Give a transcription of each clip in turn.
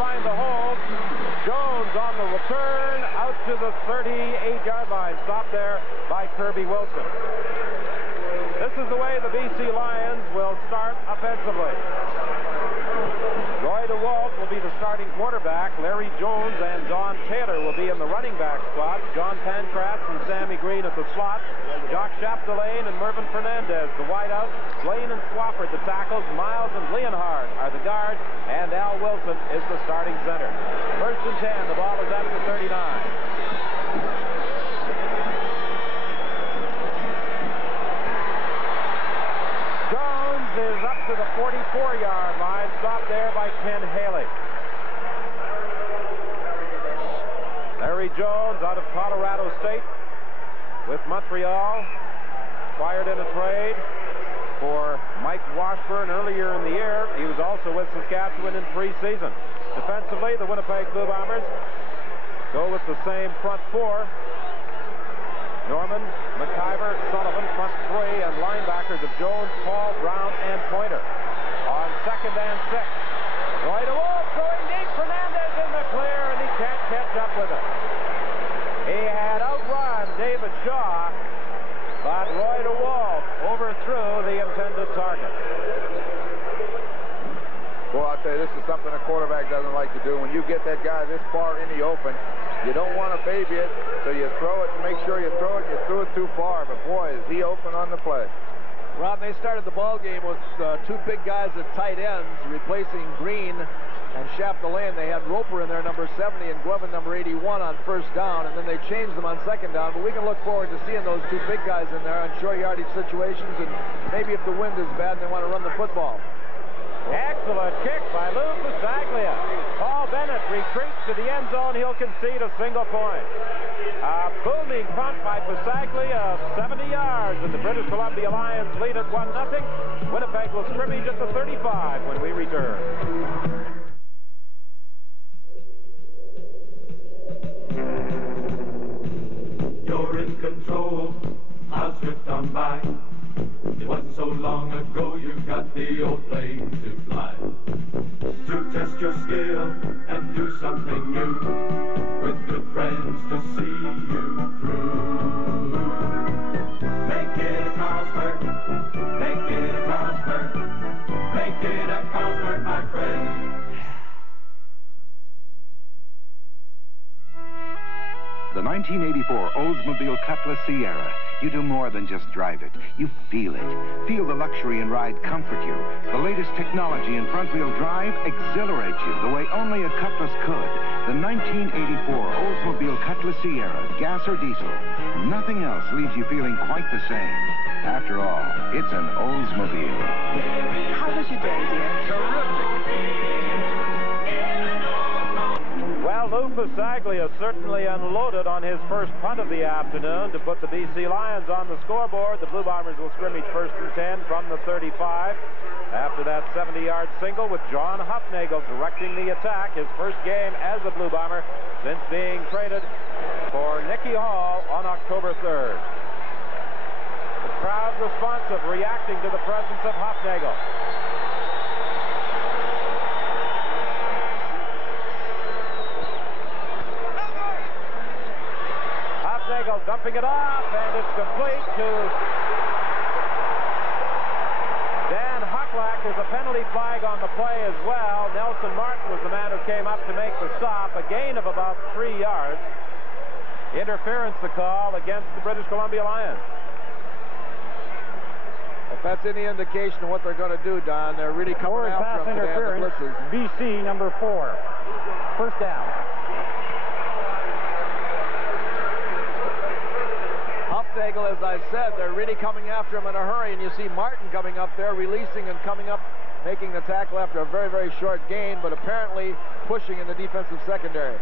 find the hold. Jones on the return out to the 38-yard line. Stopped there by Kirby Wilson. This is the way the BC Lions will start offensively. Roy DeWalt will be the starting quarterback. Larry Jones and Don Taylor will be in the running back spots. John Pancratz and Sammy Green at the slot. Jacques Chapdelaine and Mervyn Fernandez, the wideouts. Blaine and Swafford, the tackles. Miles and Leonhard are the guards. And Al Wilson is the starting center. First and 10. The ball is at the 39. Is up to the 44-yard line, stopped there by Ken Haley. Larry Jones out of Colorado State with Montreal, acquired in a trade for Mike Washburn earlier in the year. He was also with Saskatchewan in preseason. Defensively, the Winnipeg Blue Bombers go with the same front four. Norman, McIver, Sullivan, front three, and linebackers of Jones, Paul, Brown, and Pointer. On second and 6. Roy DeWalt throwing deep. Fernandez in the clear, and he can't catch up with it. He had outrun David Shaw, but Roy DeWalt overthrew the intended target. Well, I'll tell you, this is something a quarterback doesn't like to do. When you get that guy this far in the open, you don't want to baby it, so you throw it and make sure you throw it. You threw it too far, but boy, is he open on the play. Rob, they started the ball game with two big guys at tight ends, replacing Green and Chapdelaine. They had Roper in there, number 70, and Gwevin, number 81, on first down, and then they changed them on second down. But we can look forward to seeing those two big guys in there on short yardage situations, and maybe if the wind is bad and they want to run the football. Excellent kick by Lou Pasaglia. Paul Bennett retreats to the end zone. He'll concede a single point. A booming punt by Pasaglia, 70 yards, and the British Columbia Lions lead at 1-0. Winnipeg will scrimmage at the 35 when we return. You're in control. I'll drift on by. It wasn't so long ago you got the old plane to fly. To test your skill and do something new, with good friends to see you through. Make it a Carlsberg, make it a Carlsberg, make it a Carlsberg, my friend. The 1984 Oldsmobile Cutlass Sierra. You do more than just drive it. You feel it. Feel the luxury and ride comfort you. The latest technology in front-wheel drive exhilarates you the way only a Cutlass could. The 1984 Oldsmobile Cutlass Sierra, gas or diesel. Nothing else leaves you feeling quite the same. After all, it's an Oldsmobile. How was your day, dear? Terrific. Well, Lou Pasaglia certainly unloaded on his first punt of the afternoon to put the BC Lions on the scoreboard. The Blue Bombers will scrimmage first and 10 from the 35. After that 70-yard single with John Hufnagel directing the attack, his first game as a Blue Bomber since being traded for Nicky Hall on October 3rd. The crowd responsive, reacting to the presence of Hufnagel. Dumping it off, and it's complete to Dan Hucklack. There's a penalty flag on the play as well. Nelson Martin was the man who came up to make the stop. A gain of about 3 yards. Interference, the call against the British Columbia Lions. If that's any indication of what they're going to do, Don, they're really coming after them today on the blitzes. BC number 4. First down. Hufnagel, as I said, they're really coming after him in a hurry, and you see Martin coming up there, releasing and coming up, making the tackle after a very, very short gain, but apparently pushing in the defensive secondary.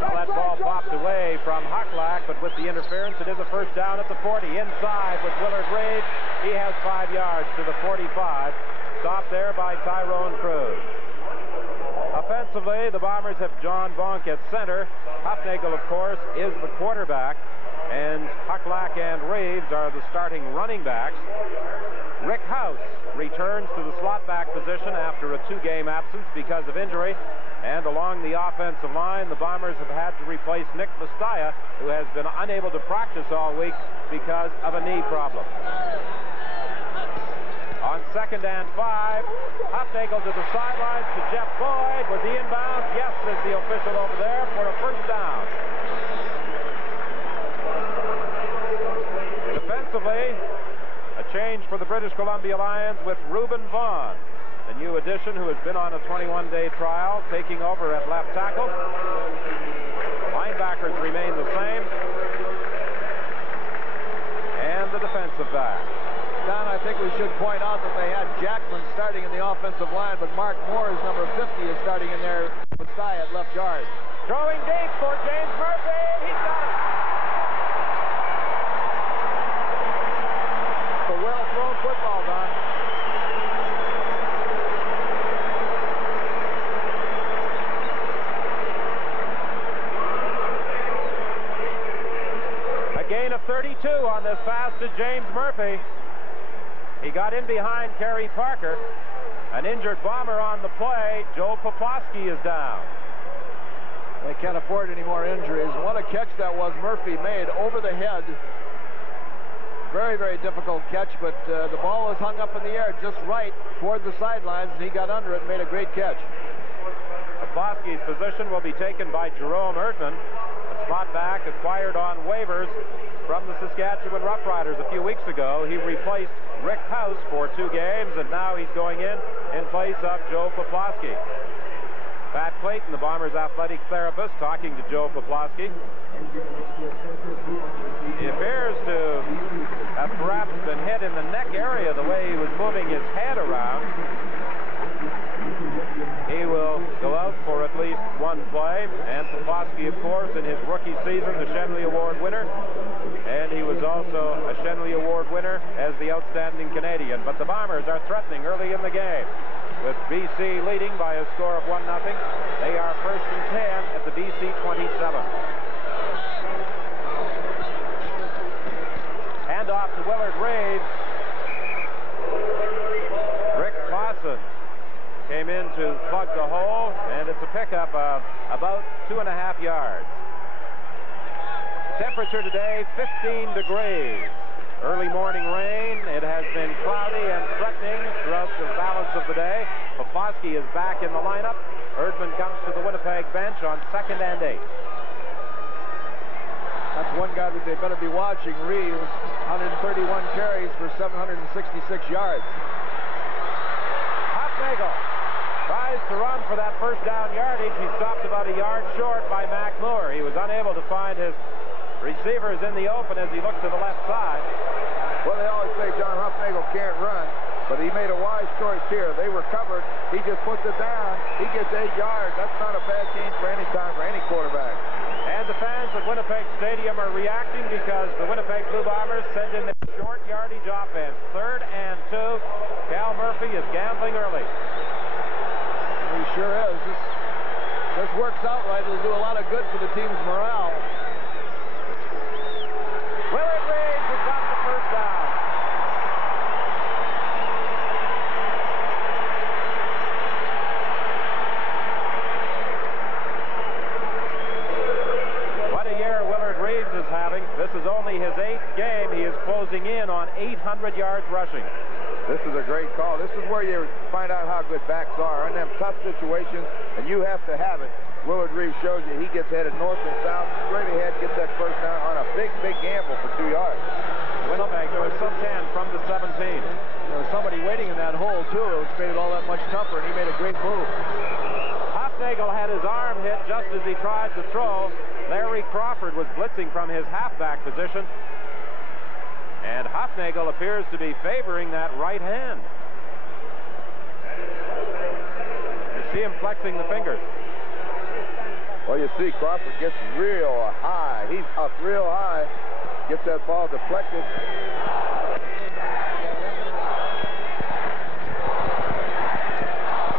Well, that ball popped away from Hucklack, but with the interference, it is a first down at the 40. Inside with Willard Reed. He has 5 yards to the 45. Stopped there by Tyrone Cruz. Offensively, the Bombers have John Bonk at center. Hufnagel, of course, is the quarterback, and Hucklack and Reeves are the starting running backs. Rick House returns to the slot back position after a 2-game absence because of injury. And along the offensive line, the Bombers have had to replace Nick Vestaya, who has been unable to practice all week because of a knee problem. On 2nd and 5, Hufnagel to the sidelines to Jeff Boyd. Was he inbounds? Yes, says the official over there for a first down. Defensively, a change for the British Columbia Lions with Reuben Vaughn, the new addition who has been on a 21-day trial, taking over at left tackle. Linebackers remain the same. And the defensive back. Don, I think we should point out that they had Jackman starting in the offensive line, but Mark Moore, is number 50, is starting in there with Sy at left guard. Throwing deep for James Murphy. He's got it. It's a well-thrown football, Don. A gain of 32 on this pass to James Murphy. He got in behind Kerry Parker. An injured Bomber on the play. Joe Poplawski is down. They can't afford any more injuries. What a catch that was Murphy made over the head. Very, very difficult catch, but the ball was hung up in the air just right toward the sidelines, and he got under it and made a great catch. Poplawski's position will be taken by Jerome Erdman, a slot back acquired on waivers from the Saskatchewan Roughriders a few weeks ago. He replaced Rick House for 2 games, and now he's going in place of Joe Poplawski. Pat Clayton, the Bombers' athletic therapist, talking to Joe Poplawski. He appears to have perhaps been hit in the neck area the way he was moving his head around. He will go out for at least 1 play. And Poplawski, of course, in his rookie season, the Shenley Award winner. And he was also a Shenley Award winner as the outstanding Canadian. But the Bombers are threatening early in the game, with BC leading by a score of 1-0. They are 1st and 10 at the BC 27. Hand off to Willard Reeves. Rick Clausen came in to plug the hole, and it's a pickup of about 2.5 yards. Temperature today, 15 degrees. Early morning rain. It has been cloudy and threatening throughout the balance of the day. Poplawski is back in the lineup. Erdman comes to the Winnipeg bench on 2nd and 8. That's one guy that they better be watching. Reeves, 131 carries for 766 yards. Hufnagel tries to run for that first down yardage. He stopped about a yard short by Mac Moore. He was unable to find his receivers in the open as he looked to the left side. Well, they always say John Hufnagel can't run, but he made a wise choice here. They were covered. He just puts it down. He gets 8 yards. That's not a bad gain for any time for any quarterback. And the fans at Winnipeg Stadium are reacting because the Winnipeg Blue Bombers send in their short yardage offense. 3rd and 2. Cal Murphy is gambling early. He sure is. This works out right. It'll do a lot of good for the team's morale. Willard Reeves has got the first down. What a year Willard Reeves is having. This is only his 8th game. He is closing in on 800 yards rushing. This is a great call. This is where you find out how good backs are in them tough situations, and you have to have it. Willard Reeves shows you he gets headed north and south, straight ahead, gets that first down on a big, big gamble for 2 yards. Winnipeg was some 10 from the 17. There was somebody waiting in that hole, too, which made it all that much tougher, and he made a great move. Hufnagel had his arm hit just as he tried to throw. Larry Crawford was blitzing from his halfback position. And Hufnagel appears to be favoring that right hand. You see him flexing the fingers. Well, you see Crawford gets real high. He's up real high. Gets that ball deflected.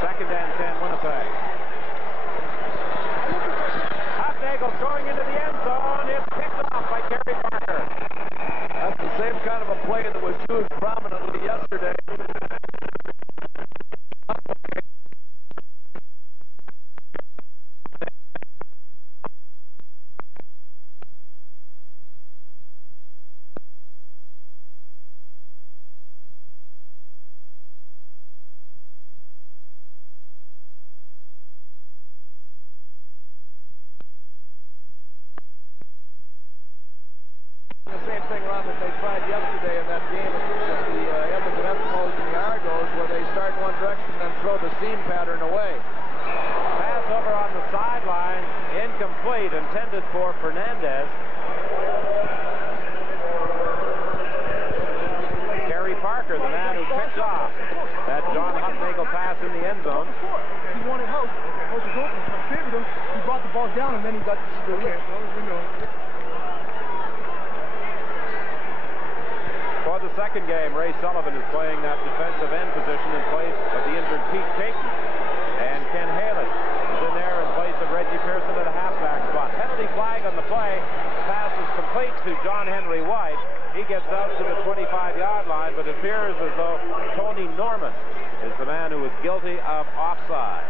2nd and 10, Winnipeg. Hufnagel throwing into the end zone. It's picked off by Kerry Parker. That's the same kind of a play that was used prominently yesterday incomplete, intended for Fernandez. Kerry Parker, the man who picked off that John Hutnagel pass in the end zone. He wanted House. House was open. He brought the ball down, and then he got the lift. For the second game, Ray Sullivan is playing that defensive end position in place of the injured Pete Caton. And Ken Haley is in there in place of Reggie Pearson at a halfback spot. Penalty flag on the play. The pass is complete to John Henry White. He gets out to the 25-yard line, but it appears as though Tony Norman is the man who is guilty of offside.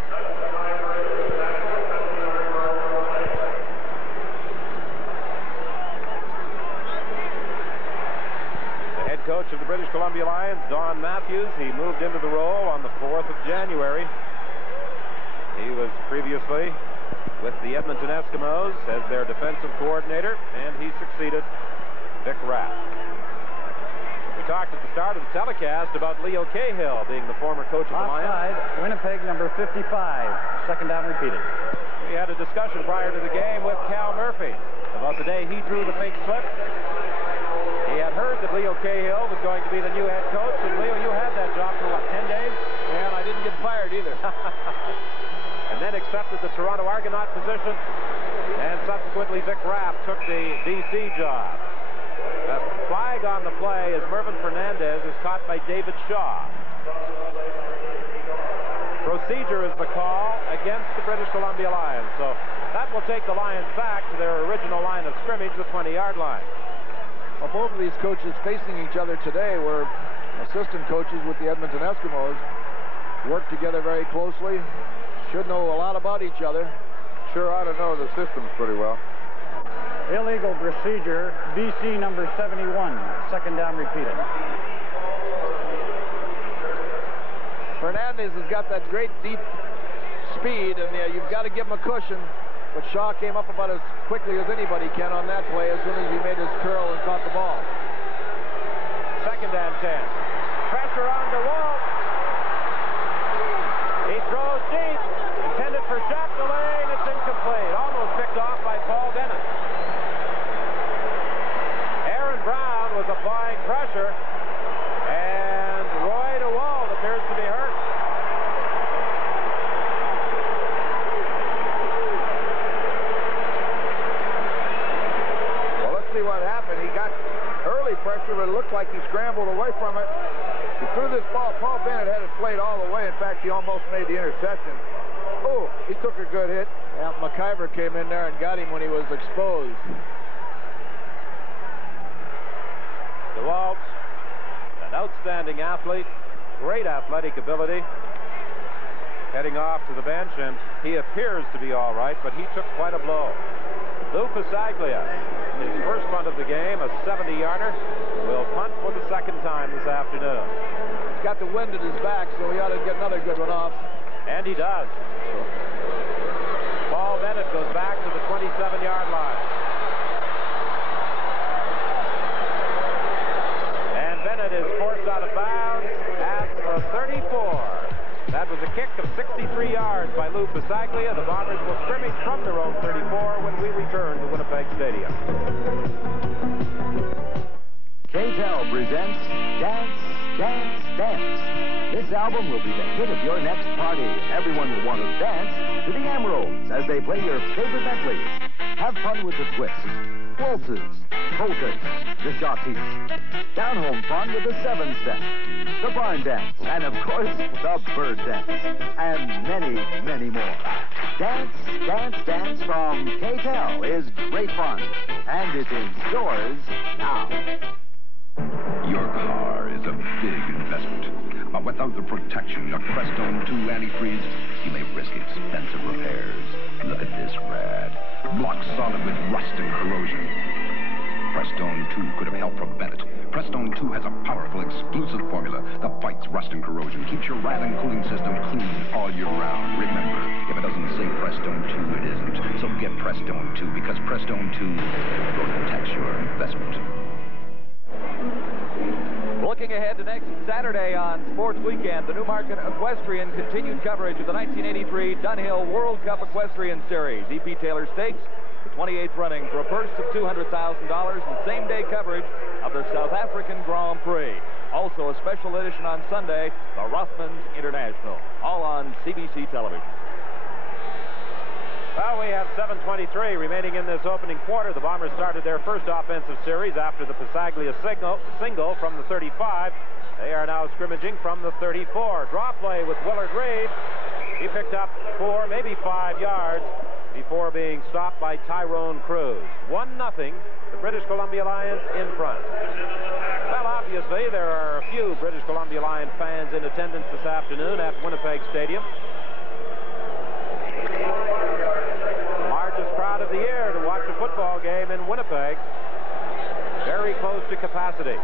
The head coach of the British Columbia Lions, Don Matthews, he moved into the role on the 4th of January. He was previously with the Edmonton Eskimos as their defensive coordinator, and he succeeded Vic Rapp. We talked at the start of the telecast about Leo Cahill being the former coach of the Lions. Offside, Winnipeg, number 55. Second down repeated. We had a discussion prior to the game with Cal Murphy about the day he drew the fake slip. He had heard that Leo Cahill was going to be the new head coach, and Leo, you had that job for what, 10 days? Yeah, and I didn't get fired either. And then accepted the Toronto Argonaut position, and subsequently Vic Rapp took the DC job. The flag on the play as Mervyn Fernandez is caught by David Shaw. Procedure is the call against the British Columbia Lions, so that will take the Lions back to their original line of scrimmage, the 20-yard line. Well, both of these coaches facing each other today were assistant coaches with the Edmonton Eskimos. Worked together very closely. Should know a lot about each other. Sure ought to know the systems pretty well. Illegal procedure, BC number 71. Second down repeated. Fernandez has got that great deep speed, and you've got to give him a cushion. But Shaw came up about as quickly as anybody can on that play as soon as he made his curl and caught the ball. Second and 10. Pressure on DeWalt. He throws deep. Intended for Chapdelaine. It's incomplete. Almost picked off by Paul Bennett. Aaron Brown was applying pressure, and Roy DeWalt appears to be hurt. Well, let's see what happened. He got early pressure, but it looked like he scrambled away from it. He threw this ball. Paul Bennett had it played all the way. In fact, he almost made the interception. Oh, he took a good hit. Yeah, McIver came in there and got him when he was exposed. DeWalt, an outstanding athlete, great athletic ability, heading off to the bench, and he appears to be all right, but he took quite a blow. Lou Pasaglia, his first punt of the game, a 70-yarder, will punt for the second time this afternoon. He's got the wind at his back, so he ought to get another good one off. And he does. Paul Bennett goes back to the 27-yard line. And Bennett is forced out of bounds at the 34. That was a kick of 63 yards by Lou Pasaglia. The Bombers will scrimmage from their own 34 when we return to Winnipeg Stadium. KTEL presents Dance, Dance, Dance. This album will be the hit of your next party. Everyone will want to dance to the Emeralds as they play your favorite medleys. Have fun with the twists, waltzes, polkas, the shotties. Down-home fun with the 7-step, the barn dance, and of course, the bird dance. And many, many more. Dance, Dance, Dance from KTEL is great fun. And it's in stores now. Your car is a big investment. But without the protection of Crestone 2 antifreeze, you may risk expensive repairs. Look at this rad. Block solid with rust and corrosion. Prestone 2 could have helped prevent it. Prestone 2 has a powerful exclusive formula that fights rust and corrosion, keeps your rad and cooling system clean all year round. Remember, if it doesn't say Prestone 2, it isn't. So get Prestone 2, because Prestone 2 protects your investment. Looking ahead to next Saturday on Sports Weekend, the Newmarket Equestrian continued coverage of the 1983 Dunhill World Cup Equestrian Series. E.P. Taylor Stakes, the 28th running, for a purse of $200,000 and same-day coverage of the South African Grand Prix. Also, a special edition on Sunday, the Rothmans International, all on CBC television. Well, we have 7:23 remaining in this opening quarter. The Bombers started their first offensive series after the Pasaglia single from the 35. They are now scrimmaging from the 34. Draw play with Willard Reeves. He picked up 4, maybe 5 yards before being stopped by Tyrone Cruz. 1-0, the British Columbia Lions in front. Well, obviously, there are a few British Columbia Lions fans in attendance this afternoon at Winnipeg Stadium. The largest crowd of the year to watch a football game in Winnipeg. Very close to capacity.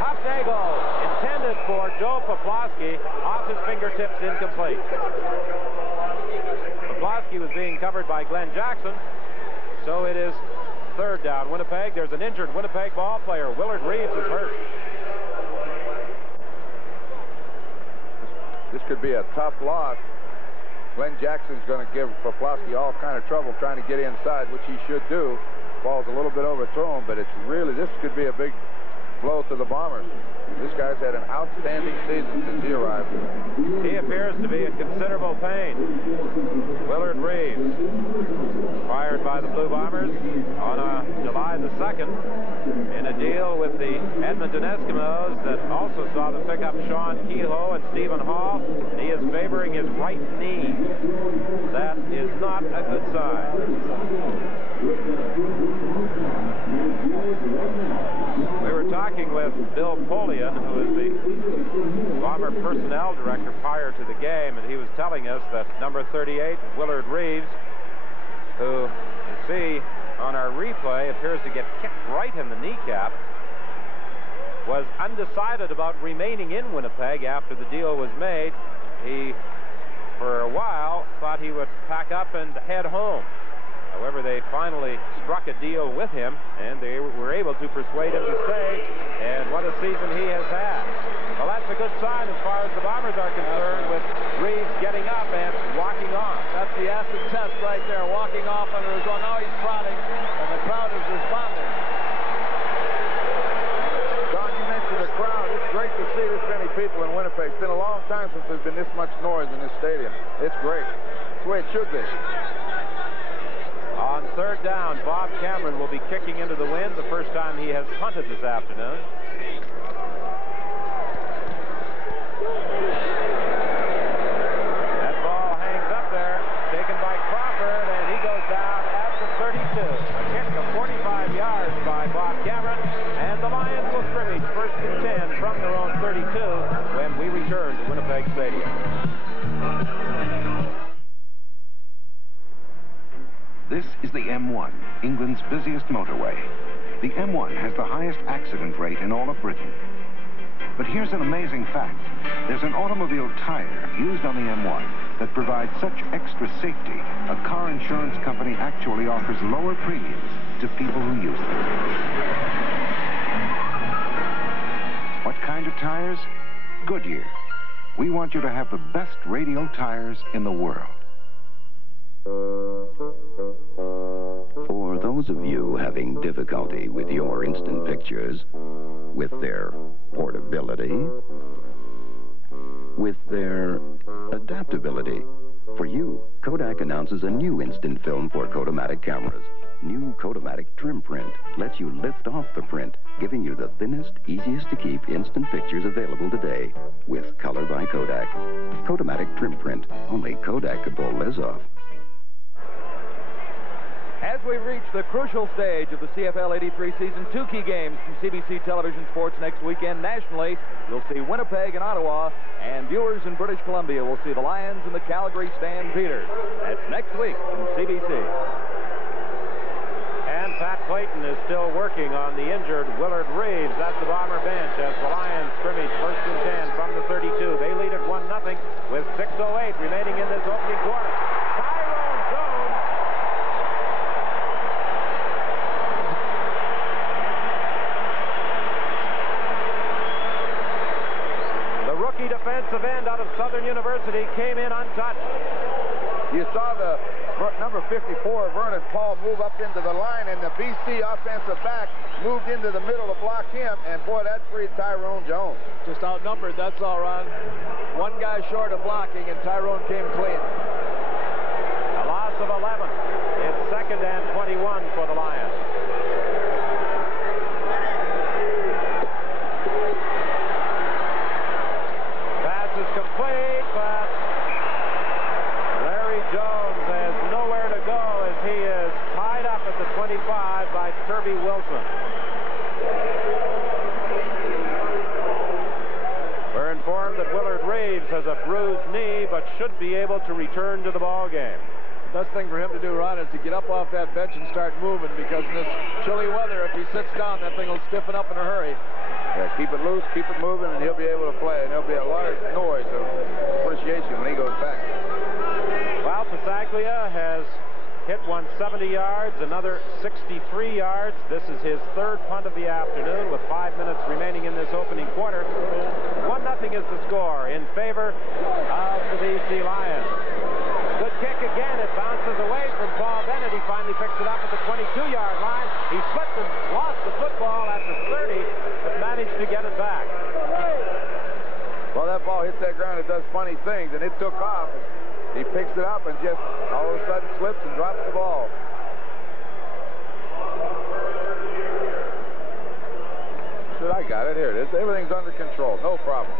Hufnagel, intended for Joe Poplawski, off his fingertips, incomplete. Poplawski was being covered by Glenn Jackson, so it is third down Winnipeg. There's an injured Winnipeg ball player. Willard Reeves is hurt. This could be a tough loss. Glenn Jackson's going to give Poplawski all kind of trouble trying to get inside, which he should do. Ball's a little bit overthrown, but it's really, this could be a big blow to the Bombers. This guy's had an outstanding season since he arrived. He appears to be in considerable pain. Willard Reeves, fired by the Blue Bombers on July the 2nd in a deal with the Edmonton Eskimos that also saw them pick up Sean Kehoe and Stephen Hall. He is favoring his right knee. That is not a good sign. We were talking with Bill Polian, who is the Bomber personnel director prior to the game, and he was telling us that number 38, Willard Reeves, who you see on our replay appears to get kicked right in the kneecap, was undecided about remaining in Winnipeg after the deal was made. He, for a while, thought he would pack up and head home. However, they finally struck a deal with him, and they were able to persuade him to stay, and what a season he has had. Well, that's a good sign as far as the Bombers are concerned, with Reeves getting up and walking off. That's the acid test right there, walking off under his own. Now he's trotting, and the crowd is responding. Don, you mentioned the crowd. It's great to see this many people in Winnipeg. It's been a long time since there's been this much noise in this stadium. It's great. It's the way it should be. On third down, Bob Cameron will be kicking into the wind, the first time he has punted this afternoon. That ball hangs up there, taken by Crawford, and he goes down at the 32. A kick of 45 yards by Bob Cameron, and the Lions will scrimmage first and 10 from their own 32 when we return to Winnipeg Stadium. This is the M1, England's busiest motorway. The M1 has the highest accident rate in all of Britain. But here's an amazing fact. There's an automobile tire used on the M1 that provides such extra safety, a car insurance company actually offers lower premiums to people who use them. What kind of tires? Goodyear. We want you to have the best radial tires in the world. For those of you having difficulty with your instant pictures, with their portability, with their adaptability, for you, Kodak announces a new instant film for Kodamatic cameras. New Kodamatic Trim Print lets you lift off the print, giving you the thinnest, easiest to keep instant pictures available today with Color by Kodak. Kodamatic Trim Print. Only Kodak could pull this off. As we reach the crucial stage of the CFL 83 season, 2 key games from CBC Television Sports next weekend. Nationally, you'll see Winnipeg and Ottawa, and viewers in British Columbia will see the Lions and the Calgary Stampeders. That's next week from CBC. And Pat Clayton is still working on the injured Willard Reeves at the Bomber bench as the Lions scrimmage first and 10 from the 32. They lead at 1-0 with 6:08 remaining in this opening quarter. Tyrone Jones. The rookie defensive end out of Southern University came in untouched. You saw the number 54, Vernon Paul, move up into the line, and the BC offensive back moved into the middle to block him, and boy, that freed Tyrone Jones. Just outnumbered, that's all, Ron. One guy short of blocking, and Tyrone came clean. A loss of 11. It's 2nd and 21 for the Lions. Pass is complete, but Larry Jones has nowhere to go as he is tied up at the 25 by Kirby Wilson. We're informed that Willard Reeves has a bruised knee, but should be able to return to the ball game. Best thing for him to do, Ron, is to get up off that bench and start moving, because in this chilly weather, if he sits down, that thing will stiffen up in a hurry. Yeah, keep it loose, keep it moving, and he'll be able to play. And there'll be a large noise of appreciation when he goes back. Well, Pasaglia has hit 170 yards, another 63 yards. This is his 3rd punt of the afternoon with 5 minutes remaining in this opening quarter. 1-0 is the score in favor of the BC Lions. Good kick again. It bounces away from Paul Bennett. He finally picks it up at the 22-yard line. He slipped and lost the football at the 30, but managed to get it back. Well, that ball hits that ground. It does funny things, and it took off. He picks it up and just all of a sudden slips and drops the ball. Shit, I got it. Here it is. Everything's under control. No problem.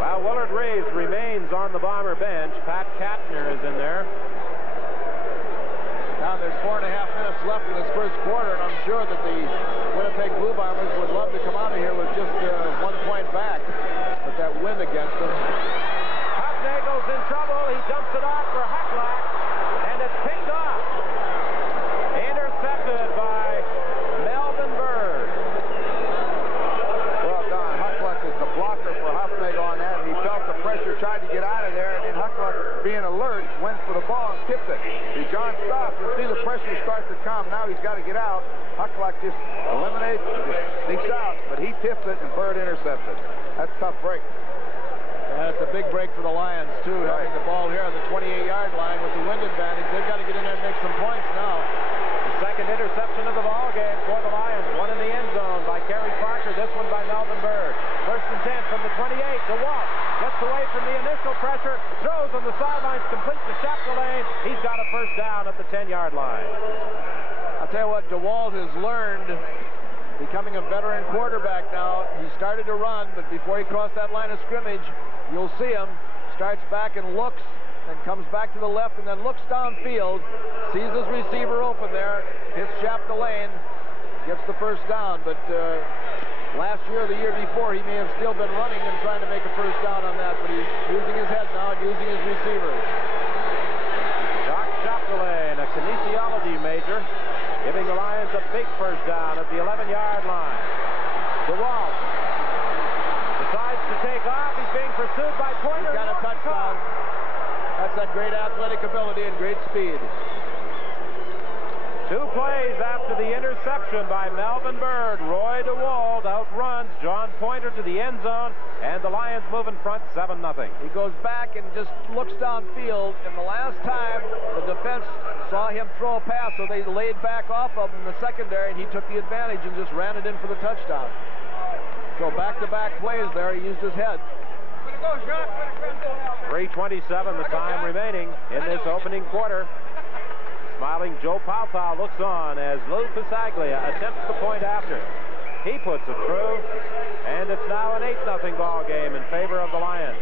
Well, Willard Reeves remains on the Bomber bench. Pat Katner is in there. Now there's 4.5 minutes left in this first quarter, and I'm sure that the Winnipeg Blue Bombers would love to come out of here with just 1 point back. But that wind against them. Hufnagel's in trouble. He dumps it off for Hucklack, and it's picked off. Intercepted by Melvin Bird. Well done. Hucklack is the blocker for Hufnagel on that, and he felt the pressure, tried to get out of there, and then Hucklack, being alert, went for the ball and tipped it. See, John stops and see the pressure start to come. Now he's got to get out. Hucklack just eliminates, just sneaks out, but he tipped it, and Bird intercepted. That's a tough break. And it's a big break for the Lions, too, having the ball here on the 28-yard line with the wind advantage. They've got to get in there and make some points now. The 2nd interception of the ball game for the Lions. One in the end zone by Kerry Parker. This one by Melvin Bird. 1st and 10 from the 28. DeWalt gets away from the initial pressure. Throws on the sidelines, complete to Chapdelaine. He's got a 1st down at the 10-yard line. I'll tell you what, DeWalt has learned, becoming a veteran quarterback now. He started to run, but before he crossed that line of scrimmage, you'll see him, starts back and looks, and comes back to the left, and then looks downfield, sees his receiver open there, hits Chapdelaine, gets the 1st down. But last year or the year before, he may have still been running and trying to make a 1st down on that, but he's using his head now and using his receivers. Doc Chapdelaine, a kinesiology major, giving the Lions a big 1st down at the 11-yard line. DeWalt decides to take off. He's being pursued by Pointer. He's got a touchdown. That's that great athletic ability and great speed. 2 plays after the interception by Melvin Bird. Roy DeWalt outruns John Pointer to the end zone, and the Lions move in front 7-0. He goes back and just looks downfield, and the last time the defense saw him throw a pass, so they laid back off of him in the secondary, and he took the advantage and just ran it in for the touchdown. So back-to-back plays there. He used his head. 3:27 the time remaining in this opening quarter. Smiling Joe Paupau looks on as Lou Pasaglia attempts the point after. He puts it through, and it's now an 8-0 ball game in favor of the Lions.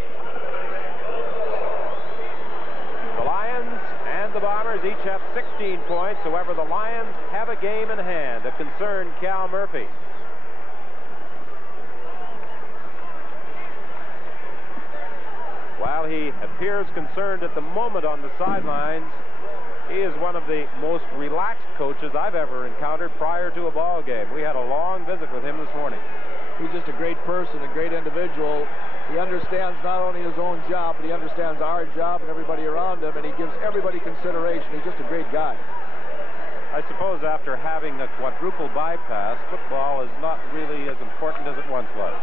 The Lions and the Bombers each have 16 points. However, the Lions have a game in hand, a concerned Cal Murphy. While he appears concerned at the moment on the sidelines, he is one of the most relaxed coaches I've ever encountered prior to a ball game. We had a long visit with him this morning. He's just a great person, a great individual. He understands not only his own job, but he understands our job and everybody around him, and he gives everybody consideration. He's just a great guy. I suppose after having a quadruple bypass, football is not really as important as it once was.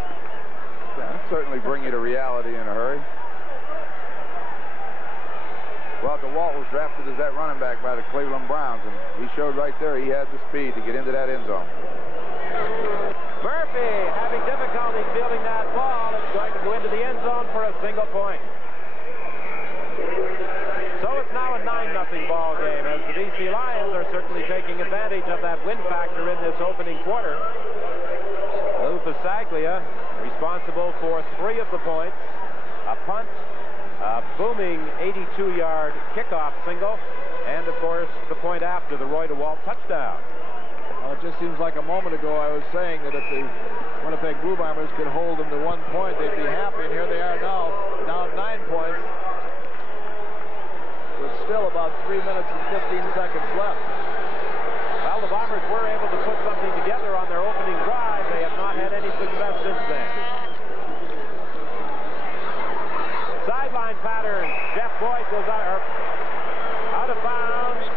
Yeah, certainly bring you to reality in a hurry. Well, DeWalt was drafted as that running back by the Cleveland Browns, and he showed right there he had the speed to get into that end zone. Murphy having difficulty fielding that ball. It's going to go into the end zone for a single point. So it's now a 9-0 ball game as the BC Lions are certainly taking advantage of that win factor in this opening quarter. Lou Pasaglia responsible for 3 of the points, a punt, a booming 82-yard kickoff single, and of course the point after the Roy DeWalt touchdown. Well, it just seems like a moment ago I was saying that if the Winnipeg Blue Bombers could hold them to 1 point, they'd be happy, and here they are now, down 9 points, with still about 3 minutes and 15 seconds left. Well, the Bombers were able to put something together on their opening drive. They have not had any success since then. Sideline pattern. Jeff Boyd goes out of bounds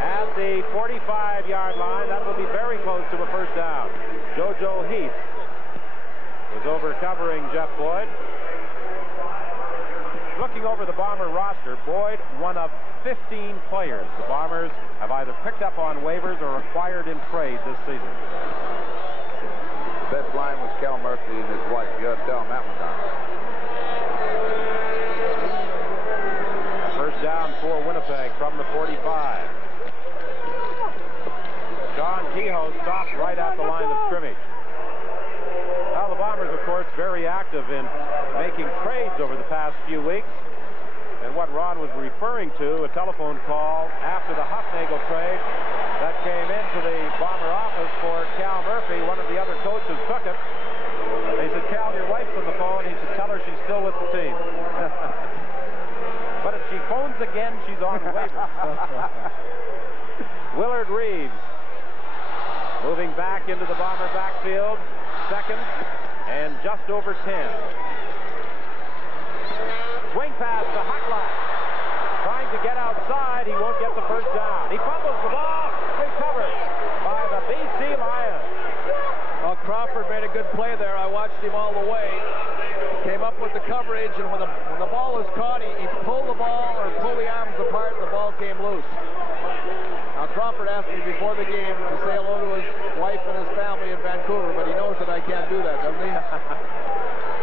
at the 45-yard line. That will be very close to a first down. JoJo Heath was over covering Jeff Boyd. Looking over the Bomber roster, Boyd, one of 15 players the Bombers have either picked up on waivers or acquired in trade this season. Best line was Cal Murphy and his wife. You got to tell him that one down. First down for Winnipeg from the 45. John Kehoe stopped right at the line of scrimmage. Well, the Bombers, of course, very active in making trades over the past few weeks. And what Ron was referring to, a telephone call after the Huffnagel trade that came into the Bomber office for Cal Murphy. One of the other coaches took it. They said, Cal, your wife's on the phone. He said, tell her she's still with the team. But if she phones again, she's on waivers. Willard Reeves moving back into the Bomber backfield. Second and just over 10. Swing pass to Hucklock. Trying to get outside. He won't get the first down. He fumbles the ball. Recovered by the BC Lions. Well, Crawford made a good play there. I watched him all the way. Came up with the coverage, and when the ball was caught, he pulled the ball or pulled the arms apart, and the ball came loose. Now, Crawford asked me before the game to say hello to his wife and his family in Vancouver, but he knows that I can't do that, doesn't he?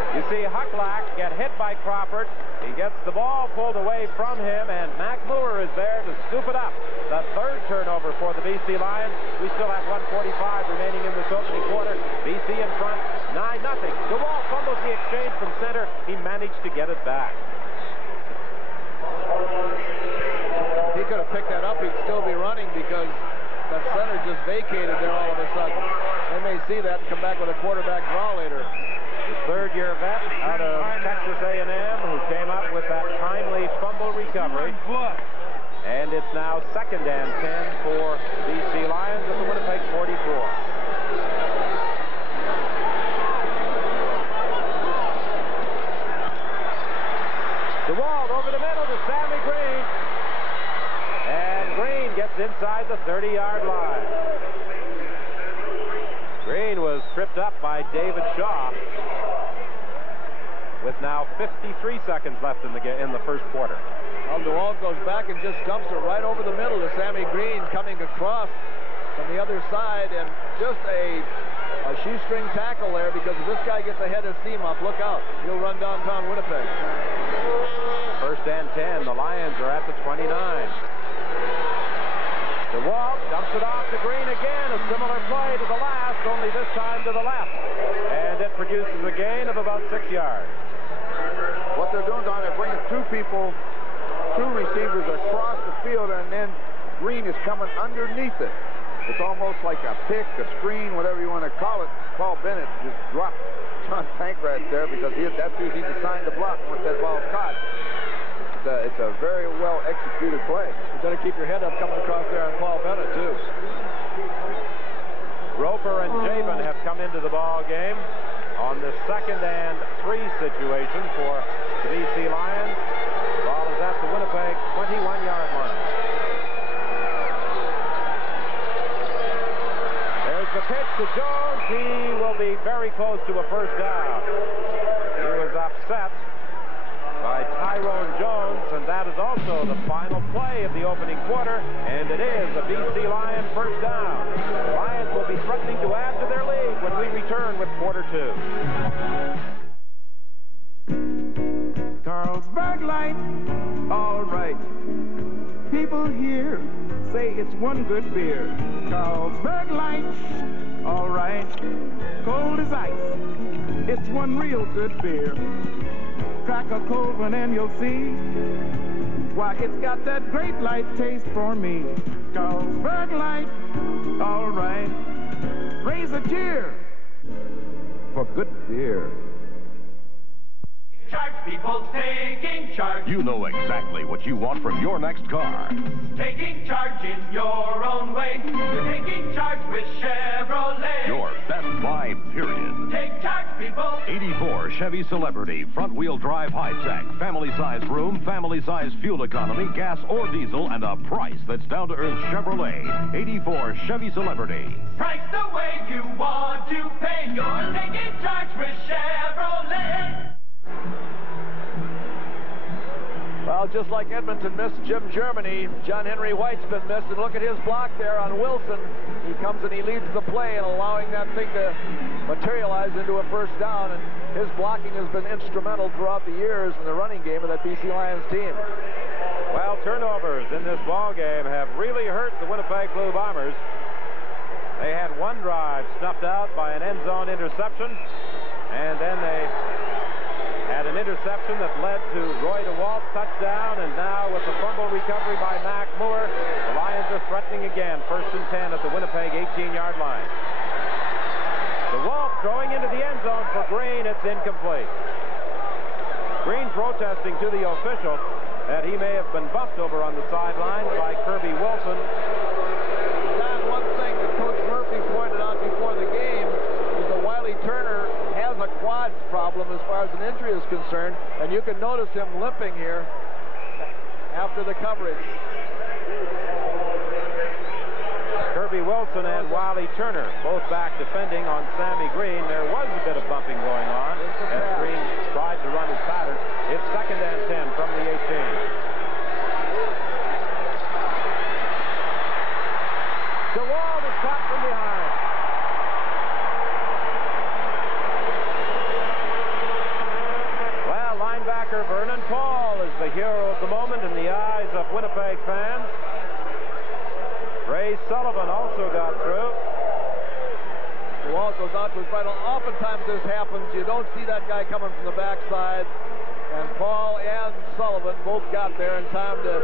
You see Hucklock get hit by Crawford. He gets the ball pulled away from him, and Mac Moore is there to scoop it up. The third turnover for the BC Lions. We still have 1:45 remaining in this opening quarter. BC in front, 9-0. DeWalt fumbles the exchange from center. He managed to get it back. If he could have picked that up, he'd still be running because that center just vacated there all of a sudden. They may see that and come back with a quarterback draw later. The third-year vet out of Texas A&M who came up with that timely fumble recovery. And it's now 2nd and 10 for the BC Lions at the Winnipeg 44. DeWalt over the middle to Sammy Green. And Green gets inside the 30-yard line. Green was tripped up by David Shaw with now 53 seconds left in the first quarter. Well, DeWalt goes back and just dumps it right over the middle to Sammy Green coming across from the other side, and just a shoestring tackle there, because if this guy gets ahead of steam up, look out. He'll run downtown Winnipeg. 1st and 10. The Lions are at the 29. DeWalt dumps it off to Green again. A similar play to the last, only this time to the left. And it produces a gain of about 6 yards. What they're doing, Don, they're bringing two receivers across the field, and then Green is coming underneath it. It's almost like a pick, a screen, whatever you want to call it. Paul Bennett just dropped John Pankratz there because that's who he's assigned to block once that ball's caught. It's a very well executed play. You better keep your head up coming across there on Paul Bennett, too. Roper and Jabin have come into the ball game on the 2nd and 3 situation for the BC Lions. The ball is at the Winnipeg 21-yard line. There's the pitch to Jones. He will be very close to a first down. He was upset by Tyrone Jones, and that is also the final play of the opening quarter, and it is a BC Lion first down. The Lions will be threatening to add to their lead when we return with quarter two. Carlsberg Light, all right. People here say it's one good beer. Carlsberg Light, all right. Cold as ice, it's one real good beer. Crack a cold one and you'll see why it's got that great light taste for me. Carlsberg Light, all right. Raise a cheer for good beer. Charge, people, taking charge. You know exactly what you want from your next car. Taking charge in your own way. You're taking charge with Chevrolet. Your best buy, period. Take charge, people. 84 Chevy Celebrity, front-wheel drive high-tech, family-size room, family-size fuel economy, gas or diesel, and a price that's down-to-earth Chevrolet. 84 Chevy Celebrity. Price the way you want to pay. You're taking charge with Chevrolet. Well, just like Edmonton missed Jim Germany, John Henry White's been missed, and look at his block there on Wilson. He comes and he leads the play and allowing that thing to materialize into a first down, and his blocking has been instrumental throughout the years in the running game of that BC Lions team. Well, turnovers in this ball game have really hurt the Winnipeg Blue Bombers. They had one drive snuffed out by an end zone interception, and then they had an interception that led to Roy DeWalt's touchdown, and now with the fumble recovery by Mac Moore, the Lions are threatening again. 1st and 10 at the Winnipeg 18-yard line. DeWalt throwing into the end zone for Green. It's incomplete. Green protesting to the official that he may have been bumped over on the sidelines by Kirby Wilson. Don, one thing that Coach Murphy pointed out before the game is that Wiley Turner has a quad problem as far as an injury is concerned, and you can notice him limping here after the coverage. Kirby Wilson and Wiley Turner both back defending on Sammy Green. There was a bit of bumping going on as Green tried to run his pattern. It's 2nd and 10 from the 18. DeWalt is caught from behind. Well, linebacker Vernon Paul is the hero of the moment in the eyes of Winnipeg fans. Ray Sullivan also got through. DeWalt goes out to his right. Oftentimes this happens. You don't see that guy coming from the backside. And Paul and Sullivan both got there in time to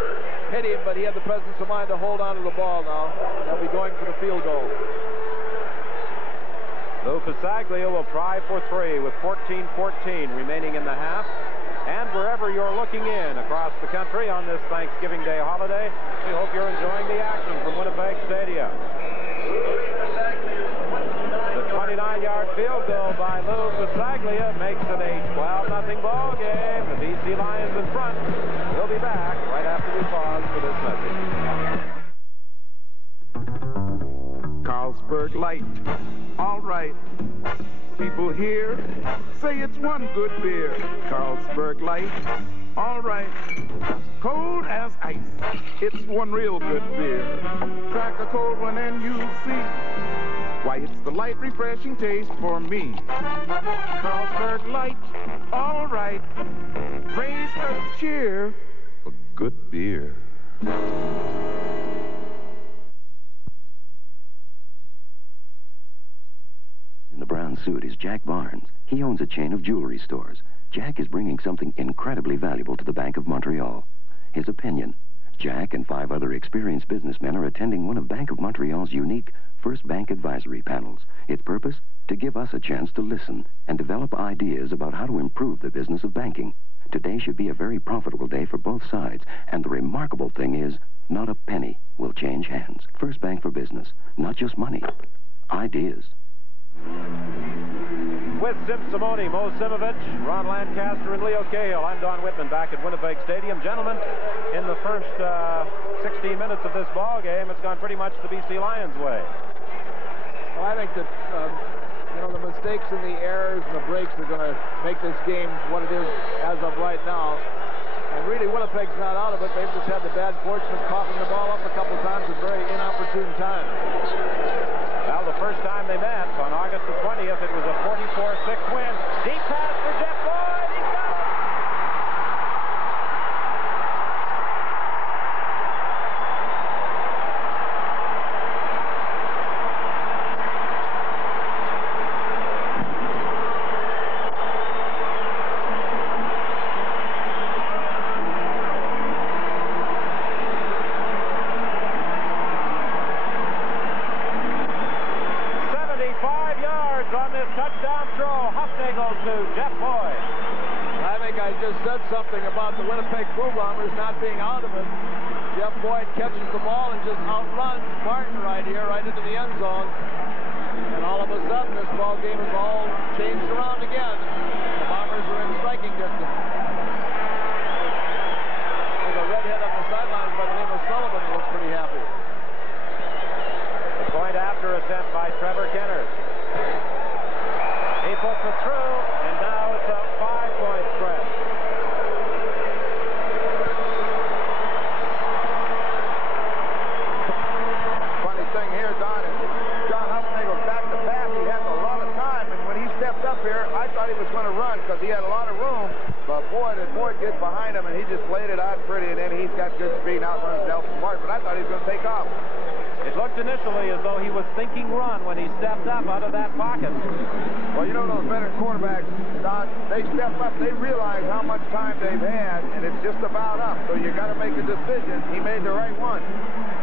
hit him, but he had the presence of mind to hold on to the ball now. They'll be going for the field goal. Lou Pasaglia will try for 3 with 14-14 remaining in the half. And wherever you're looking in across the country on this Thanksgiving Day holiday, we hope you're enjoying the action from Winnipeg Stadium. The 29-yard field goal by Lou Pasaglia makes it a 12-0 ball game. The BC Lions in front. We'll be back right after we pause for this message. Carlsberg Light, all right. People here say it's one good beer. Carlsberg Light, all right. Cold as ice, it's one real good beer. Crack a cold one and you'll see why it's the light, refreshing taste for me. Carlsberg Light, all right. Raise a cheer for good beer. In the brown suit is Jack Barnes. He owns a chain of jewelry stores. Jack is bringing something incredibly valuable to the Bank of Montreal. His opinion. Jack and 5 other experienced businessmen are attending one of Bank of Montreal's unique First Bank Advisory Panels. Its purpose? To give us a chance to listen and develop ideas about how to improve the business of banking. Today should be a very profitable day for both sides, and the remarkable thing is, not a penny will change hands. First Bank for Business. Not just money. Ideas. With Sim Simone, Mo Simovich, Ron Lancaster, and Leo Cahill, I'm Don Whitman back at Winnipeg Stadium. Gentlemen, in the first 16 minutes of this ball game, it's gone pretty much the BC Lions' way. Well, I think that You know, the mistakes and the errors and the breaks are going to make this game what it is as of right now. And really, Winnipeg's not out of it. They've just had the bad fortune of coughing the ball up a couple times at very inopportune times. Well, the first time they met on August the 20th, it was a 44-6 win. Deep pass for Jeff Boyd. He's got it. Something about the Winnipeg Blue Bombers not being out of it. Jeff Boyd catches the ball and just outruns Martin right here, right into the end zone. And all of a sudden, this ball game is all changed around again. The Bombers are in striking distance. There's a redhead on the sidelines by the name of Sullivan who looks pretty happy. The point after attempt by Trevor Kenner. He puts it through, and now it's a 5-point spread. Here, I thought he was going to run because he had a lot of room, but Boyd gets behind him and he just laid it out pretty, and then he's got good speed and outruns Nelson Martin, but I thought he was going to take off. It looked initially as though he was thinking run when he stepped up out of that pocket. Well, you know those veteran quarterbacks, Don, they step up, they realize how much time they've had, and it's just about up, so you got to make a decision. He made the right one.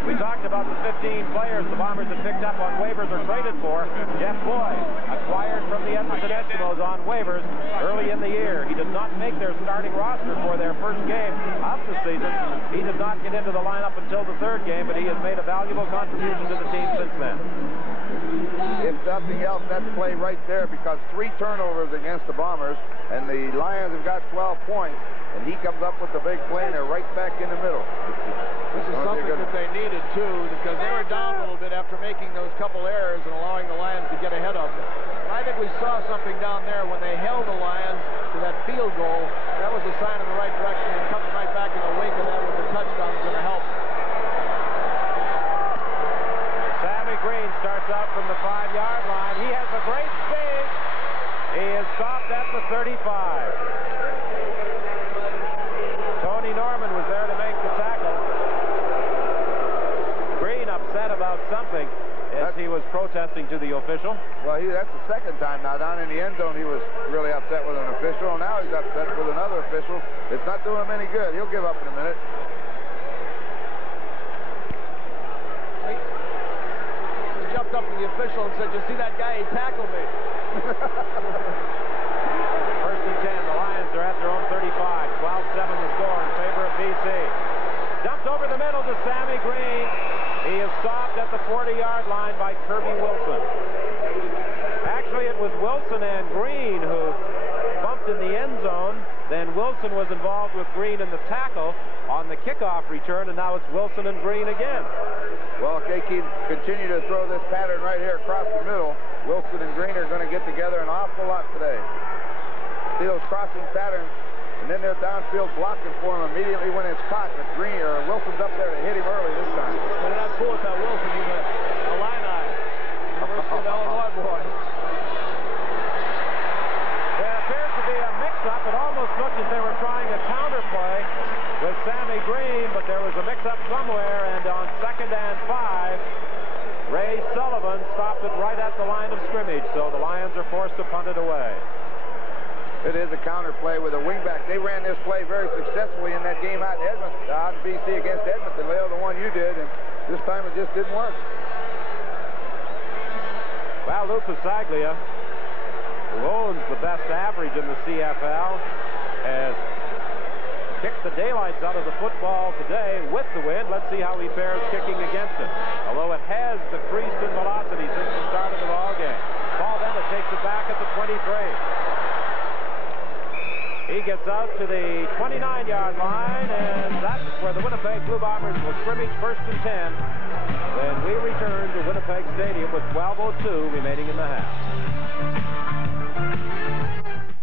We talked about the 15 players the Bombers had picked up on waivers or traded for. Jeff Boyd, acquired from the Edmonton Eskimos on waivers early in the year. He did not make their starting roster for their first game of the season. He did not get into the lineup until the third game, but he has made a valuable contribution to the team since then. If nothing else, that's play right there, because 3 turnovers against the Bombers, and the Lions have got 12 points, and he comes up with the big play, and they're right back in the middle. This is something that they needed, too, because they were down a little bit after making those couple errors and allowing the Lions to get ahead of them. I think we saw something down there when they held the Lions to that field goal. That was a sign in the right direction, and coming right back in the wake of that with the touchdown is going to help. Sammy Green starts out from the 5-yard line. He has a great speed. He is stopped at the 35. Tony Norman was there to make the tackle. Green upset about something as he was protesting to the official. Well, that's the second time now. Down in the end zone, he was really upset with an official. Now he's upset with another official. It's not doing him any good. He'll give up in a minute. He jumped up to the official and said, "You see that guy? He tackled me." First and 10. The Lions are at their own 35. 12-7 the score in favor of BC. Dumped over the middle to Sammy Green. He is stopped at the 40-yard line by Kirby Wilson. Actually, it was Wilson and Green who bumped in the end zone. Then Wilson was involved with Green in the tackle on the kickoff return, and now it's Wilson and Green again. Well, if they continue to throw this pattern right here across the middle, Wilson and Green are going to get together an awful lot today. See those crossing patterns, and then they're downfield blocking for him immediately when it's caught. But Wilson's up there to hit him early this time. But they're not cool with that Wilson. He's a Illini. University of Illinois boy. There appears to be a mix-up. It almost looked as they were trying a counterplay with Sammy Green, but there was a mix-up somewhere, and on 2nd and 5, Ray Sullivan stopped it right at the line of scrimmage, so the Lions are forced to punt it away. It is a counter play with a wingback. They ran this play very successfully in that game out in Edmonton, out in BC against Edmonton, Leo, the one you did, and this time it just didn't work. Well, Lou Pasaglia, who owns the best average in the CFL, has kicked the daylights out of the football today with the wind. Let's see how he fares kicking against it. Although it has decreased in velocity since the start of the ball game. Paul Bennett takes it back at the 23. He gets out to the 29-yard line, and that's where the Winnipeg Blue Bombers will scrimmage 1st and 10 when we return to Winnipeg Stadium with 12:02 remaining in the half.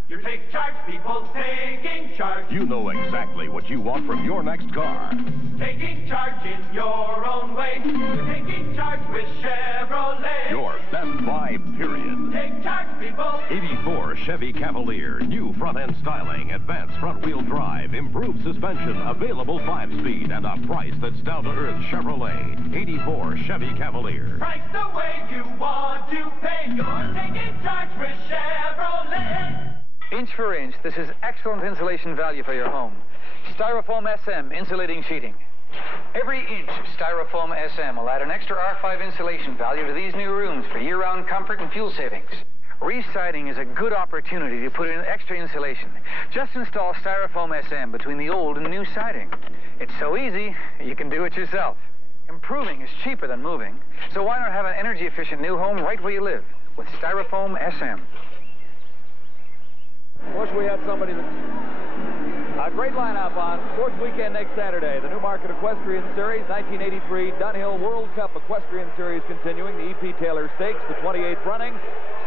You take charge, people, taking charge. You know exactly what you want from your next car. Taking charge in your own way. You're taking charge with Chevrolet. Your best buy, period. Take charge, people. 84 Chevy Cavalier. New front-end styling, advanced front-wheel drive, improved suspension, available 5-speed, and a price that's down-to-earth Chevrolet. 84 Chevy Cavalier. Price the way you want to pay. You're taking charge with Chevrolet. Inch for inch, this is excellent insulation value for your home. Styrofoam SM insulating sheeting. Every inch of Styrofoam SM will add an extra R5 insulation value to these new rooms for year-round comfort and fuel savings. Re-siding is a good opportunity to put in extra insulation. Just install Styrofoam SM between the old and new siding. It's so easy, you can do it yourself. Improving is cheaper than moving, so why not have an energy-efficient new home right where you live with Styrofoam SM. Wish we had somebody that... A great lineup on fourth weekend next Saturday. The Newmarket Equestrian Series, 1983 Dunhill World Cup Equestrian Series continuing. The E.P. Taylor Stakes, the 28th running.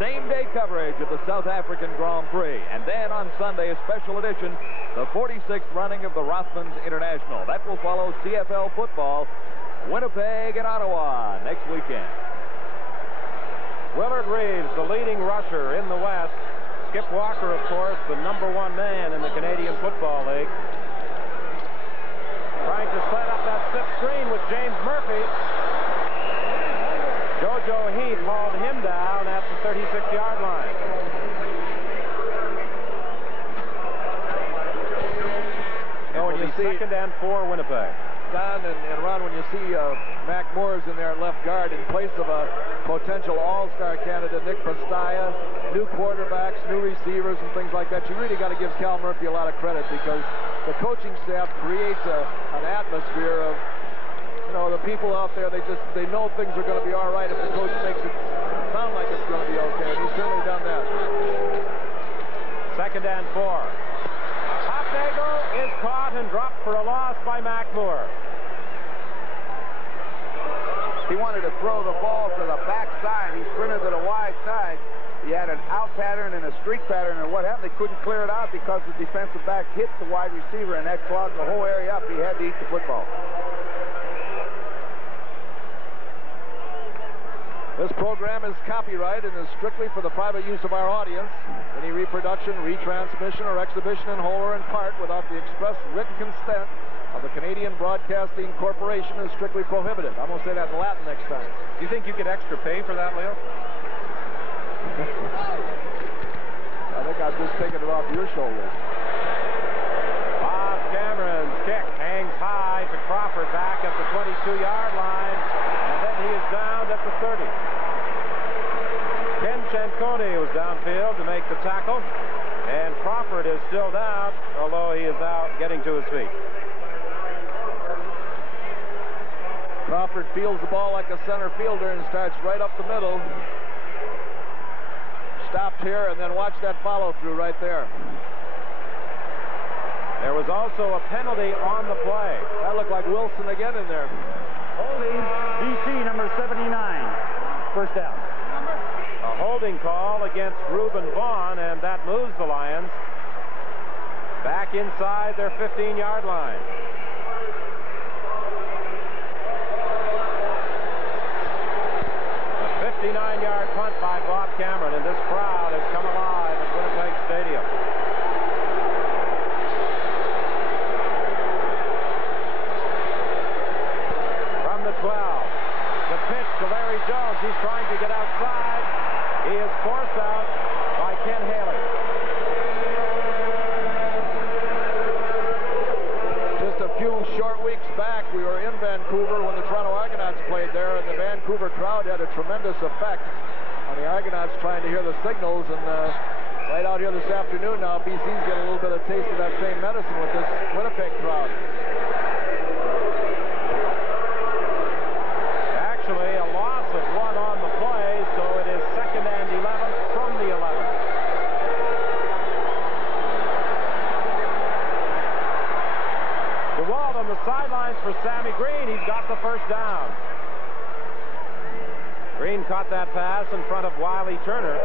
Same-day coverage of the South African Grand Prix. And then on Sunday, a special edition, the 46th running of the Rothmans International. That will follow CFL football, Winnipeg and Ottawa next weekend. Willard Reeves, the leading rusher in the West. Skip Walker, of course, the #1 man in the Canadian Football League. Trying to set up that slip screen with James Murphy. JoJo Heath hauled him down at the 36-yard line. Now when you see 2nd and 4 Winnipeg. Don and Ron, when you see Mac Moores in there at left guard in place of a potential all-star candidate, Nick Pastaya, new quarterbacks, new receivers, and things like that, you really got to give Cal Murphy a lot of credit because the coaching staff creates an atmosphere of, you know, the people out there, they know things are going to be all right if the coach makes it sound like it's going to be okay, and he's certainly done that. 2nd and 4. Hofnagel is caught and dropped for a loss by Mac Moore. He wanted to throw the ball to the backside. He sprinted to the wide side. He had an out pattern and a streak pattern, and what happened, they couldn't clear it out because the defensive back hit the wide receiver, and that clogged the whole area up. He had to eat the football. This program is copyright and is strictly for the private use of our audience. Any reproduction, retransmission, or exhibition in whole or in part without the express written consent of the Canadian Broadcasting Corporation is strictly prohibited. I'm going to say that in Latin next time. Do you think you get extra pay for that, Leo? I think I've just taken it off your shoulders. Bob Cameron's kick hangs high to Crawford back at the 22-yard line, and then he is down at the 30. Ken Ciancone was downfield to make the tackle, and Crawford is still down, although he is now getting to his feet. Crawford fields the ball like a center fielder and starts right up the middle. Stopped here, and then watch that follow-through right there. There was also a penalty on the play. That looked like Wilson again in there. Holding, BC number 79. First down. A holding call against Reuben Vaughn, and that moves the Lions back inside their 15-yard line. A 59-yard punt by Bob Cameron, and this crowd has come alive at Winnipeg Stadium. From the 12, the pitch to Larry Jones. He's trying to get outside. He is forced out by Ken Haley. Just a few short weeks back, we were in Vancouver when the Toronto Argonauts played there, and the Vancouver crowd had a tremendous effect on the Argonauts trying to hear the signals. And right out here this afternoon now, BC's getting a little bit of taste of that same medicine with this Winnipeg crowd. Actually, a loss of 1 on the play, so it is 2nd and 11 from the 11. sidelines for Sammy Green. He's got the first down. Green caught that pass in front of Wiley Turner.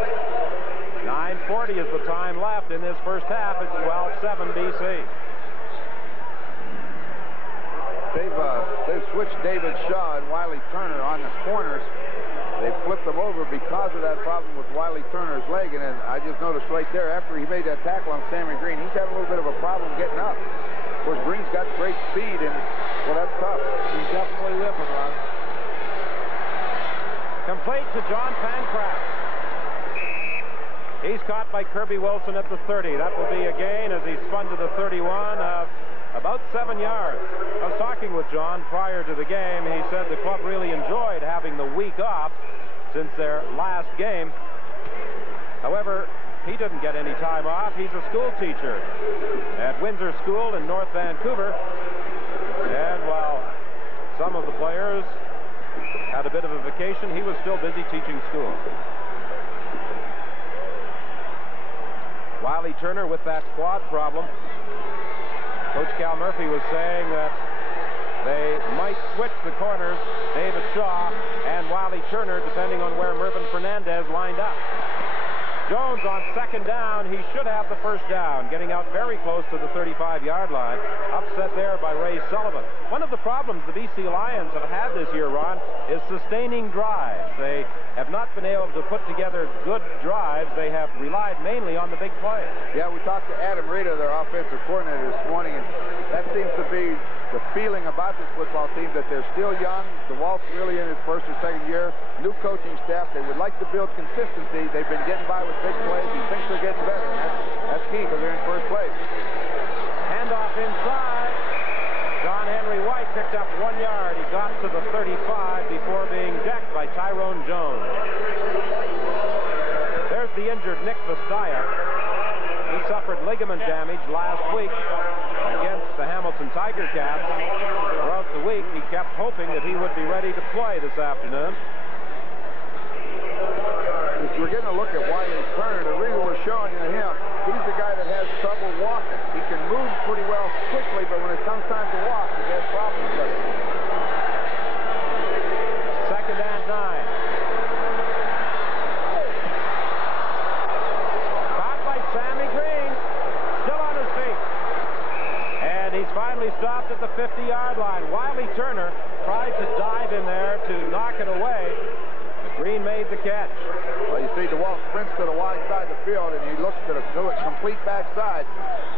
9:40 is the time left in this first half. It's 12-7 BC. They've switched David Shaw and Wiley Turner on the corners. They flipped them over because of that problem with Wiley Turner's leg. And then I just noticed right there, after he made that tackle on Sammy Green, he's having a little bit of a problem getting up. Of course, Green's got great speed, and, well, that's tough. He's definitely limping, Ron. Complete to John Pancraft. He's caught by Kirby Wilson at the 30. That will be a gain as he spun to the 31 of about 7 yards. I was talking with John prior to the game. He said the club really enjoyed having the week off since their last game. However, he didn't get any time off. He's a school teacher at Windsor School in North Vancouver. And while some of the players had a bit of a vacation, he was still busy teaching school. Wiley Turner with that quad problem. Coach Cal Murphy was saying that they might switch the corners, David Shaw and Wiley Turner, depending on where Mervyn Fernandez lined up. Jones on second down. He should have the first down, getting out very close to the 35-yard line. Upset there by Ray Sullivan. One of the problems the BC Lions have had this year, Ron, is sustaining drives. They have not been able to put together good drives. They have relied mainly on the big play. Yeah, we talked to Adam Rita, their offensive coordinator, this morning, and that seems to be the feeling about this football team, that they're still young. DeWalt's really in his first or second year. New coaching staff. They would like to build consistency. They've been getting by with big plays. He thinks they're getting better. That's key because they're in first place. Handoff inside. John Henry White picked up 1 yard. He got to the 35 before being decked by Tyrone Jones. There's the injured Nick Vestaya. He suffered ligament damage last week against the Hamilton Tiger Cats. Throughout the week, he kept hoping that he would be ready to play this afternoon. If we're getting a look at Wiley Turner, the reason we're showing you him, he's the guy that has trouble walking. He can move pretty well quickly, but when it comes time to walk, he has problems with it. 2nd and 9. Caught by Sammy Green. Still on his feet. And he's finally stopped at the 50-yard line. Wiley Turner tried to dive in there to knock it away. Green made the catch. Well, you see DeWalt sprints to the wide side of the field, and he looks to the complete backside.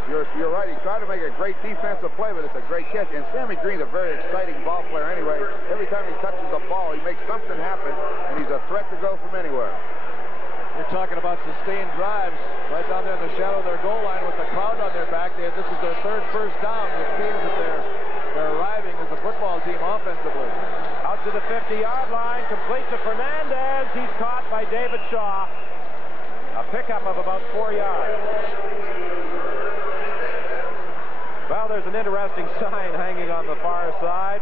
You're right. He tried to make a great defensive play, but it's a great catch. And Sammy Green's a very exciting ball player anyway. Every time he touches the ball, he makes something happen, and he's a threat to go from anywhere. You're talking about sustained drives right down there in the shadow of their goal line with the crowd on their back. This is their third first down, which means that they're arriving as a football team offensively. Out to the 50-yard line, complete to Fernandez. He's caught by David Shaw. A pickup of about 4 yards. Well, there's an interesting sign hanging on the far side.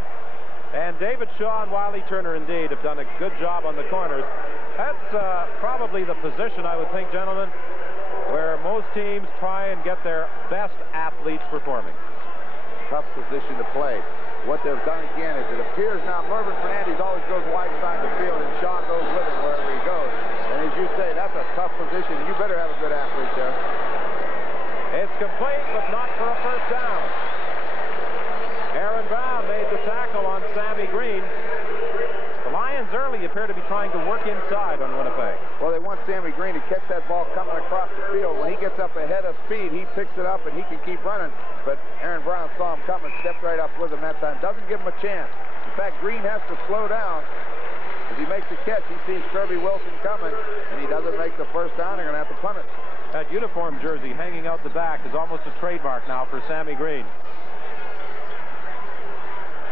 And David Shaw and Wiley Turner, indeed, have done a good job on the corners. That's probably the position, I would think, gentlemen, where most teams try and get their best athletes performing. Tough position to play. What they've done again is it appears now Mervyn Fernandez always goes wide side of the field, and Shaw goes with him wherever he goes. And as you say, that's a tough position. You better have a good athlete there. It's complete, but not for a first down. Aaron Brown made the tackle on Sammy Green. The Lions early appear to be trying to work inside on Winnipeg. Well, they want Sammy Green to catch that ball coming across the field. When he gets up ahead of speed, he picks it up and he can keep running. But Aaron Brown saw him coming, stepped right up with him that time. Doesn't give him a chance. In fact, Green has to slow down. As he makes the catch, he sees Kirby Wilson coming, and he doesn't make the first down. They're going to have to punt it. That uniform jersey hanging out the back is almost a trademark now for Sammy Green.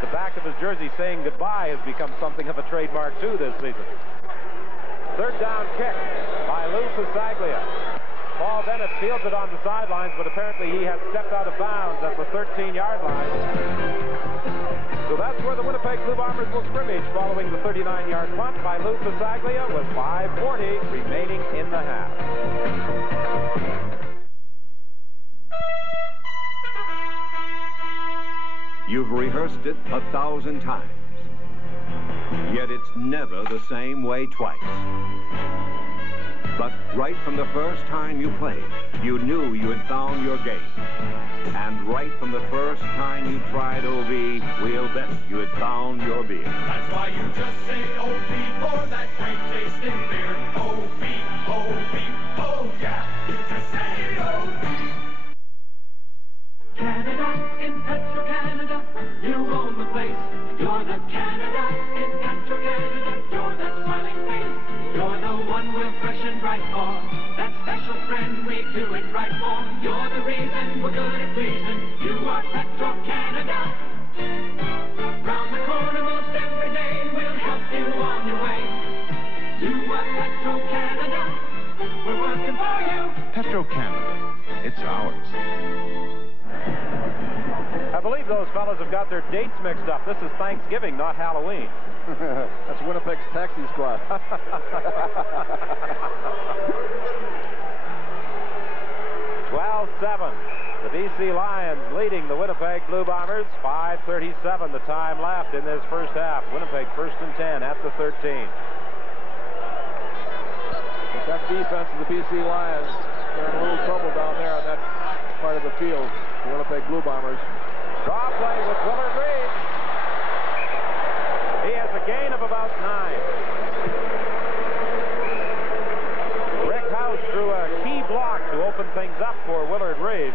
The back of his jersey saying goodbye has become something of a trademark, too, this season. Third down kick by Lou Pasaglia. Paul Bennett fields it on the sidelines, but apparently he had stepped out of bounds at the 13-yard line. So that's where the Winnipeg Blue Bombers will scrimmage following the 39-yard punt by Lou Pasaglia with 5:40 remaining in the half. You've rehearsed it 1,000 times. Yet it's never the same way twice. But right from the first time you played, you knew you had found your game. And right from the first time you tried OV, we'll bet you had found your beer. That's why you just say OV for that great tasting beer. OV, OV, oh yeah, you just say OV. Canada, in Petro-Canada, you own the place. You're the Canada, in Petro-Canada, you're that smiling face. You're the one we're fresh and bright for, that special friend we do it right for. You're the reason we're good at pleasing. You are Petro-Canada. Round the corner most every day, we'll help you on your way. You are Petro-Canada. We're working for you. Petro-Canada. It's ours. I believe those fellas have got their dates mixed up. This is Thanksgiving, not Halloween. That's Winnipeg's taxi squad. 12-7. The BC Lions leading the Winnipeg Blue Bombers. 5:37 the time left in this first half. Winnipeg first and 10 at the 13. But that defense of the BC Lions, they're in a little trouble down there on that part of the field. The Winnipeg Blue Bombers. Draw play with Willard Reed. He has a gain of about 9. Rick House drew a key block to open things up for Willard Reed.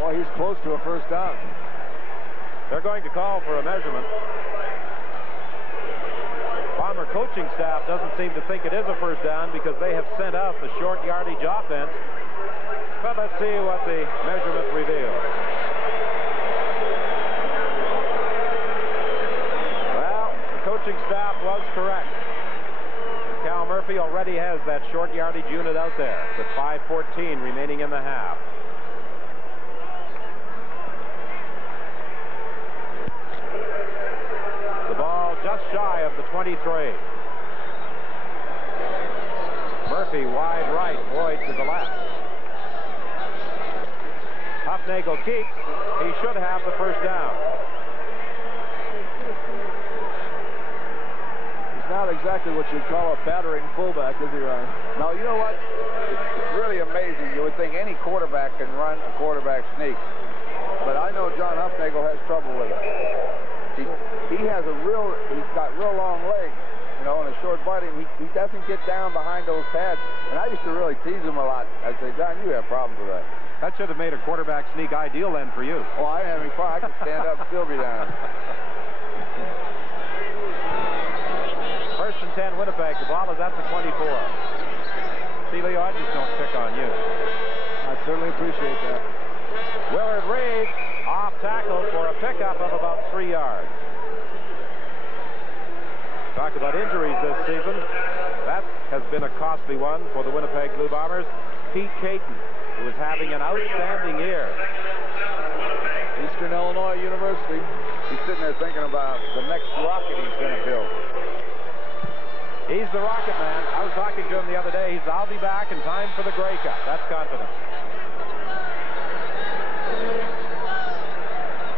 Well, he's close to a first down. They're going to call for a measurement. Bomber coaching staff doesn't seem to think it is a first down because they have sent out the short yardage offense. But let's see what the measurement reveals. Well, the coaching staff was correct. Cal Murphy already has that short yardage unit out there with 5:14 remaining in the half. The ball just shy of the 23. Murphy wide right, Boyd to the left. Hufnagel keeps. He should have the first down. He's not exactly what you'd call a battering fullback, is he, Ryan? No, you know what? It's really amazing. You would think any quarterback can run a quarterback sneak. But I know John Hufnagel has trouble with it. He's got real long legs, you know, and a short body, and he doesn't get down behind those pads. And I used to really tease him a lot. I'd say, John, you have problems with that. That should have made a quarterback sneak ideal then for you. Oh, I didn't have any problem. I could stand up and still be down. First and 10, Winnipeg. The ball is at the 24. See, Leo, I just don't pick on you. I certainly appreciate that. Willard Reed off tackle for a pickup of about 3 yards. Talk about injuries this season. That has been a costly one for the Winnipeg Blue Bombers. Pete Caton, who is having an outstanding year. Eastern Illinois University. He's sitting there thinking about the next rocket he's going to build. He's the rocket man. I was talking to him the other day. He said, I'll be back in time for the Grey Cup. That's confident.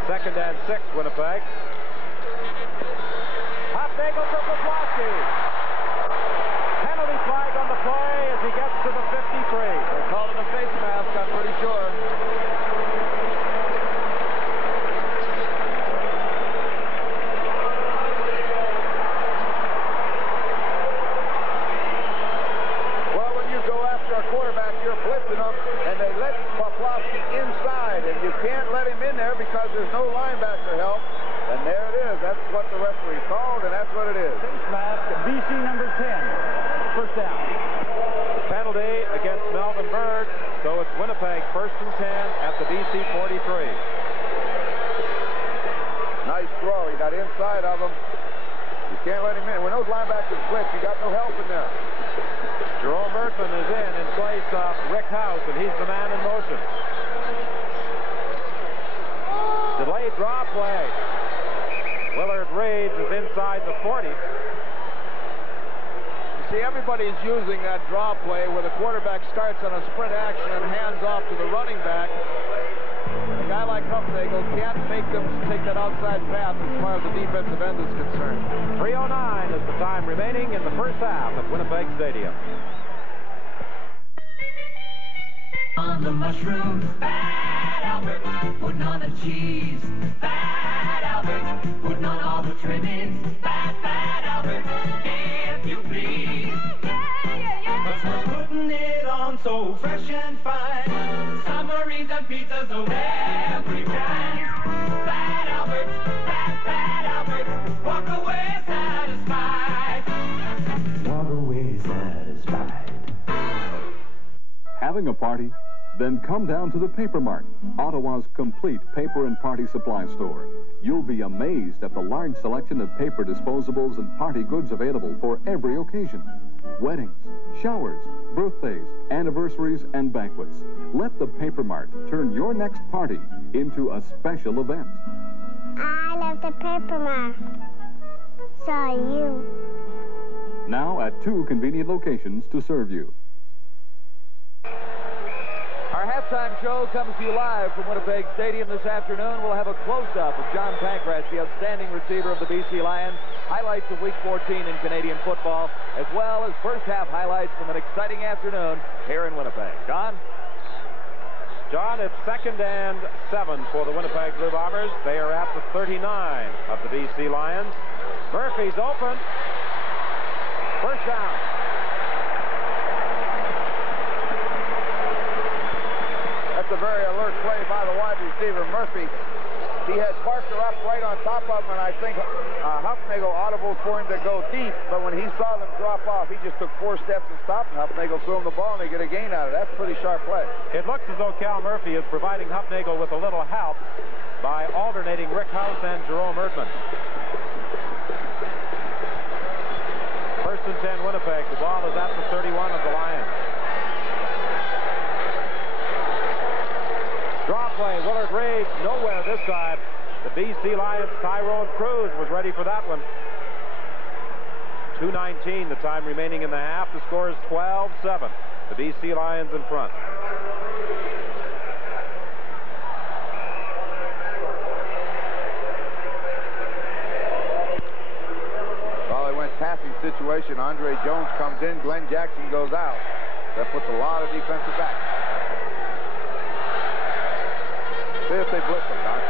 Second and 6, Winnipeg. Hufnagel to Poplawski. Penalty flag on the play as he gets to the 53. They're calling a face mask, I'm pretty sure. Well, when you go after a quarterback, you're blitzing them, and they let Poplawski inside, and you can't let him in there because there's no linebacker help. And there it is. That's what the referee called, and that's what it is. Face mask, BC number 10. First down. Penalty against Melvin Bird, so it's Winnipeg first and 10 at the BC 43. Nice throw. He got inside of him. You can't let him in. When those linebackers blitz, you got no help in there. Jerome Bertman is in place of Rick House, and he's the man in motion. Delayed draw play. Willard Reed is inside the 40. You see, everybody's using that draw play where the quarterback starts on a sprint action and hands off to the running back. The guy like Hufnagel can't make them take that outside path as far as the defensive end is concerned. 3:09 is the time remaining in the first half at Winnipeg Stadium. On the mushrooms, Fat Albert, putting on the cheese. Fat Albert, putting on all the trimmings. Fat Albert, if you please. Yeah. 'Cause we're putting it on so fresh and fine. Submarines and pizzas of every kind. Fat Albert, Fat Albert, walk away satisfied. Walk away satisfied. Having a party? Then come down to the Paper Mart, Ottawa's complete paper and party supply store. You'll be amazed at the large selection of paper disposables and party goods available for every occasion. Weddings, showers, birthdays, anniversaries, and banquets. Let the Paper Mart turn your next party into a special event. I love the Paper Mart. So are you. Now at 2 convenient locations to serve you. Our halftime show comes to you live from Winnipeg Stadium this afternoon. We'll have a close-up of John Pankratz, the outstanding receiver of the BC Lions, highlights of Week 14 in Canadian football, as well as first-half highlights from an exciting afternoon here in Winnipeg. John? John, it's 2nd and 7 for the Winnipeg Blue Bombers. They are at the 39 of the BC Lions. Murphy's open. First down. That's a very alert play by the wide receiver, Murphy. He had Parker up right on top of him, and I think Hufnagel audible for him to go deep, but when he saw them drop off, he just took 4 steps and stopped, and Hufnagel threw him the ball, and they get a gain out of it. That's a pretty sharp play. It looks as though Cal Murphy is providing Hufnagel with a little help by alternating Rick House and Jerome Erdman. 1st and 10 Winnipeg. The ball is at the 31 of the Lions. Draw play, Willard Reed, nowhere this time. The BC Lions' Tyrone Cruz was ready for that one. 2:19, the time remaining in the half. The score is 12-7. The BC Lions in front. Well, they went passing situation. Andre Jones comes in, Glenn Jackson goes out. That puts a lot of defensive back. See if they blitz him, Don.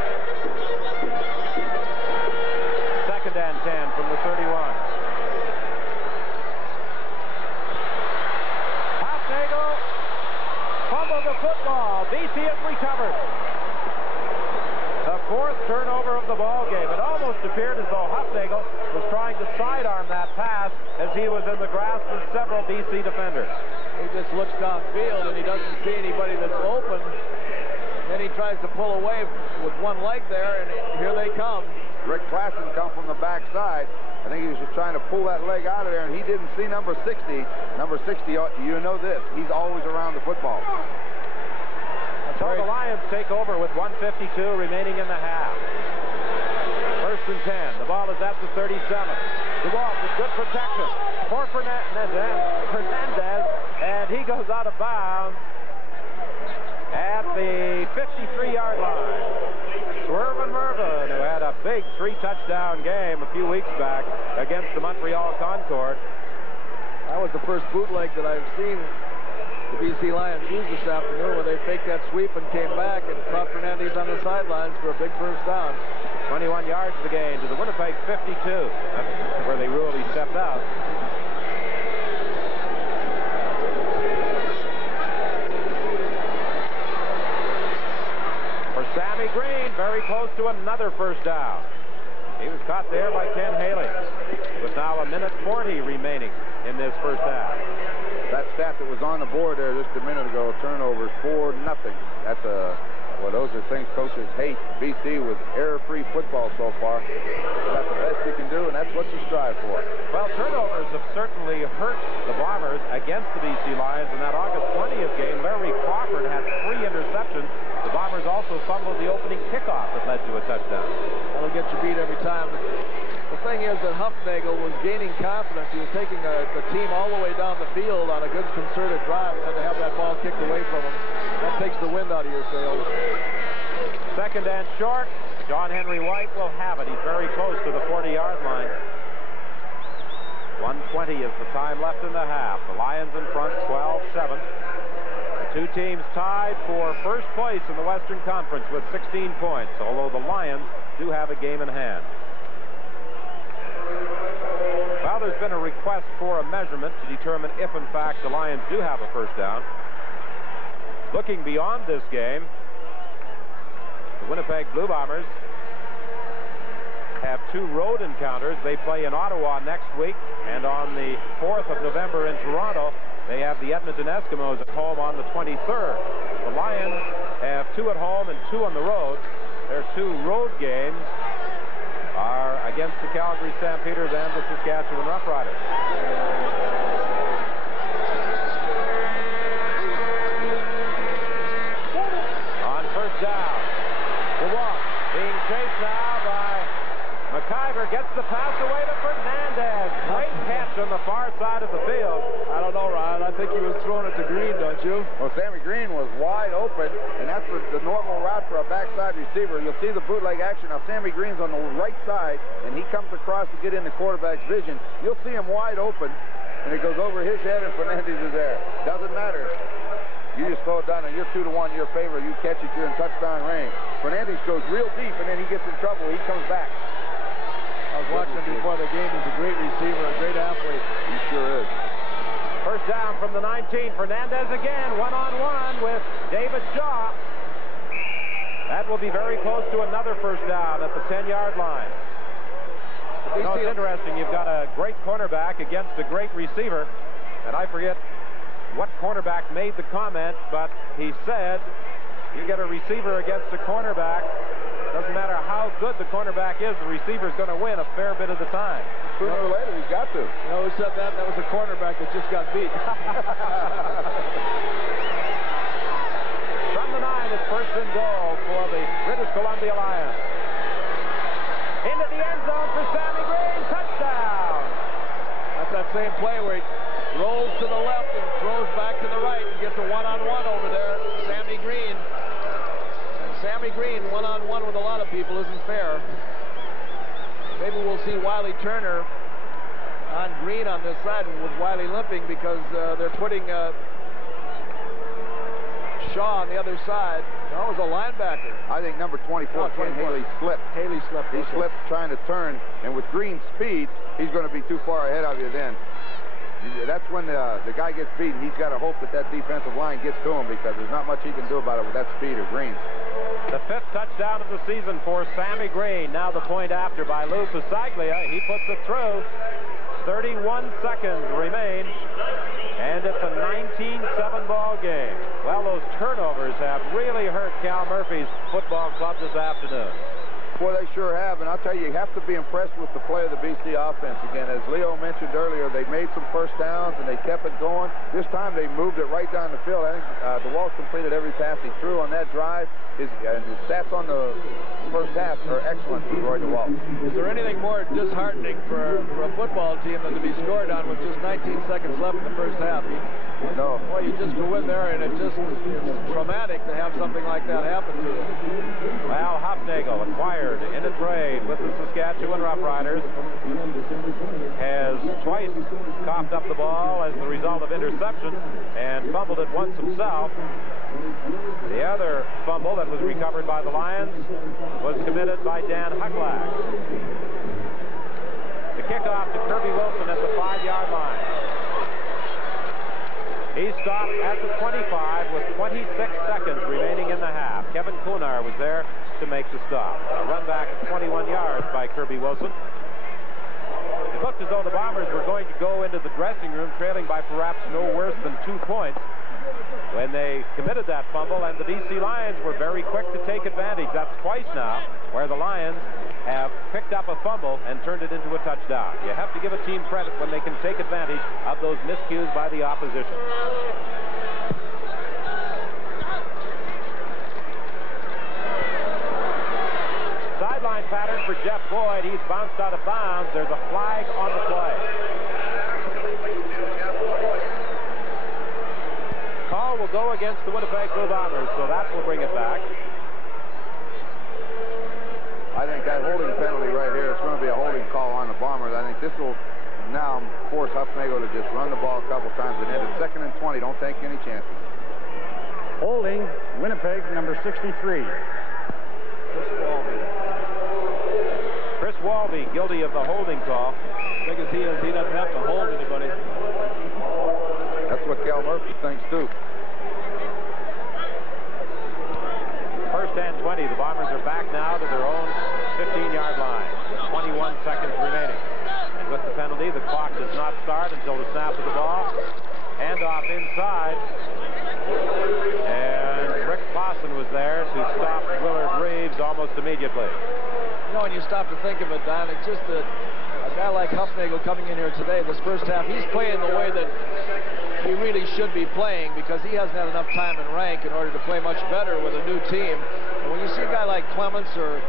2nd and 10 from the 31. Hufnagel fumbled the football. BC has recovered. The 4th turnover of the ball game. It almost appeared as though Hufnagel was trying to sidearm that pass as he was in the grasp of several BC defenders. He just looks downfield and he doesn't see anybody that's open. Then he tries to pull away with one leg there, and here they come. Rick Klassen come from the backside. I think he was just trying to pull that leg out of there, and he didn't see number 60. Number 60, you know this, he's always around the football. So the Lions take over with 1:52 remaining in the half. 1st and 10. The ball is at the 37. DeWalt with good protection for Fernandez, and he goes out of bounds at the 53-yard line. Swervin Mervin, who had a big 3-touchdown game a few weeks back against the Montreal Concord. That was the first bootleg that I've seen the BC Lions use this afternoon, where they faked that sweep and came back and caught Fernandez on the sidelines for a big first down. 21 yards to gain to the Winnipeg 52. That's where they really stepped out. Sammy Green, very close to another first down. He was caught there by Ken Haley. With now 1:40 remaining in this first half. That stat that was on the board there just a minute ago, turnovers 4-0. That's well, those are things coaches hate. BC with error-free football so far. That's the best you can do, and that's what you strive for. Well, turnovers have certainly hurt the Bombers against the BC Lions. In that August 20th game, Larry Crawford had 3 interceptions. The Bombers also fumbled the opening kickoff that led to a touchdown. That'll get you beat every time. The thing is that Hufnagel was gaining confidence. He was taking the team all the way down the field on a good concerted drive, and then to have that ball kicked away from him, that takes the wind out of your sails. Second and short. John Henry White will have it. He's very close to the 40-yard line. 1:20 is the time left in the half. The Lions in front, 12-7. The two teams tied for first place in the Western Conference with 16 points, although the Lions do have a game in hand. Well, there's been a request for a measurement to determine if, in fact, the Lions do have a first down. Looking beyond this game, the Winnipeg Blue Bombers have two road encounters. They play in Ottawa next week, and on the 4th of November in Toronto, they have the Edmonton Eskimos at home on the 23rd. The Lions have two at home and two on the road. Their two road games are against the Calgary Stampeders and the Saskatchewan Roughriders. On first down, DeWalt being chased now by McIver, gets the pass away to Fernandez. Great catch on the far side of the field. I don't know, Ryan. I think he was throwing it to Green, don't you? Well, Sammy Green was wide open, and that's the normal route for a backside receiver. You'll see the bootleg action. Now, Sammy Green's on the right side, and he comes across to get in the quarterback's vision. You'll see him wide open, and it goes over his head, and Fernandez is there. Doesn't matter. You just slow it down, and you're 2-1 in your favor. You catch it, you're in touchdown range. Fernandez goes real deep, and then he gets in trouble. He comes back. I was watching him before the game. He's a great receiver, a great athlete. He sure is. First down from the 19. Fernandez again, one-on-one with David Shaw. That will be very close to another first down at the 10-yard line. You know, it's interesting. You've got a great cornerback against a great receiver, and I forget what cornerback made the comment, but he said, you get a receiver against a cornerback, doesn't matter how good the cornerback is, the receiver's going to win a fair bit of the time. Sooner or later, he's got to. You know who said that? That was a cornerback that just got beat. From the 9, it's first and goal for the British Columbia Lions. Into the end zone for Sammy Green. Touchdown! That's that same play where he rolls to the left and throws back to the right and gets a one-on-one over there. Sammy Green. Sammy Green, one-on-one with a lot of people isn't fair. Maybe we'll see Wiley Turner on Green on this side with Wiley limping because they're putting Shaw on the other side. No, it was a linebacker. I think number 24, Ken Haley, slipped. Haley slipped. He slipped trying to turn, and with Green's speed, he's going to be too far ahead of you then. That's when the guy gets beaten. He's got to hope that that defensive line gets to him because there's not much he can do about it with that speed of Green. The 5th touchdown of the season for Sammy Green. Now the point after by Lou Pasaglia. He puts it through. 31 seconds remain. And it's a 19-7 ball game. Well, those turnovers have really hurt Cal Murphy's football club this afternoon. Boy, they sure have, and I'll tell you, you have to be impressed with the play of the BC offense again. As Leo mentioned earlier, they made some first downs, and they kept it going. This time, they moved it right down the field. I think DeWalt completed every pass he threw on that drive. His stats on the first half are excellent for Roy DeWalt. Is there anything more disheartening for a football team than to be scored on with just 19 seconds left in the first half? No. Boy, you just go in there, and it just is traumatic to have something like that happen to you. Well, Hofnagel acquired in a trade with the Saskatchewan Roughriders, has twice coughed up the ball as the result of interception and fumbled it once himself. The other fumble that was recovered by the Lions was committed by Dan Hucklag. The kickoff to Kirby Wilson at the 5-yard line. He stopped at the 25 with 26 seconds remaining in the half. Kevin Kunar was there to make the stop. A run back of 21 yards by Kirby Wilson. It looked as though the Bombers were going to go into the dressing room trailing by perhaps no worse than 2 points when they committed that fumble, and the BC Lions were very quick to take advantage. That's twice now where the Lions have picked up a fumble and turned it into a touchdown. You have to give a team credit when they can take advantage of those miscues by the opposition. Sideline pattern for Jeff Boyd. He's bounced out of bounds. There's a flag on the play. Call will go against the Winnipeg Blue Bombers, so that will bring it back. I think that holding penalty right here is going to be a holding call on the Bombers. I think this will now force Huffnagle to just run the ball a couple times and end it. 2nd and 20. Don't take any chances. Holding, Winnipeg, number 63. Chris Walby, guilty of the holding call. Big as he is, he doesn't have to hold anybody. That's what Cal Murphy thinks, too. 1st and 20. The Bombers are back now to their own 15-yard line with 21 seconds remaining. And with the penalty, the clock does not start until the snap of the ball. Handoff inside. And Rick Clausen was there to stop Willard Reeves almost immediately. You know, when you stop to think of it, Don, it's just that a guy like Huffnagle coming in here today, this first half, he's playing the way that he really should be playing because he hasn't had enough time in rank in order to play much better with a new team. And when you see a guy like Clements or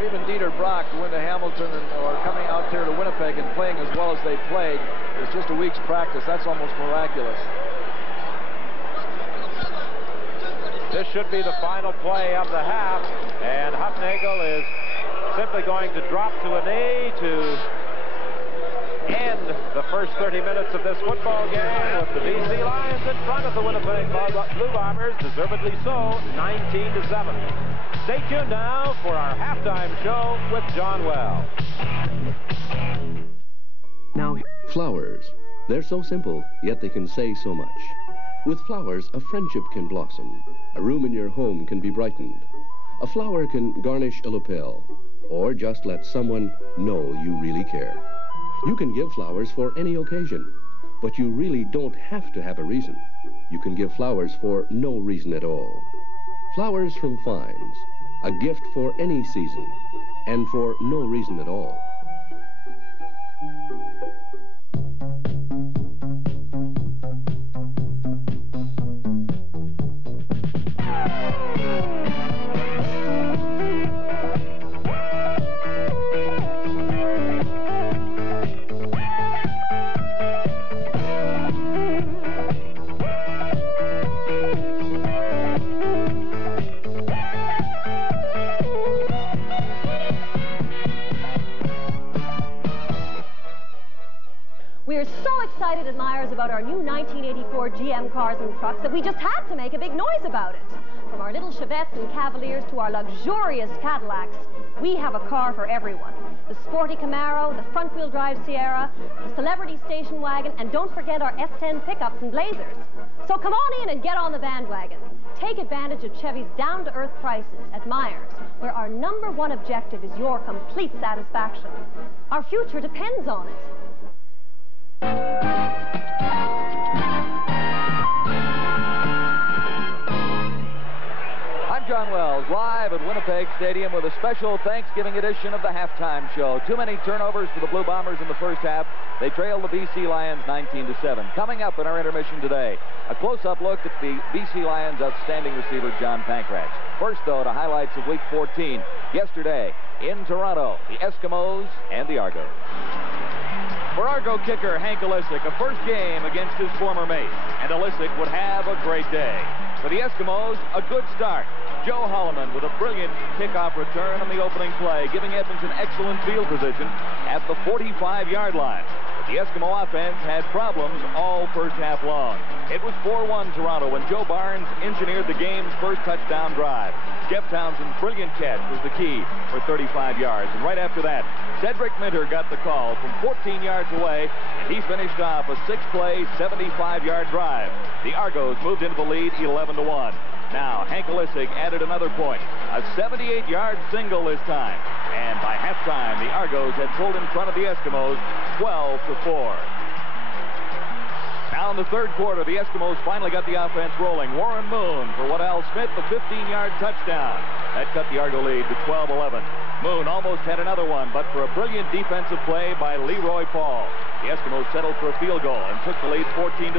even Dieter Brock go into Hamilton or coming out here to Winnipeg and playing as well as they played, it's just a week's practice. That's almost miraculous. This should be the final play of the half, and Huffnagle is simply going to drop to a knee to end the first 30 minutes of this football game with the BC Lions in front of the Winnipeg Blue Bombers, deservedly so, 19-7. Stay tuned now for our halftime show with John Well. Now, flowers. They're so simple, yet they can say so much. With flowers, a friendship can blossom. A room in your home can be brightened. A flower can garnish a lapel, or just let someone know you really care. You can give flowers for any occasion, but you really don't have to have a reason. You can give flowers for no reason at all. Flowers from Fines, a gift for any season, and for no reason at all. About our new 1984 GM cars and trucks that we just had to make a big noise about it. From our little Chevettes and Cavaliers to our luxurious Cadillacs, we have a car for everyone. The sporty Camaro, the front-wheel drive Sierra, the celebrity station wagon, and don't forget our S10 pickups and Blazers. So come on in and get on the bandwagon. Take advantage of Chevy's down-to-earth prices at Myers, where our #1 objective is your complete satisfaction. Our future depends on it. I'm John Wells, live at Winnipeg Stadium with a special Thanksgiving edition of the halftime show. Too many turnovers for the Blue Bombers in the first half. They trailed the BC Lions 19-7. Coming up in our intermission today, a close-up look at the BC Lions' outstanding receiver, John Pankratz. First, though, to highlights of Week 14. Yesterday, in Toronto, the Eskimos and the Argos. For Argo kicker Hank Olisic, a first game against his former mate, and Olisic would have a great day. For the Eskimos, a good start. Joe Holloman with a brilliant kickoff return on the opening play, giving Edmonton excellent field position at the 45-yard line. But the Eskimo offense had problems all first half long. It was 4-1 Toronto when Joe Barnes engineered the game's first touchdown drive. Jeff Townsend's brilliant catch was the key for 35 yards. And right after that, Cedric Minter got the call from 14 yards away, and he finished off a 6-play, 75-yard drive. The Argos moved into the lead 11-1. Now, Hank Olisic added another point, a 78-yard single this time. And by halftime, the Argos had pulled in front of the Eskimos 12-4. Now in the third quarter, the Eskimos finally got the offense rolling. Warren Moon for what Al Smith, the 15-yard touchdown. That cut the Argo lead to 12-11. Moon almost had another one, but for a brilliant defensive play by Leroy Paul. The Eskimos settled for a field goal and took the lead 14-12.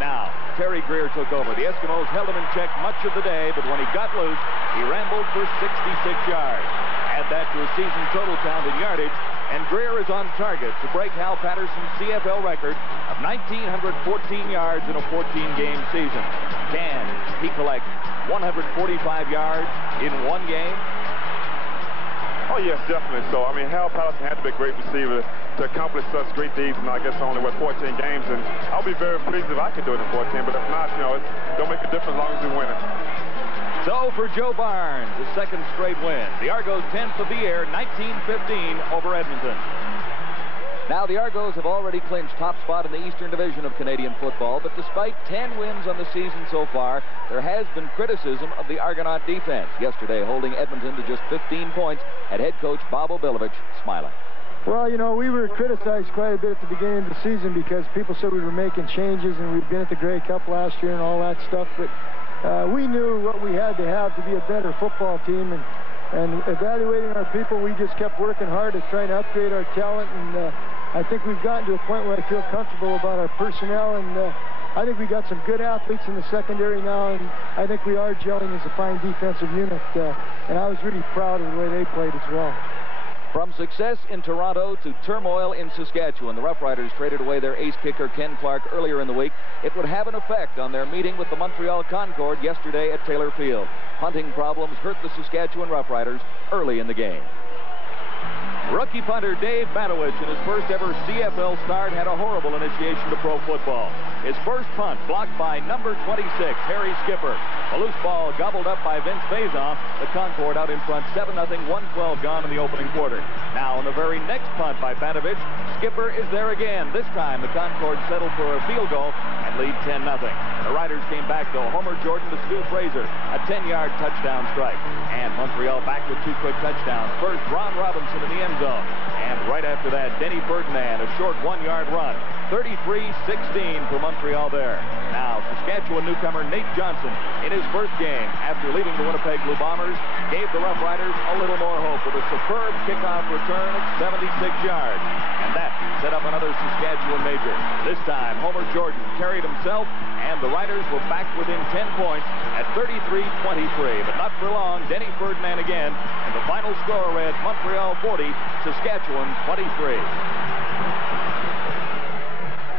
Now, Terry Greer took over. The Eskimos held him in check much of the day, but when he got loose, he rambled for 66 yards. Add that to his season total count in yardage, and Greer is on target to break Hal Patterson's CFL record of 1,914 yards in a 14-game season. Can he collect 145 yards in one game? Oh, yes, definitely so. I mean, Hal Patterson had to be a great receiver to accomplish such great deeds, and I guess only with 14 games, and I'll be very pleased if I could do it in 14, but if not, you know, it don't make a difference as long as we win it. So for Joe Barnes, his second straight win. The Argos 10th of the year, 19-15 over Edmonton. Now, the Argos have already clinched top spot in the Eastern Division of Canadian football, but despite 10 wins on the season so far, there has been criticism of the Argonaut defense. Yesterday, holding Edmonton to just 15 points, had head coach Bob Obilovich smiling. Well, you know, we were criticized quite a bit at the beginning of the season because people said we were making changes and we'd been at the Grey Cup last year and all that stuff, but we knew what we had to have to be a better football team, and evaluating our people, we just kept working hard at trying to upgrade our talent, and I think we've gotten to a point where I feel comfortable about our personnel, and I think we got some good athletes in the secondary now, and I think we are gelling as a fine defensive unit, and I was really proud of the way they played as well. From success in Toronto to turmoil in Saskatchewan, the Rough Riders traded away their ace kicker Ken Clark earlier in the week. It would have an effect on their meeting with the Montreal Concorde yesterday at Taylor Field. Punting problems hurt the Saskatchewan Rough Riders early in the game. Rookie punter Dave Banowich, in his first ever CFL start, had a horrible initiation to pro football. His first punt blocked by number 26, Harry Skipper. A loose ball gobbled up by Vince Faison. The Concorde out in front 7-0, 1:12 gone in the opening quarter. Now on the very next punt by Banowich, Skipper is there again. This time the Concorde settled for a field goal and lead 10-0. The Riders came back though. Homer Jordan to Stu Fraser, a 10-yard touchdown strike. And Montreal back with 2 quick touchdowns. First, Ron Robinson in the end zone. And right after that, Denny Ferdinand, a short 1-yard run. 33-16 for Montreal there. Now, Saskatchewan newcomer Nate Johnson, in his first game after leaving the Winnipeg Blue Bombers, gave the Rough Riders a little more hope with a superb kickoff return at 76 yards. And that set up another Saskatchewan major. This time, Homer Jordan carried himself, and the Riders were back within 10 points at 33-23. But not for long. Denny Ferdinand again, and the final score read Montreal 40, Saskatchewan 23.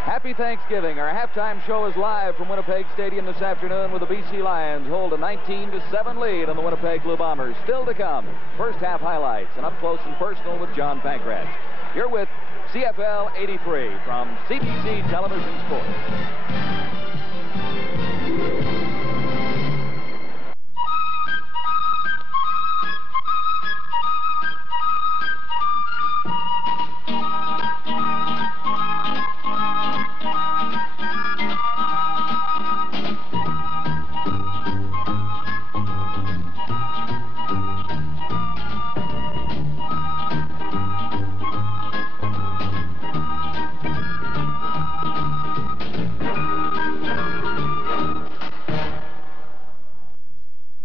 Happy Thanksgiving. Our halftime show is live from Winnipeg Stadium this afternoon, with the BC Lions hold a 19-7 lead on the Winnipeg Blue Bombers. Still to come, first half highlights and up close and personal with John Pankratz. You're with CFL 83 from CBC Television Sports.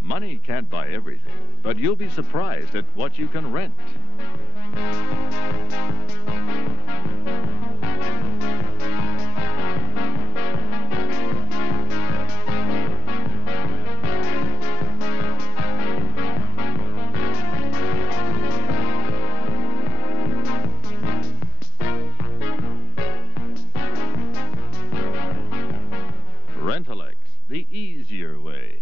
Money can't buy everything, but you'll be surprised at what you can rent. Rentalex, the easier way.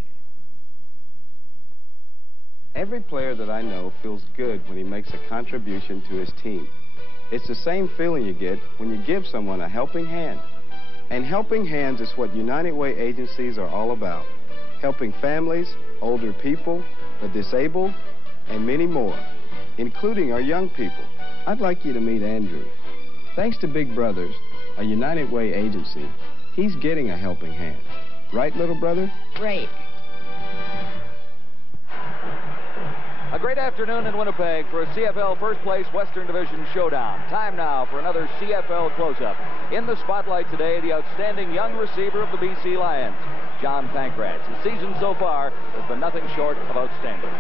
Every player that I know feels good when he makes a contribution to his team. It's the same feeling you get when you give someone a helping hand. And helping hands is what United Way agencies are all about. Helping families, older people, the disabled, and many more, including our young people. I'd like you to meet Andrew. Thanks to Big Brothers, a United Way agency, he's getting a helping hand. Right, little brother? Right. A great afternoon in Winnipeg for a CFL First Place Western Division showdown. Time now for another CFL close-up. In the spotlight today, the outstanding young receiver of the BC Lions, John Pankratz. His season so far has been nothing short of outstanding.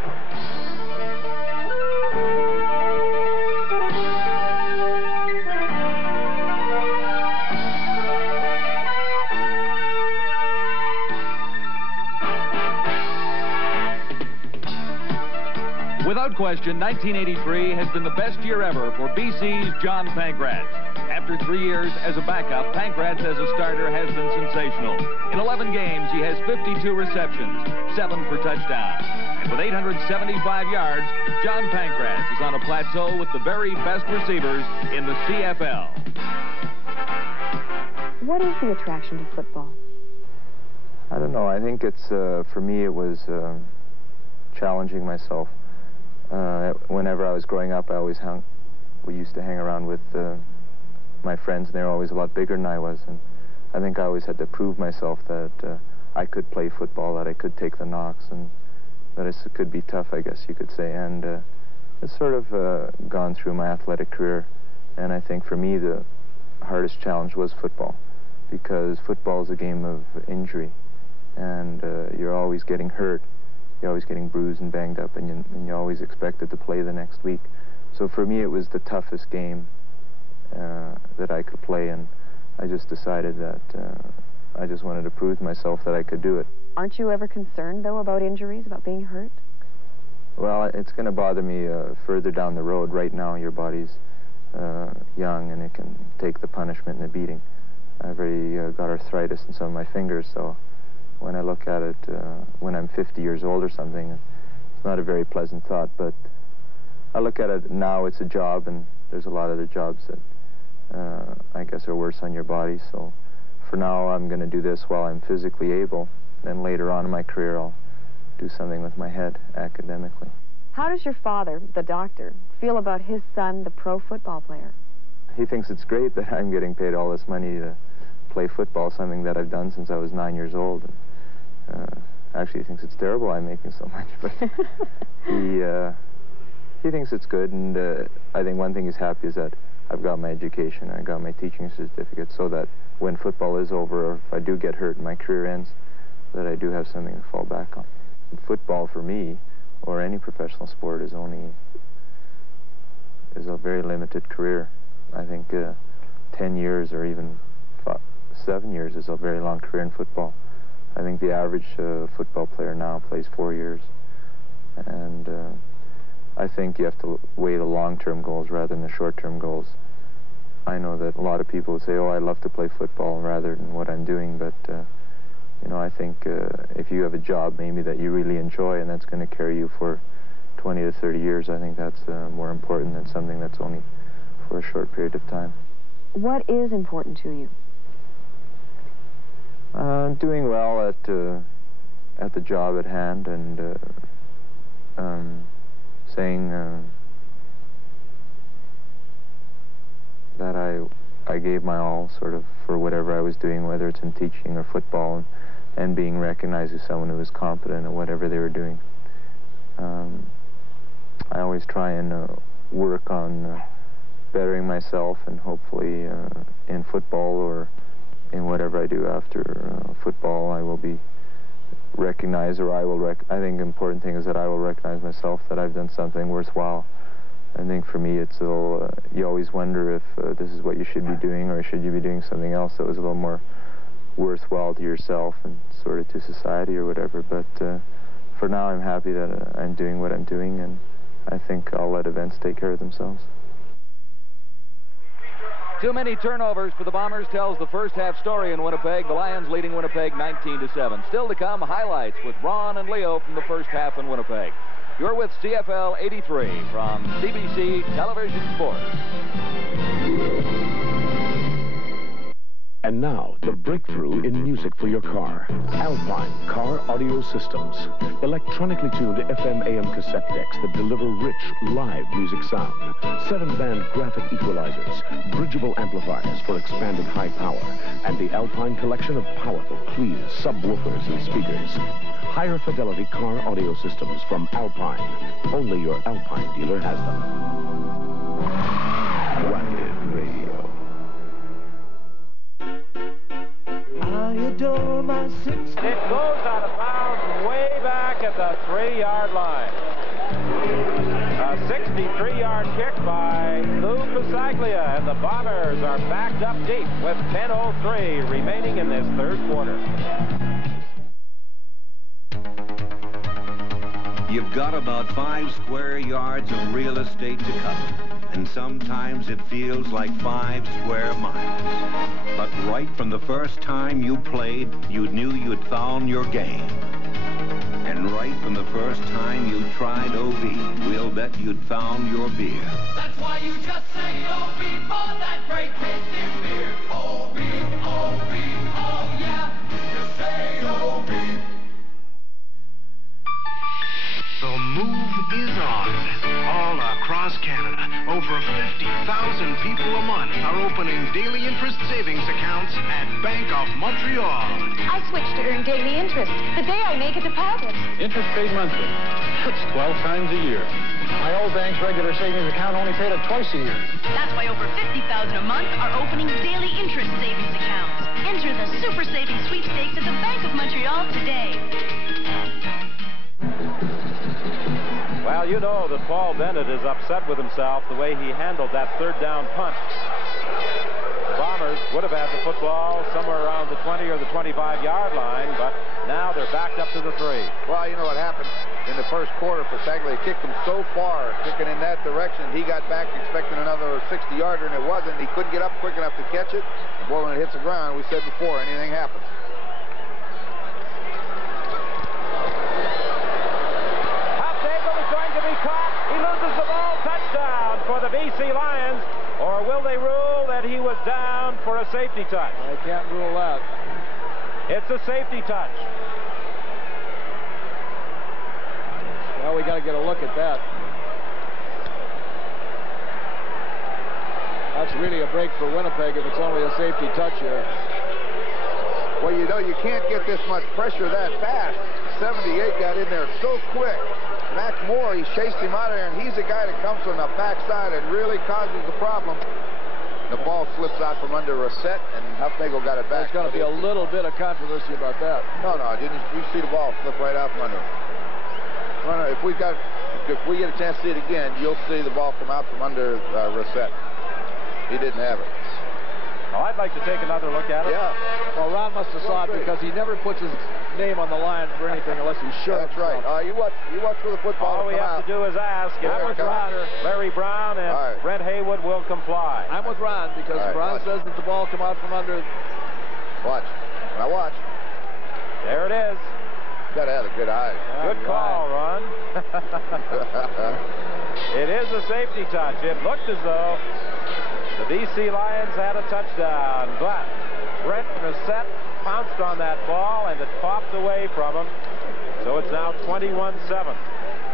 Without question, 1983 has been the best year ever for BC's John Pankratz. After 3 years as a backup, Pankratz as a starter has been sensational. In 11 games, he has 52 receptions, 7 for touchdowns. And With 875 yards, John Pancras is on a plateau with the very best receivers in the CFL. What is the attraction to football? I don't know. I think it's, for me, it was challenging myself. Whenever I was growing up, we used to hang around with my friends, and they were always a lot bigger than I was. And I think I always had to prove myself that I could play football, that I could take the knocks, and that it could be tough, I guess you could say. And it's sort of gone through my athletic career. And I think for me, the hardest challenge was football, because football is a game of injury, and you're always getting hurt. You're always getting bruised and banged up, and you're always expected to play the next week. So for me, it was the toughest game that I could play, and I just decided that I just wanted to prove to myself that I could do it. Aren't you ever concerned, though, about injuries, about being hurt? Well, it's going to bother me further down the road. Right now, your body's young, and it can take the punishment and the beating. I've already got arthritis in some of my fingers, so when I look at it, when I'm 50 years old or something, it's not a very pleasant thought, but I look at it now, it's a job, and there's a lot of other jobs that I guess are worse on your body, so for now I'm going to do this while I'm physically able, then later on in my career I'll do something with my head academically. How does your father, the doctor, feel about his son, the pro football player? He thinks it's great that I'm getting paid all this money to play football, something that I've done since I was 9 years old. And, actually, he thinks it's terrible I'm making so much, but he thinks it's good, and I think one thing he's happy is that I've got my education, I got my teaching certificate, so that when football is over, or if I do get hurt and my career ends, that I do have something to fall back on. Football for me, or any professional sport, is a very limited career. I think 10 years or even 7 years is a very long career in football. I think the average football player now plays 4 years. And I think you have to weigh the long-term goals rather than the short-term goals. I know that a lot of people say, oh, I'd love to play football rather than what I'm doing, but you know, I think if you have a job maybe that you really enjoy and that's going to carry you for 20 to 30 years, I think that's more important than something that's only for a short period of time. What is important to you? Doing well at the job at hand, and saying that I gave my all sort of for whatever I was doing, whether it's in teaching or football, and being recognized as someone who was competent at whatever they were doing. I always try and work on bettering myself, and hopefully in football or in whatever I do after football, I will be recognized, or I think the important thing is that I will recognize myself that I've done something worthwhile. I think for me it's a little, you always wonder if this is what you should be doing, or should you be doing something else that was a little more worthwhile to yourself and sort of to society or whatever. But for now I'm happy that I'm doing what I'm doing, and I think I'll let events take care of themselves. Too many turnovers for the Bombers tells the first half story in Winnipeg. The Lions leading Winnipeg 19-7. Still to come, highlights with Ron and Leo from the first half in Winnipeg. You're with CFL 83 from CBC Television Sports. And now, the breakthrough in music for your car. Alpine Car Audio Systems. Electronically tuned FM AM cassette decks that deliver rich, live music sound. 7-band graphic equalizers. Bridgeable amplifiers for expanded high power. And the Alpine collection of powerful, clean subwoofers and speakers. Higher fidelity car audio systems from Alpine. Only your Alpine dealer has them. Racket Radio. I adore my 60. It goes out of bounds way back at the 3-yard line. A 63-yard kick by Lou Pasaglia, and the Bombers are backed up deep with 10:03 remaining in this third quarter. You've got about 5 square yards of real estate to cover, and sometimes it feels like 5 square miles. But right from the first time you played, you knew you'd found your game. And And right from the first time you tried OV, we'll bet you'd found your beer. That's why you just say OV for that great tasting beer. OV, OV, oh yeah, just say OV. The move is on. All across Canada, over 50,000 people a month are opening daily interest savings accounts at Bank of Montreal. I switched to earn daily interest the day I make a deposit. Interest paid monthly. That's 12 times a year. My old bank's regular savings account only paid it twice a year. That's why over 50,000 a month are opening daily interest savings accounts. Enter the Super Savings Sweepstakes at the Bank of Montreal today. Well, you know that Paul Bennett is upset with himself the way he handled that third down punt. Bombers would have had the football somewhere around the 20 or the 25-yard line, but now they're backed up to the 3. Well, you know what happened in the first quarter for Tagley. He kicked him so far, kicking in that direction, he got back expecting another 60-yarder, and it wasn't. He couldn't get up quick enough to catch it. And boy, when it hits the ground, we said before, anything happens. For the BC Lions, or will they rule that he was down for a safety touch? They can't rule that. It's a safety touch. Well, we got to get a look at that. That's really a break for Winnipeg if it's only a safety touch here. Well, you know, you can't get this much pressure that fast. 78 got in there so quick. Max Moore, he chased him out of there, and he's the guy that comes from the backside and really causes the problem. The ball slips out from under Reset, and Huffnagel got it back. There's going to be a little bit of controversy about that. No, didn't you see the ball slip right out from under him? If we get a chance to see it again, you'll see the ball come out from under Reset. He didn't have it. Well, I'd like to take another look at it. Yeah. Well, Ron must have saw it because he never puts his name on the line for anything unless he's sure. That's right. You watch for the football. All we have to do is ask. I'm with Ron. Larry Brown and Brent Haywood will comply. I'm with Ron because Ron says that the ball come out from under. Watch. Now watch. There it is. Got to have a good eye. Good call, Ron. It is a safety touch. It looked as though the BC Lions had a touchdown, but Brent Reset pounced on that ball, and it popped away from him. So it's now 21-7.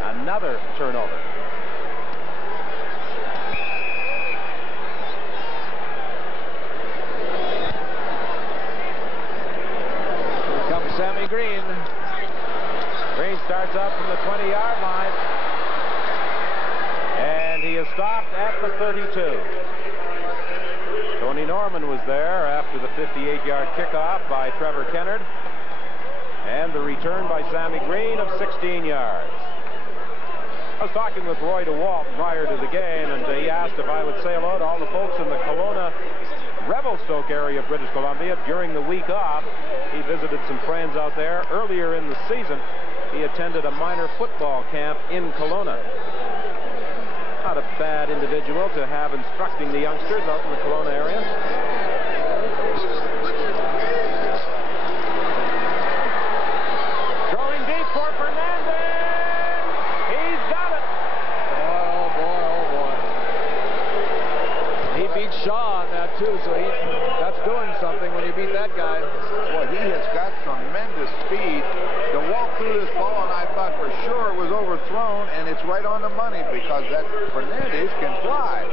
Another turnover. Here comes Sammy Green. Green starts up from the 20-yard line, and he is stopped at the 32. Tony Norman was there after the 58-yard kickoff by Trevor Kennard, and the return by Sammy Green of 16 yards. I was talking with Roy DeWalt prior to the game, and he asked if I would say hello to all the folks in the Kelowna Revelstoke area of British Columbia during the week off. He visited some friends out there. Earlier in the season, he attended a minor football camp in Kelowna. Not a bad individual to have instructing the youngsters out in the Kelowna area. Throwing deep for Fernandez. He's got it. Oh, boy. He beat Shaw on that, too, so that's doing something when you beat that guy. Boy, he has got tremendous speed to walk through this ball, and I thought for sure it was overthrown, and it's right on the money because that Fernandez can fly.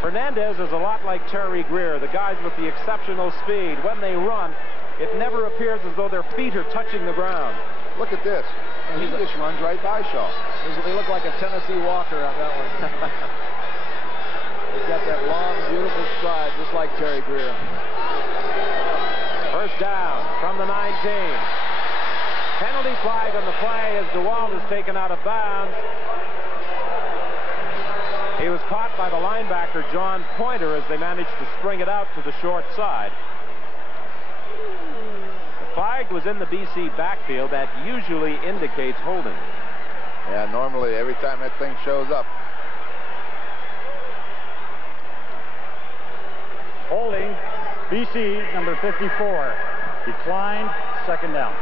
Fernandez is a lot like Terry Greer, the guys with the exceptional speed. When they run, it never appears as though their feet are touching the ground. Look at this. He just runs right by Shaw. He looked like a Tennessee Walker on that one. He's got that long, beautiful stride, just like Terry Greer. First down from the 19. Penalty flag on the play as DeWalt is taken out of bounds. He was caught by the linebacker, John Pointer, as they managed to spring it out to the short side. The flag was in the BC backfield. That usually indicates holding. Yeah, normally every time that thing shows up. Holding, BC, number 54. Declined, second down.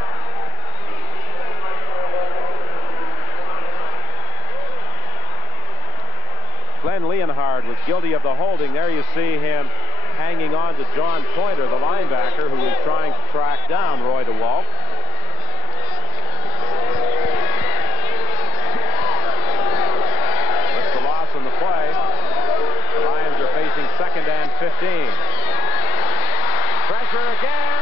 Glenn Leonhard was guilty of the holding. There you see him hanging on to John Pointer, the linebacker, who was trying to track down Roy DeWalt. With the loss on the play, the Lions are facing 2nd and 15. Pressure again.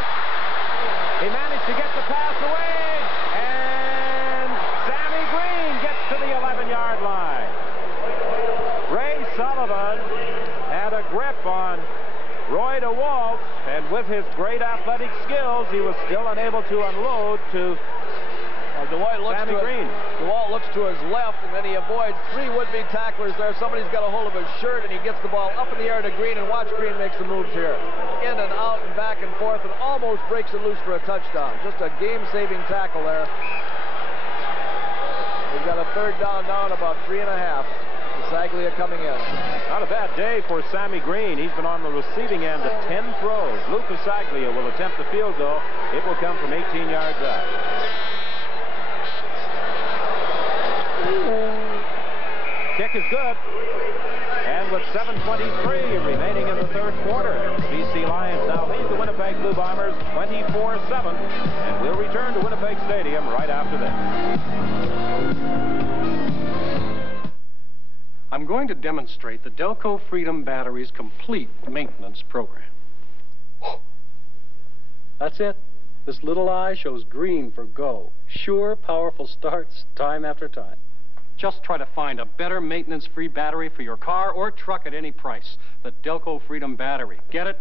He managed to get the pass away, and Sammy Green gets to the 11-yard line. Ray Sullivan had a grip on Roy DeWalt, and with his great athletic skills, he was still unable to unload to Sammy Green. DeWalt looks to his left, and then he avoids 3 would-be tacklers there. Somebody's got a hold of his shirt, and he gets the ball up in the air to Green, and watch Green make some moves here. In and out and back and forth, and almost breaks it loose for a touchdown. Just a game-saving tackle there. We've got a 3rd down now and about 3.5. Saglia coming in. Not a bad day for Sammy Green. He's been on the receiving end of 10 throws. Lucas Saglia will attempt the field goal. It will come from 18 yards out. Kick is good. And with 7:23 remaining in the 3rd quarter, BC Lions now lead the Winnipeg Blue Bombers 24-7. And we'll return to Winnipeg Stadium right after this. I'm going to demonstrate the Delco Freedom Battery's complete maintenance program. That's it. This little eye shows green for go. Sure, powerful starts time after time. Just try to find a better maintenance-free battery for your car or truck at any price. The Delco Freedom Battery. Get it?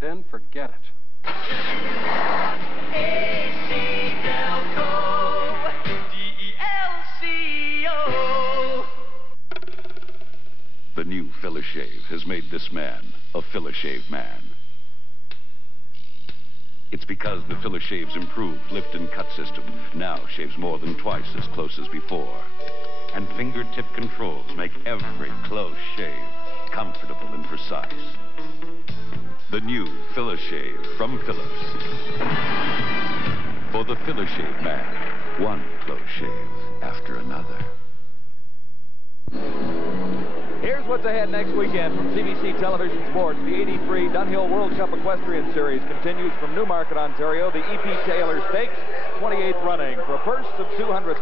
Then forget it. AC Delco, D-E-L-C-O. The new Philishave has made this man a Philishave man. It's because the Philishave's improved lift and cut system now shaves more than twice as close as before. And fingertip controls make every close shave comfortable and precise. The new Philishave from Philips. For the Philishave man, one close shave after another. Here's what's ahead next weekend from CBC Television Sports. The '83 Dunhill World Cup Equestrian Series continues from Newmarket, Ontario. The E.P. Taylor Stakes, 28th running for a purse of $200,000.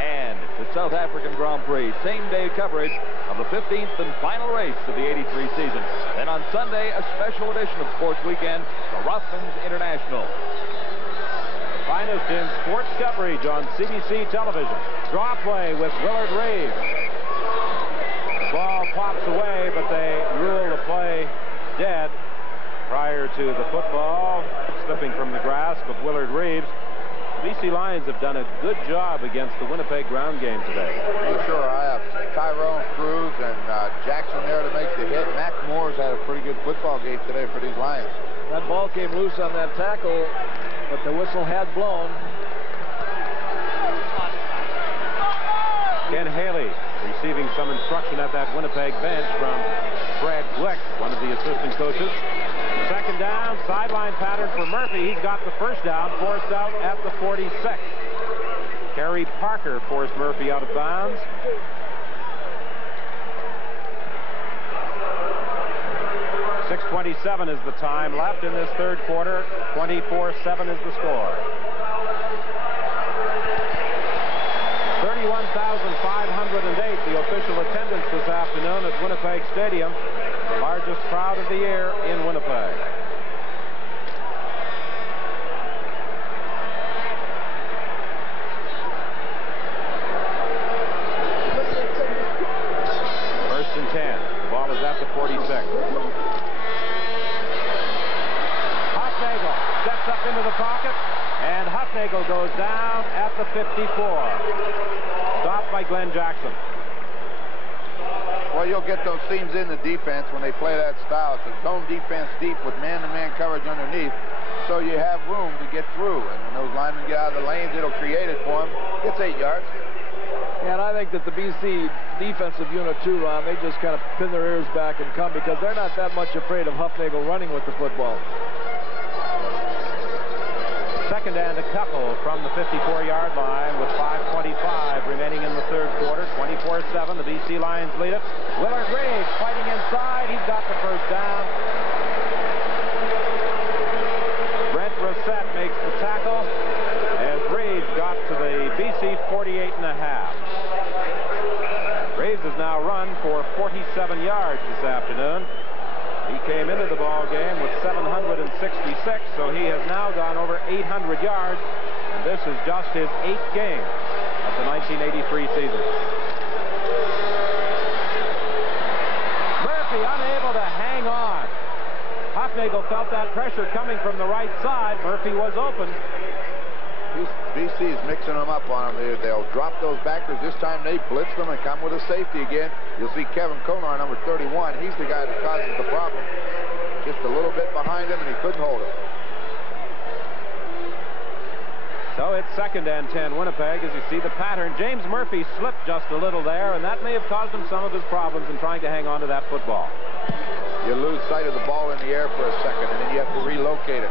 And the South African Grand Prix, same-day coverage of the 15th and final race of the '83 season. Then on Sunday, a special edition of Sports Weekend, the Rothmans International. The finest in sports coverage on CBC Television. Draw play with Willard Reeves. The ball pops away, but they rule the play dead prior to the football slipping from the grasp of Willard Reeves. The BC Lions have done a good job against the Winnipeg ground game today. For sure. I have Tyrone Cruz and Jackson there to make the hit. Mac Moore's had a pretty good football game today for these Lions. That ball came loose on that tackle, but the whistle had blown. Ken Haley receiving some instruction at that Winnipeg bench from Fred Glick, one of the assistant coaches. 2nd down, sideline pattern for Murphy. He's got the 1st down, forced out at the 46. Kerry Parker forced Murphy out of bounds. .6:27 is the time left in this 3rd quarter. 24-7 is the score. 31,508, the official attendance this afternoon at Winnipeg Stadium. The largest crowd of the year in Winnipeg. First and 10. The ball is at the 46. Hufnagel steps up into the pocket, and Hufnagel goes down at the 54. Stopped by Glenn Jackson. Well, you'll get those seams in the defense when they play that style. It's a zone defense deep with man-to-man coverage underneath, so you have room to get through. And when those linemen get out of the lanes, it'll create it for them. Gets 8 yards. And I think that the BC defensive unit, too, Ron, they just kind of pin their ears back and come because they're not that much afraid of Hufnagel running with the football. 2nd and a couple from the 54-yard line with 5:25 remaining in the 3rd quarter. 24-7, the BC BC Lions lead it. Willard Reeves fighting inside. He's got the first down. Brent Rossett makes the tackle as Reeves got to the BC 48.5. Reeves has now run for 47 yards this afternoon. He came into the ball game with 766, so he has now gone over 800 yards, and this is just his 8th game of the 1983 season. Murphy unable to hang on. Hufnagel felt that pressure coming from the right side. Murphy was open. BC is mixing them up on them. They'll drop those backers. This time they blitz them and come with a safety again. You'll see Kevin Konar, number 31. He's the guy that causes the problem. Just a little bit behind him, and he couldn't hold it. So it's 2nd and 10 Winnipeg as you see the pattern. James Murphy slipped just a little there, and that may have caused him some of his problems in trying to hang on to that football. You lose sight of the ball in the air for a second, and then you have to relocate it.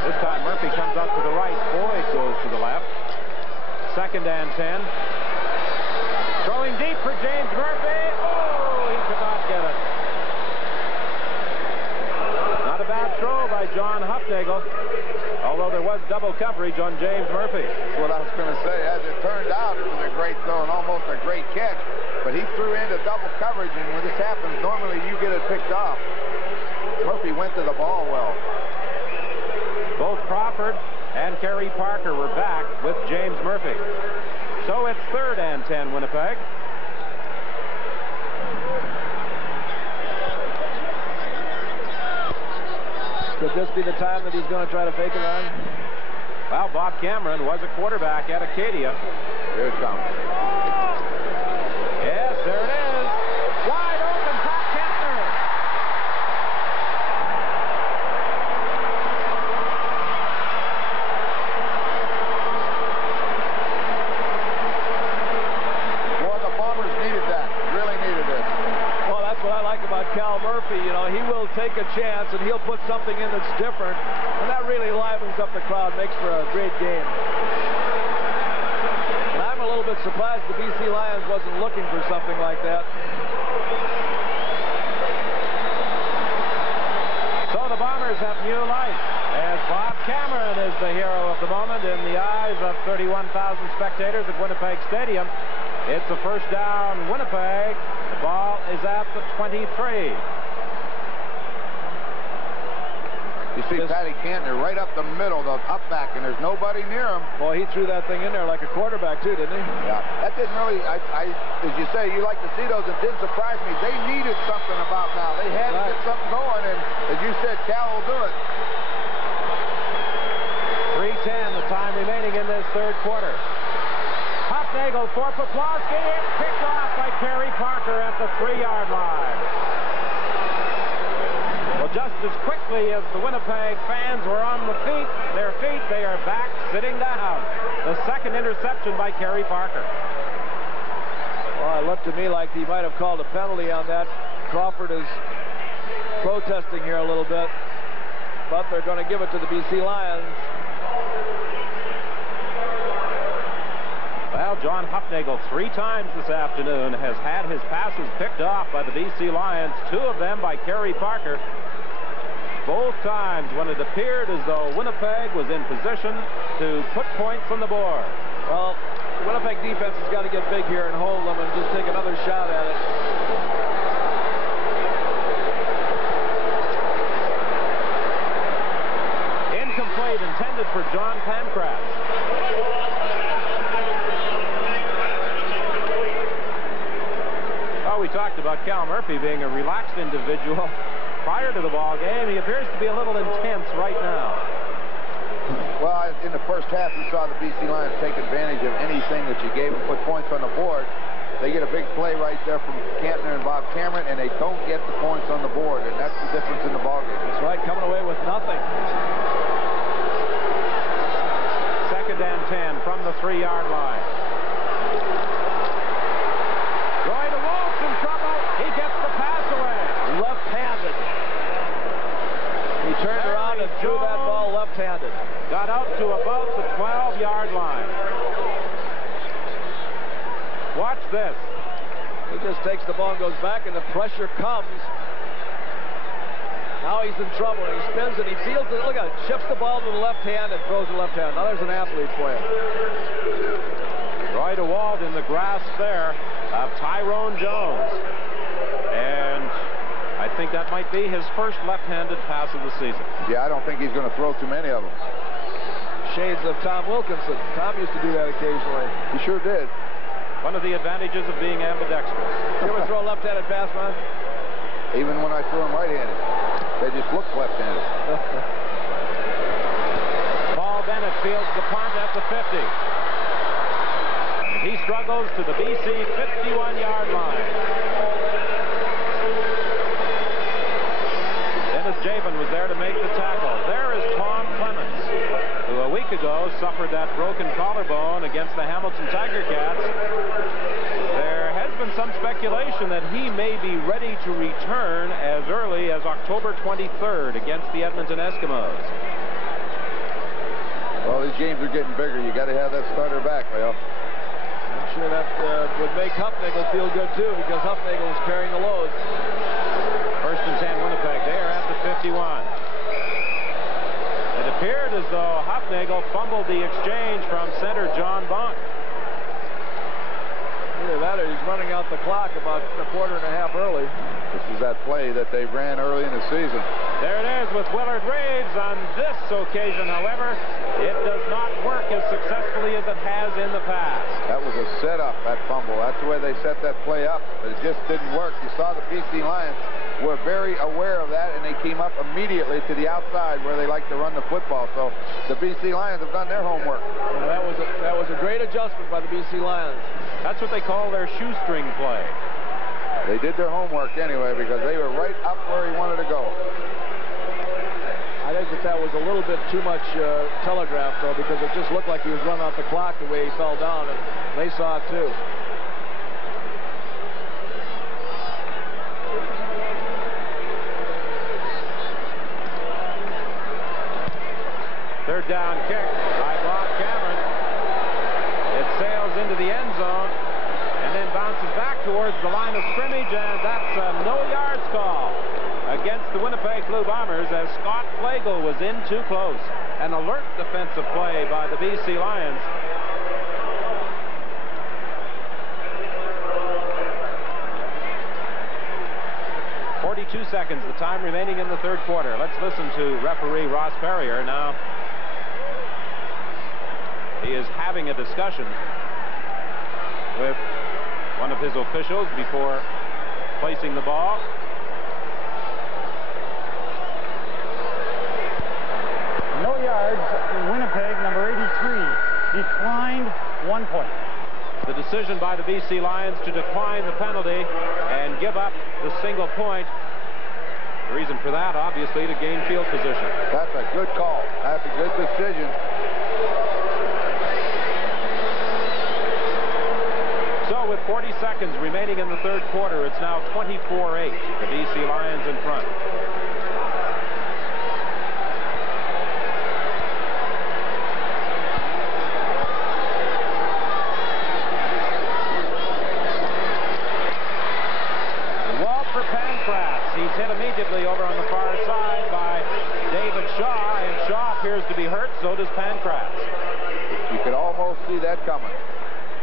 This time Murphy comes up to the right. Boyd goes to the left. 2nd and 10. Throwing deep for James Murphy. Oh, he could not get it. Not a bad throw by John Hufnagel, although there was double coverage on James Murphy. That's what I was going to say. As it turned out, it was a great throw and almost a great catch. But he threw into double coverage, and when this happens, normally you get it picked off. Murphy went to the ball well. Both Crawford and Kerry Parker were back with James Murphy. So it's 3rd and 10 Winnipeg. Could this be the time that he's going to try to fake it on? Well, Bob Cameron was a quarterback at Acadia. Here it comes. Yes, there it is. Wide open, Pat Kentner. Boy, the Bombers needed that. Really needed it. Well, that's what I like about Cal Murphy. You know, he will take a chance, and he'll put something in that's different, and that really livens up the crowd, makes for a great game. And I'm a little bit surprised the BC Lions wasn't looking for something like that. So the Bombers have new life as Bob Cameron is the hero of the moment in the eyes of 31,000 spectators at Winnipeg Stadium. It's a first down, Winnipeg. The ball is at the 23. You see Patty Kantner right up the middle, the up back, and there's nobody near him. Well, he threw that thing in there like a quarterback, too, didn't he? Yeah. That didn't really, as you say, you like to see those. It didn't surprise me. They needed something about now. They had to get something going, and as you said, Cal will do it. 3:10, the time remaining in this third quarter. Hufnagel for Poplawski. It's picked off by Kerry Parker at the 3-yard line. Well, just as quickly as the Winnipeg fans were on their feet, they are back sitting down. The second interception by Kerry Parker. Well, it looked to me like he might have called a penalty on that. Crawford is protesting here a little bit, but they're going to give it to the BC Lions. Well, John Hufnagel 3 times this afternoon has had his passes picked off by the BC Lions, 2 of them by Kerry Parker. Both times when it appeared as though Winnipeg was in position to put points on the board. Well, the Winnipeg defense has got to get big here and hold them and just take another shot at it. Incomplete, intended for John Pancras. Well, we talked about Cal Murphy being a relaxed individual prior to the ball game. He appears to be a little intense right now. Well, in the first half, you saw the BC Lions take advantage of anything that you gave them, put points on the board. They get a big play right there from Kantner and Bob Cameron, and they don't get the points on the board, and that's the difference in the ball game. That's right, coming away with nothing. 2nd and 10 from the 3-yard line. Roy DeWolf's in trouble. He gets the pass away. Left-handed. He turned around and threw that ball left-handed. Got out to about the 12-yard line. Watch this. He just takes the ball and goes back, and the pressure comes. Now he's in trouble, and he spins, and he feels it. Look at it. Shifts the ball to the left hand and throws the left hand. Now there's an athlete for you. Roy DeWalt in the grasp there of Tyrone Jones. And I think that might be his first left-handed pass of the season. Yeah, I don't think he's going to throw too many of them. Shades of Tom Wilkinson. Tom used to do that occasionally. He sure did. One of the advantages of being ambidextrous. You ever throw a left-handed pass, man? Even when I threw him right-handed. They just look left-handed. Paul Bennett fields the punt at the 50. And he struggles to the BC 51-yard line. Dennis Jabin was there to make the tackle. There is Tom Clemens, who a week ago suffered that broken collarbone against the Hamilton Tiger Cats. There has been some speculation that he may be ready to return as early as October 23rd against the Edmonton Eskimos. Well, these games are getting bigger. You got to have that starter back, Leo. I'm sure that would make Huffnagel feel good, too, because Huffnagel is carrying the load. First and 10, Winnipeg. They are at the 51. It appeared as though Huffnagel fumbled the exchange from center John Bonk. Either that or he's running out the clock about a quarter and a half early. This is that play that they ran early in the season. There it is with Willard Reeves. On this occasion, however, it does not work as successfully as it has in the past. That was a setup, that fumble. That's the way they set that play up, but it just didn't work. You saw the BC Lions were very aware of that, and they came up immediately to the outside where they like to run the football. So the BC Lions have done their homework. Yeah, that was a great adjustment by the BC Lions. That's what they call their shoestring play. They did their homework anyway because they were right up where he wanted to go. I think that was a little bit too much telegraph, though, because it just looked like he was running off the clock the way he fell down, and they saw it, too. Third down kick by Bob Cameron. It sails into the end zone and then bounces back towards the line of scrimmage, and that's a no-yards call against the Winnipeg Blue Bombers as Scott Flagel was in too close. An alert defensive play by the BC Lions. .42 seconds, the time remaining in the third quarter. Let's listen to referee Ross Perrier now. He is having a discussion with one of his officials before placing the ball. No yards. Winnipeg, number 83, declined 1 point. The decision by the BC Lions to decline the penalty and give up the single point. The reason for that, obviously, to gain field position. That's a good call. That's a good decision. So with 40 seconds remaining in the third quarter, it's now 24-8. The BC Lions in front. For Pancratz. He's hit immediately over on the far side by David Shaw, and Shaw appears to be hurt, so does Pancratz. You could almost see that coming.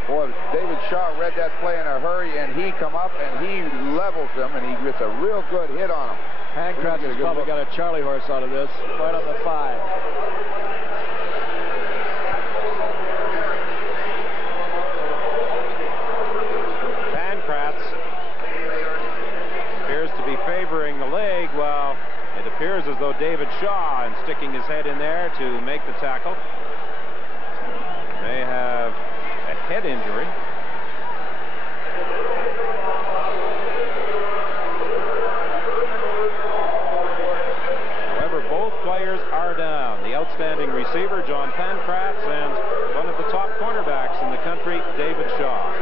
Boy, David Shaw read that play in a hurry, and he come up and he levels him, and he gets a real good hit on him. Pancratz has probably got a Charlie horse out of this, right on the 5. To be favoring the leg. Well, it appears as though David Shaw, and sticking his head in there to make the tackle, may have a head injury. However, both players are down. The outstanding receiver, John Pancratz, and one of the top cornerbacks in the country, David Shaw.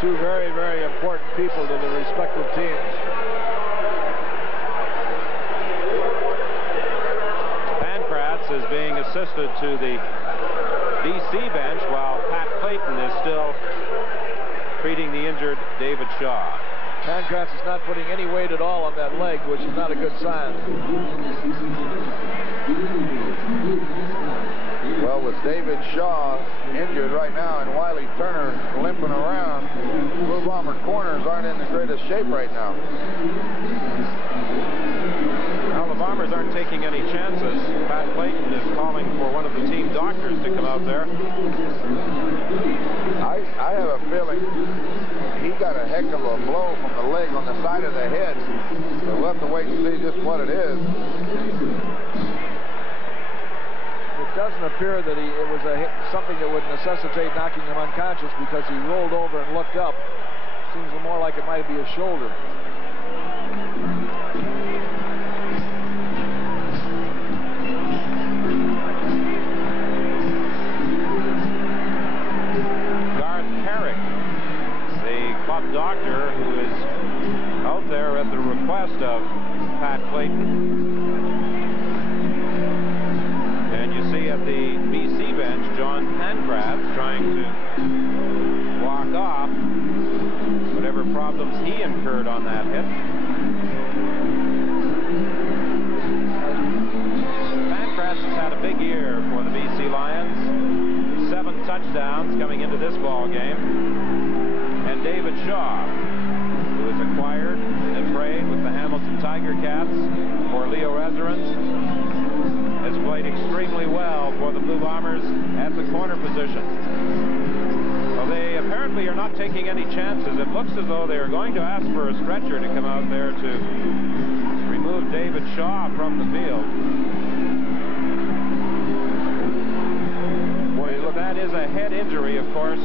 Two very, very important people to the respective teams. Pancratz is being assisted to the BC bench while Pat Clay Clayton is still treating the injured David Shaw. Pancratz is not putting any weight at all on that leg, which is not a good sign. Well, with David Shaw injured right now and Wiley Turner limping around, Blue Bomber corners aren't in the greatest shape right now. Now the Bombers aren't taking any chances. Pat Clayton is calling for one of the team doctors to come out there. I have a feeling he got a heck of a blow from the leg on the side of the head. So we'll have to wait and see just what it is. It doesn't appear that it was something that would necessitate knocking him unconscious, because he rolled over and looked up. Seems more like it might be his shoulder. Doctor who is out there at the request of Pat Clayton. And you see at the BC bench John Pancratz trying to walk off whatever problems he incurred on that hit. Pancratz has had a big year for the BC Lions. 7 touchdowns coming into this ball game. And David Shaw, who is acquired in a trade with the Hamilton Tiger Cats for Leo Reserens, has played extremely well for the Blue Bombers at the corner position. Well, they apparently are not taking any chances. It looks as though they are going to ask for a stretcher to come out there to remove David Shaw from the field. Boy, look, that is a head injury, of course.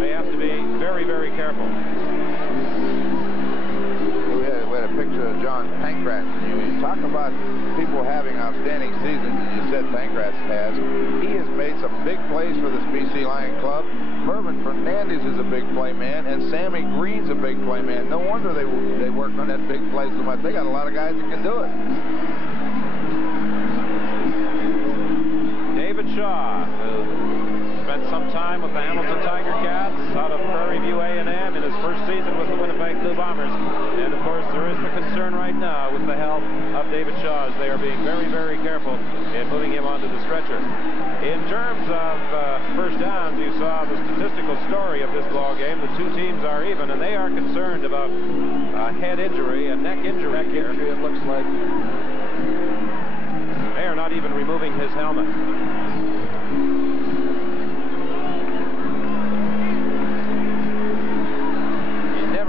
They have to be very, very careful. We had a picture of John Pancratz. You talk about people having outstanding seasons, and you said Pancratz has. He has made some big plays for this BC Lion Club. Mervyn Fernandez is a big play man, and Sammy Green's a big play man. No wonder they worked on that big play so much. They got a lot of guys that can do it. David Shaw, spent some time with the Hamilton Tiger Cats out of Prairie View A&M in his first season with the Winnipeg Blue Bombers. And of course there is the concern right now with the health of David Shaw, as they are being very, very careful in moving him onto the stretcher. In terms of first downs, you saw the statistical story of this ball game. The two teams are even, and they are concerned about a head injury, a neck injury. Neck injury, it looks like. They are not even removing his helmet.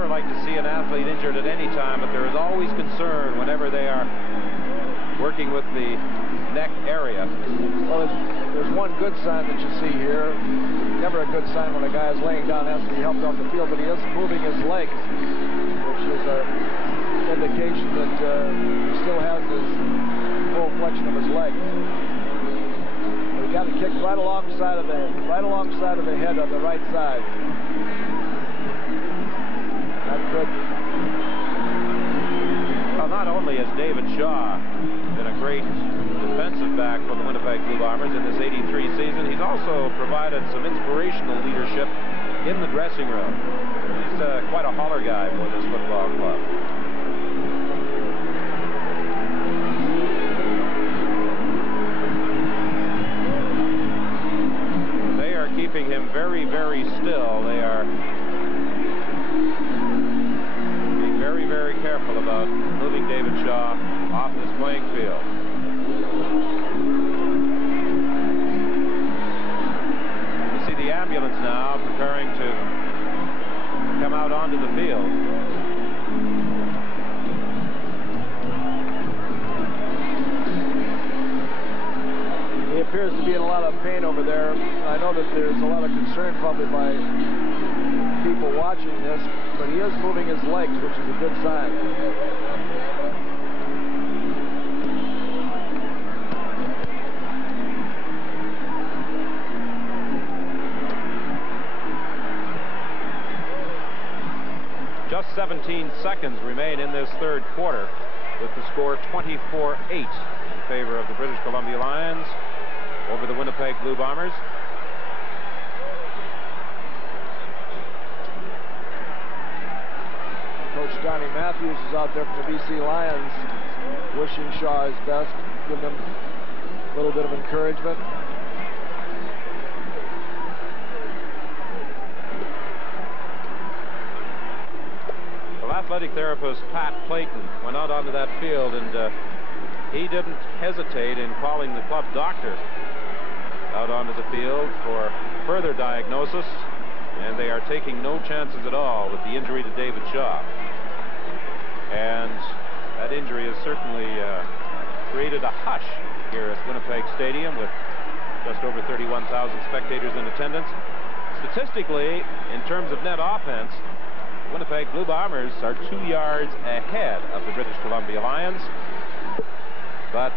Like to see an athlete injured at any time, but there is always concern whenever they are working with the neck area. Well, there's one good sign that you see here. Never a good sign when a guy is laying down, has to be helped off the field, but he is moving his legs, which is an indication that he still has his full flexion of his legs. He got it kicked right alongside of the head on the right side. Good. Well, not only has David Shaw been a great defensive back for the Winnipeg Blue Bombers in this 83 season, he's also provided some inspirational leadership in the dressing room. He's quite a holler guy for this football club. They are keeping him very, very still. They are very, very careful about moving David Shaw off this playing field. You see the ambulance now preparing to come out onto the field. He appears to be in a lot of pain over there. I know that there's a lot of concern probably by people watching this, but he is moving his legs, which is a good sign. Just 17 seconds remain in this third quarter, with the score 24-8 in favor of the British Columbia Lions over the Winnipeg Blue Bombers. Donnie Matthews is out there from the BC Lions, wishing Shaw his best, giving him a little bit of encouragement. Well, athletic therapist Pat Clayton went out onto that field, and he didn't hesitate in calling the club doctor out onto the field for further diagnosis, and they are taking no chances at all with the injury to David Shaw. And that injury has certainly created a hush here at Winnipeg Stadium with just over 31,000 spectators in attendance. Statistically, in terms of net offense, Winnipeg Blue Bombers are 2 yards ahead of the British Columbia Lions. But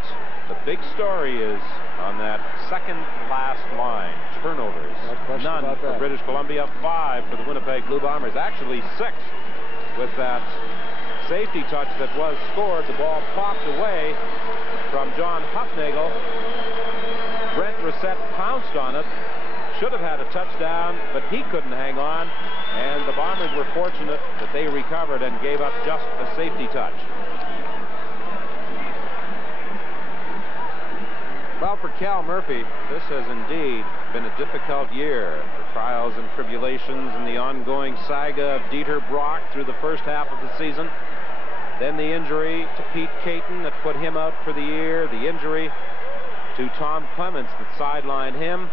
the big story is on that second last line, turnovers. None for British Columbia, 5 for the Winnipeg Blue Bombers. Actually 6 with that safety touch that was scored. The ball popped away from John Huffnagel. Brent Reset pounced on it. Should have had a touchdown, but he couldn't hang on. And the Bombers were fortunate that they recovered and gave up just a safety touch. Well, for Cal Murphy, this has indeed been a difficult year. The trials and tribulations and the ongoing saga of Dieter Brock through the first half of the season. Then the injury to Pete Caton that put him out for the year. The injury to Tom Clements that sidelined him.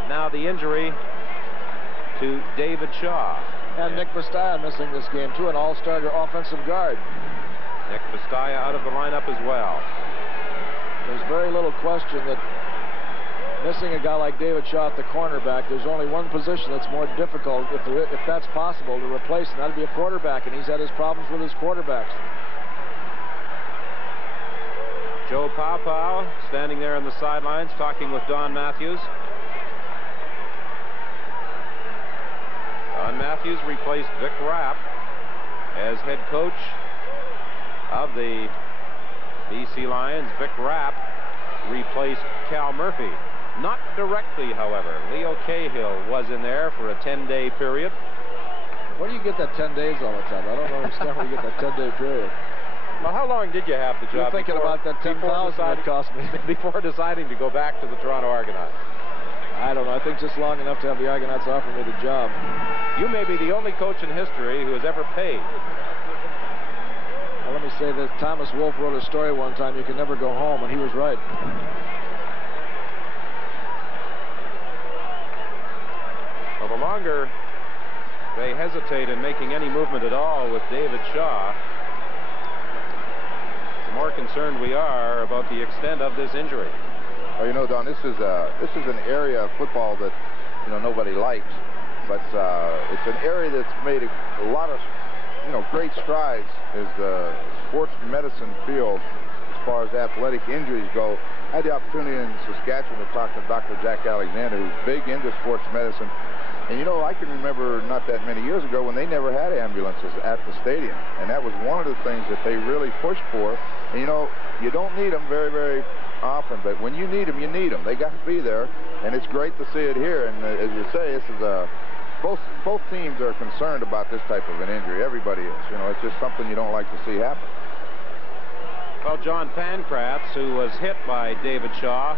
And now the injury to David Shaw. And Nick Vastaya missing this game, too, an all-starter offensive guard. Nick Vastaya out of the lineup as well. There's very little question that missing a guy like David Shaw at the cornerback, there's only one position that's more difficult, if that's possible, to replace, and that'd be a quarterback, and he's had his problems with his quarterbacks. Joe Paupow standing there on the sidelines talking with Don Matthews. Don Matthews replaced Vic Rapp as head coach of the BC Lions. Vic Rapp replaced Cal Murphy. Not directly, however. Leo Cahill was in there for a 10-day period. Where do you get that 10 days all the time? I don't understand where you get that 10-day period. Well, how long did you have the job? You're thinking about that 10,000 that cost me. Before deciding to go back to the Toronto Argonauts. I don't know. I think just long enough to have the Argonauts offer me the job. You may be the only coach in history who has ever paid. Well, let me say this. Thomas Wolfe wrote a story one time, you can never go home, and he was right. Well, the longer they hesitate in making any movement at all with David Shaw, the more concerned we are about the extent of this injury. Well, you know, Don, this is an area of football that, you know, nobody likes, but it's an area that's made a lot of, you know, great strides as the sports medicine field as far as athletic injuries go. I had the opportunity in Saskatchewan to talk to Dr. Jack Alexander, who's big into sports medicine. And, you know, I can remember not that many years ago when they never had ambulances at the stadium. And that was one of the things that they really pushed for. And, you know, you don't need them very, very often, but when you need them, you need them. They got to be there, and it's great to see it here. And as you say, this is a... Both teams are concerned about this type of an injury. Everybody is. You know, it's just something you don't like to see happen. Well, John Pankratz, who was hit by David Shaw,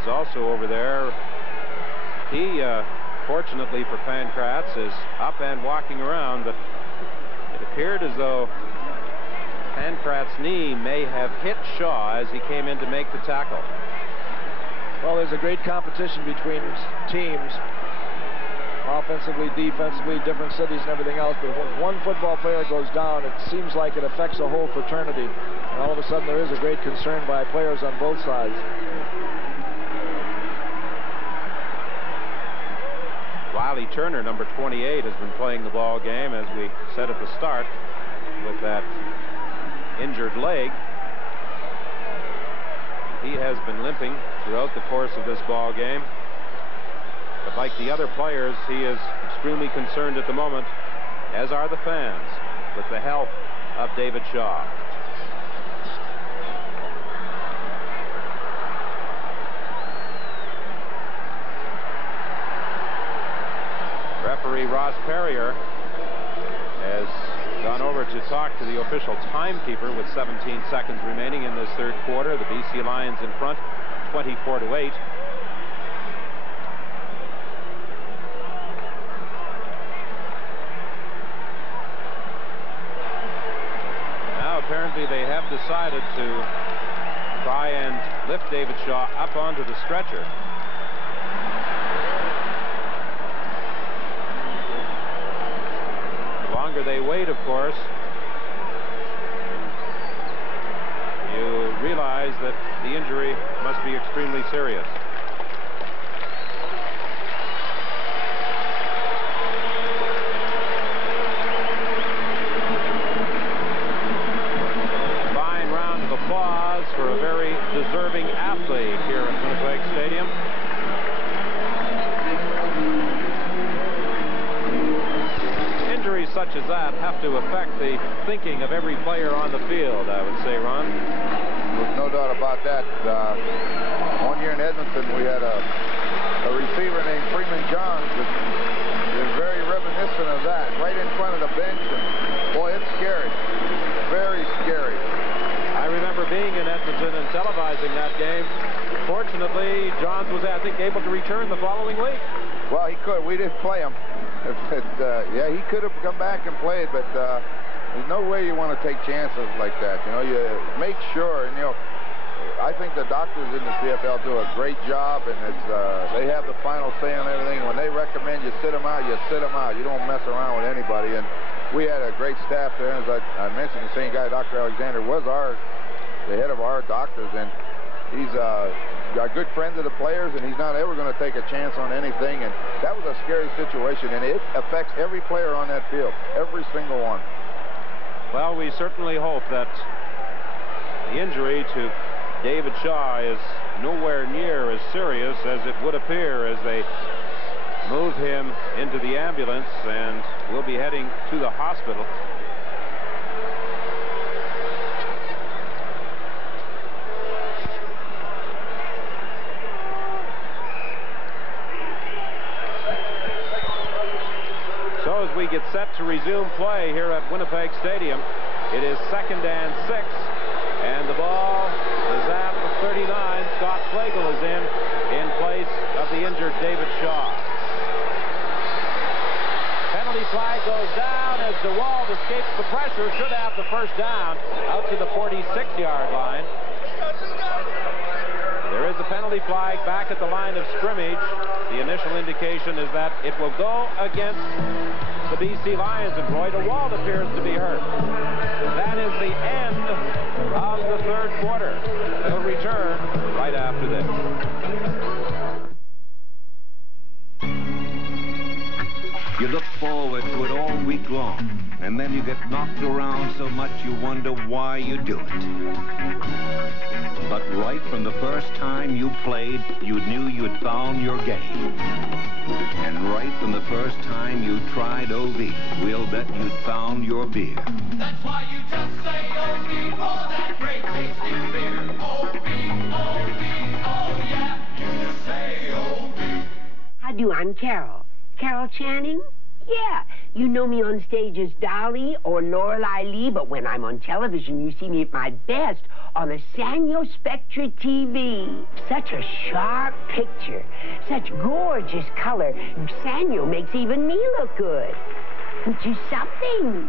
is also over there. He, fortunately for Pankratz, is up and walking around, but it appeared as though Pankratz's knee may have hit Shaw as he came in to make the tackle. Well, there's a great competition between teams. Offensively, defensively, different cities and everything else, but when one football player goes down, it seems like it affects a whole fraternity, and all of a sudden there is a great concern by players on both sides. Riley Turner, number 28, has been playing the ball game, as we said at the start, with that injured leg. He has been limping throughout the course of this ball game. But like the other players, he is extremely concerned at the moment, as are the fans, with the health of David Shaw. Referee Ross Perrier has gone over to talk to the official timekeeper with 17 seconds remaining in this third quarter. The BC Lions in front, 24-8. Now apparently they have decided to try and lift David Shaw up onto the stretcher. The longer they wait, of course, you realize that the injury must be extremely serious. Fine round of applause for a very deserving athlete here at Winnipeg Stadium. Injuries such as that have to affect the thinking of every player on the field, I would say, Ron. There's no doubt about that. One year in Edmonton, we had a receiver named Freeman Johns that is very reminiscent of that, right in front of the bench. And boy, it's scary. Very scary. I remember being in Edmonton and televising that game. Fortunately, Johns was, I think, able to return the following week. Well, he could. We didn't play him. Yeah, he could have come back and played, but there's no way you want to take chances like that. You know, you make sure, and, you know, I think the doctors in the CFL do a great job, and it's they have the final say on everything. When they recommend you sit them out, you sit them out. You don't mess around with anybody. And we had a great staff there. As I mentioned, the same guy, Dr. Alexander, was the head of our doctors, and he's a good friend of the players, and he's not ever going to take a chance on anything. And that was a scary situation, and it affects every player on that field, every single one. Well, we certainly hope that the injury to David Shaw is nowhere near as serious as it would appear as they move him into the ambulance, and we'll be heading to the hospital. So as we get set to resume play here at Winnipeg Stadium, it is 2nd and 6, and the ball is at the 39. Scott Flagel is in place of the injured David Shaw. Penalty flag goes down as DeWalt escapes the pressure, should have the first down out to the 46-yard line. There is a penalty flag back at the line of scrimmage. The initial indication is that it will go against the BC Lions, and Roy DeWalt appears to be hurt. That is the end of the third quarter. We'll return right after this. You look forward to it all week long, and then you get knocked around so much you wonder why you do it. But right from the first time you played, you knew you'd found your game. And right from the first time you tried OV, we'll bet you'd found your beer. That's why you just say OV for that great tasting beer. OV, OV, oh yeah, you just say OV. How do? I'm Carol. Carol Channing? Yeah, you know me on stage as Dolly or Lorelei Lee, but when I'm on television, you see me at my best on a Sanyo Spectra TV. Such a sharp picture, such gorgeous color. Sanyo makes even me look good, which is something.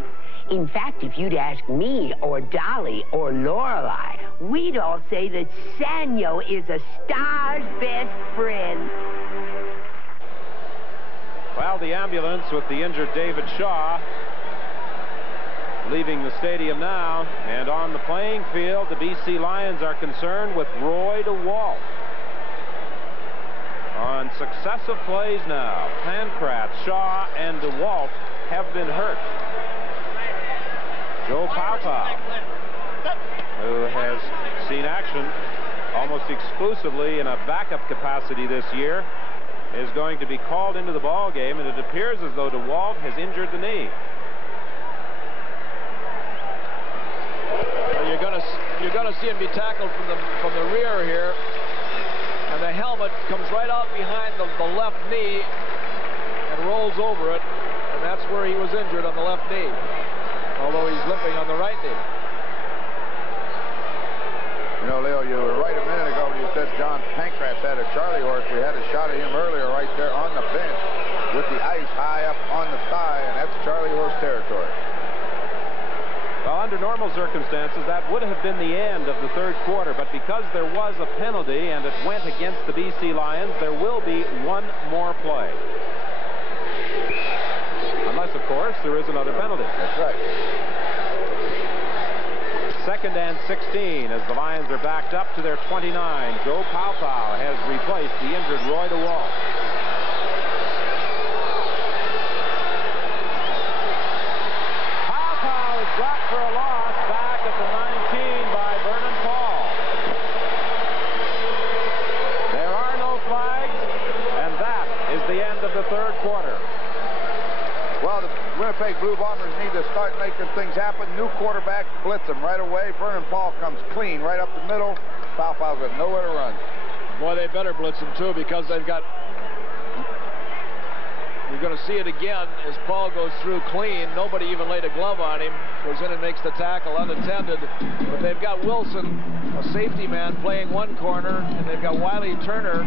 In fact, if you'd ask me or Dolly or Lorelei, we'd all say that Sanyo is a star's best friend. Well, the ambulance with the injured David Shaw leaving the stadium now, and on the playing field, the BC Lions are concerned with Roy DeWalt. On successive plays now, Pancratz, Shaw, and DeWalt have been hurt. Joe Paupau, who has seen action almost exclusively in a backup capacity this year, is going to be called into the ball game, and it appears as though DeWalt has injured the knee. Well, you're gonna see him be tackled from the rear here, and the helmet comes right out behind the left knee and rolls over it, and that's where he was injured, on the left knee. although he's limping on the right knee. You know, Leo, you were right a minute ago when you said John Pankratz had a Charlie horse. We had a shot of him earlier right there on the bench with the ice high up on the thigh, and that's Charlie horse territory. Well, under normal circumstances, that would have been the end of the third quarter, but because there was a penalty and it went against the BC Lions, there will be one more play. Unless, of course, there is another penalty. That's right. 2nd and 16 as the Lions are backed up to their 29. Joe Paopao has replaced the injured Roy DeWalt. Paopao is dropped for a loss back at the 19 by Vernon Paul. There are no flags, and that is the end of the third quarter. Well, the Winnipeg Blue Bombers need to start making things happen. New quarterback, blitz them right away. Vernon Paul comes clean right up the middle. Paopau's got nowhere to run. Boy, they better blitz him, too, because they've got... You're going to see it again as Paul goes through clean. Nobody even laid a glove on him. Goes in and makes the tackle unattended. But they've got Wilson, a safety man, playing one corner, and they've got Wiley Turner,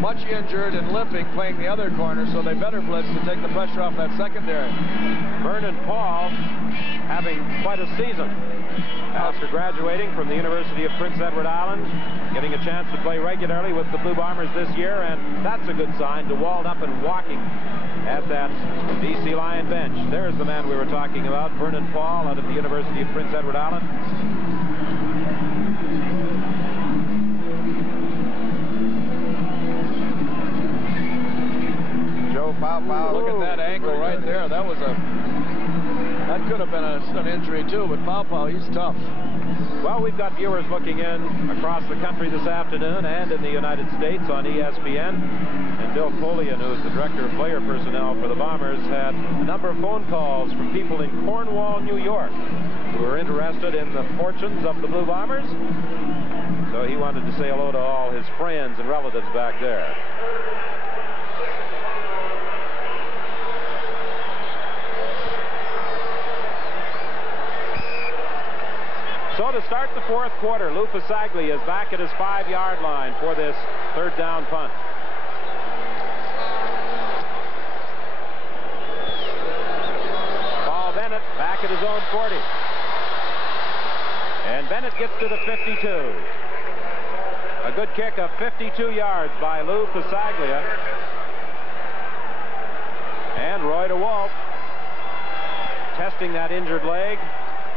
much injured and limping, playing the other corner, so they better blitz to take the pressure off that secondary. Vernon Paul having quite a season after graduating from the University of Prince Edward Island, getting a chance to play regularly with the Blue Bombers this year, and that's a good sign. DeWalt up and walking at that BC Lion bench. There's the man we were talking about, Vernon Paul, out of the University of Prince Edward Island. Joe Paopao. Look at that angle right there. That was that could have been an injury too, but Paopao, he's tough. Well, we've got viewers looking in across the country this afternoon and in the United States on ESPN. And Bill Polian, who's the director of player personnel for the Bombers, had a number of phone calls from people in Cornwall, New York, who were interested in the fortunes of the Blue Bombers. So he wanted to say hello to all his friends and relatives back there. So to start the fourth quarter, Lou Pasaglia is back at his 5-yard line for this third down punt. Paul Bennett back at his own 40. And Bennett gets to the 52. A good kick of 52 yards by Lou Pasaglia. And Roy DeWalt testing that injured leg.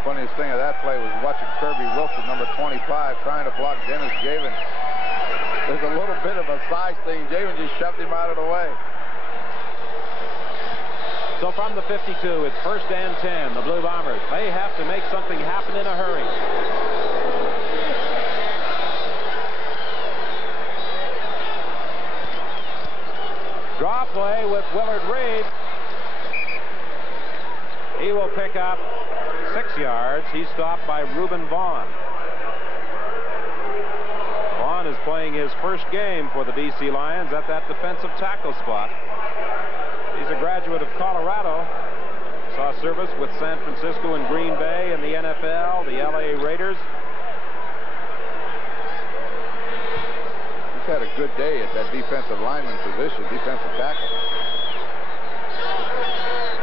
Funniest thing of that play was watching Kirby Wilson, number 25, trying to block Dennis Javen. There's a little bit of a size thing. Javen just shoved him out of the way. So from the 52, it's 1st and 10. The Blue Bombers, they have to make something happen in a hurry. Draw play with Willard Reed. He will pick up 6 yards. He's stopped by Reuben Vaughn. Vaughn is playing his first game for the BC Lions at that defensive tackle spot. He's a graduate of Colorado. Saw service with San Francisco and Green Bay in the NFL, the LA Raiders. He's had a good day at that defensive lineman position, defensive tackle.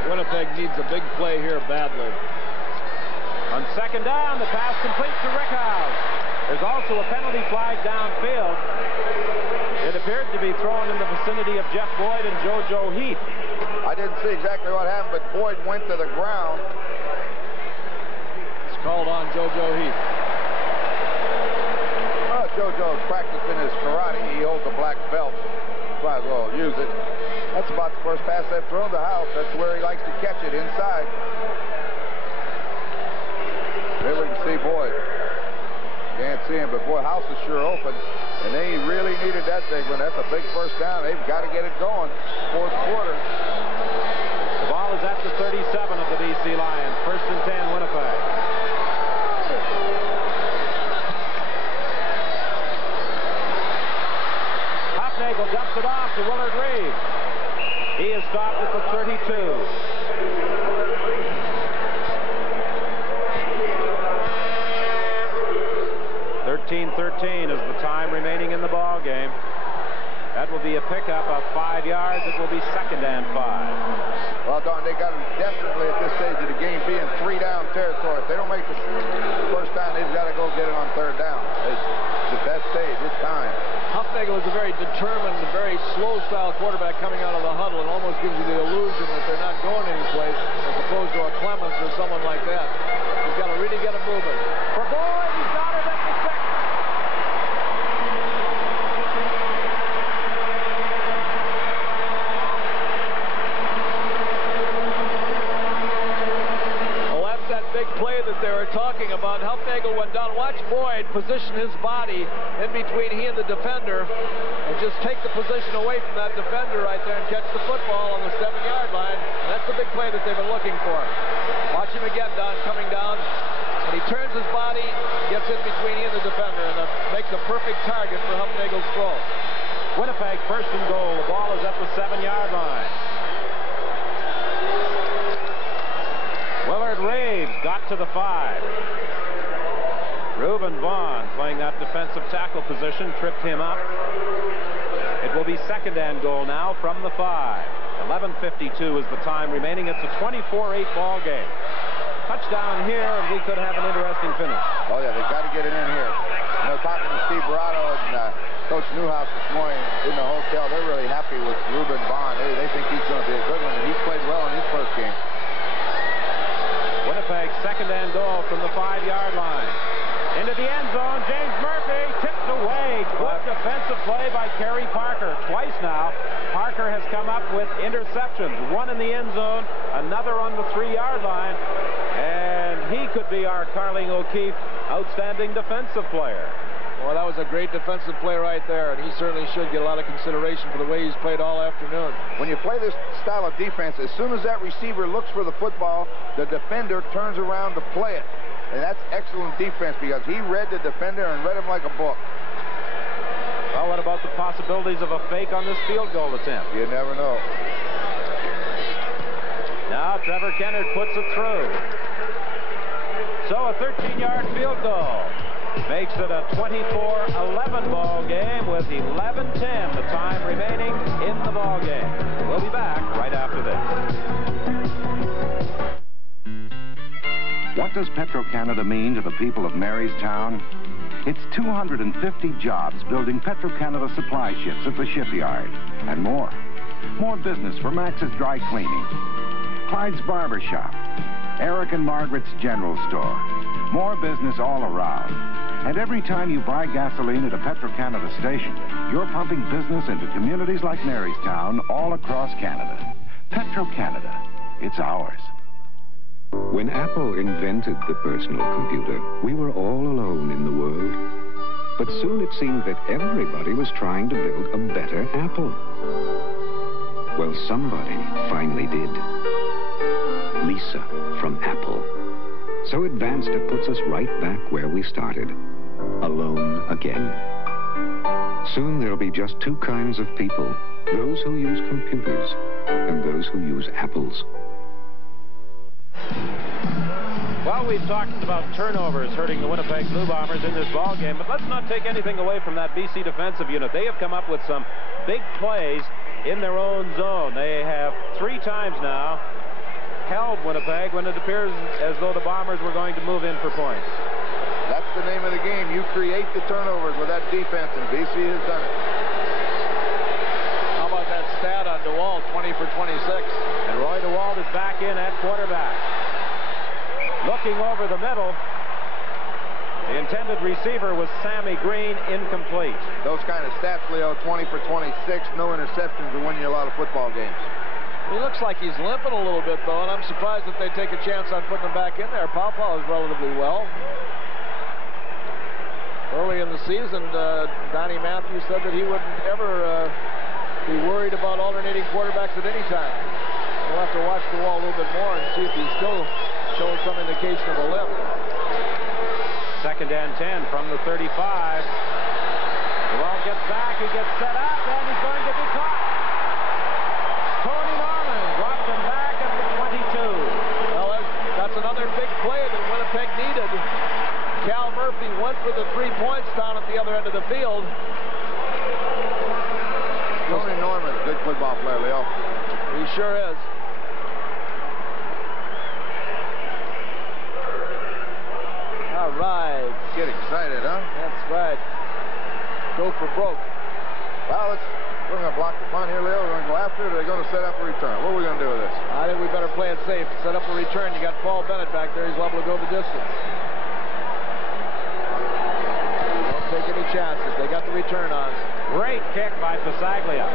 Winnipeg needs a big play here badly. On 2nd down, the pass complete to Rickhouse. There's also a penalty flag downfield. It appeared to be thrown in the vicinity of Jeff Boyd and JoJo Heath. I didn't see exactly what happened, but Boyd went to the ground. It's called on JoJo Heath. Well, JoJo's practicing his karate. He holds a black belt. Might as well use it. That's about the first pass they've thrown to House. That's where he likes to catch it, inside. There we can see Boyd. Can't see him, but boy, House is sure open. And they really needed that big one. That's a big first down. They've got to get it going. Fourth quarter. The ball is at the 37 of the BC Lions. 1st and 10, Winnipeg. Hufnagel dumps it off to Willard Reed. He is stopped at the 32. 11:14 is the time remaining in the ball game. That will be a pickup of 5 yards. It will be 2nd and 5. Well, Don, they got to definitely at this stage of the game be in 3-down territory. If they don't make the first down, they've got to go get it on 3rd down. It's at that stage, it's time. Huffnagel is a very determined, very slow-style quarterback coming out of the huddle. It almost gives you the illusion that they're not going anyplace, as opposed to a Clemens or someone like that. He's got to really get it moving. For Boyd, he's got it at the 6. Play that they were talking about. Huffnagel went down. Watch Boyd position his body in between he and the defender and just take the position away from that defender right there and catch the football on the 7-yard line. And that's the big play that they've been looking for. Watch him again, Don, coming down. And he turns his body, gets in between he and the defender, and makes a perfect target for Huffnagel's throw. Winnipeg 1st and goal. The ball is at the 7-yard line. Willard Reeves got to the 5. Reuben Vaughn, playing that defensive tackle position, tripped him up. It will be 2nd and goal now from the 5. 11:52 is the time remaining. It's a 24-8 ball game. Touchdown here, and we could have an interesting finish. Oh, yeah, they've got to get it in here. You know, talking to Steve Barato and Coach Newhouse this morning in the hotel, they're really happy with Reuben Vaughn. They think he's going to be a good one, and he played well in his first game. Winnipeg 2nd and goal from the 5-yard line. Into the end zone, James Murphy tipped away. Good defensive play by Kerry Parker. Twice now, Parker has come up with interceptions. One in the end zone, another on the 3-yard line. And he could be our Carling O'Keefe outstanding defensive player. Well, that was a great defensive play right there, and he certainly should get a lot of consideration for the way he's played all afternoon. When you play this style of defense, as soon as that receiver looks for the football, the defender turns around to play it. And that's excellent defense because he read the defender and read him like a book. Well, what about the possibilities of a fake on this field goal attempt? You never know. Now Trevor Kennard puts it through. So a 13-yard field goal makes it a 24-11 ball game with 11:10 the time remaining in the ball game. We'll be back right after this. What does Petro-Canada mean to the people of Marystown? It's 250 jobs building Petro-Canada supply ships at the shipyard and more. More business for Max's Dry Cleaning, Clyde's Barber Shop, Eric and Margaret's General Store. More business all around. And every time you buy gasoline at a Petro-Canada station, you're pumping business into communities like Marystown all across Canada. Petro-Canada, it's ours. When Apple invented the personal computer, we were all alone in the world. But soon it seemed that everybody was trying to build a better Apple. Well, somebody finally did. Lisa from Apple. So advanced it puts us right back where we started. Alone again. Soon there'll be just two kinds of people. Those who use computers and those who use apples. Well, we've talked about turnovers hurting the Winnipeg Blue Bombers in this ball game, but let's not take anything away from that BC defensive unit. They have come up with some big plays in their own zone. They have 3 times now held Winnipeg when it appears as though the Bombers were going to move in for points. That's the name of the game. You create the turnovers with that defense, and BC has done it. How about that stat on DeWalt, 20 for 26? And Roy DeWalt is back in at quarterback. Looking over the middle, the intended receiver was Sammy Green, incomplete. Those kind of stats, Leo, 20 for 26, no interceptions, will win you a lot of football games. He looks like he's limping a little bit, though, and I'm surprised that they take a chance on putting him back in there. Pawpaw is relatively well. Early in the season, Donnie Matthews said that he wouldn't ever be worried about alternating quarterbacks at any time. We'll have to watch the wall a little bit more and see if he still shows some indication of a limp. 2nd and 10 from the 35. DeWalt gets back, he gets set up, and he's going to be caught. Tony Norman dropped him back at the 22. Well, that's another big play that Winnipeg needed. Cal Murphy went for the 3 points down at the other good football player, Leo. He sure is. All right. Get excited, huh? That's right. Go for broke. Well, we're going to block the punt here, Leo. We're going to go after it, or they're going to set up a return. What are we going to do with this? I think we better play it safe. Set up a return. You got Paul Bennett back there. He's liable to go the distance. Don't take any chances. They got the return on. Great kick by Pasaglia.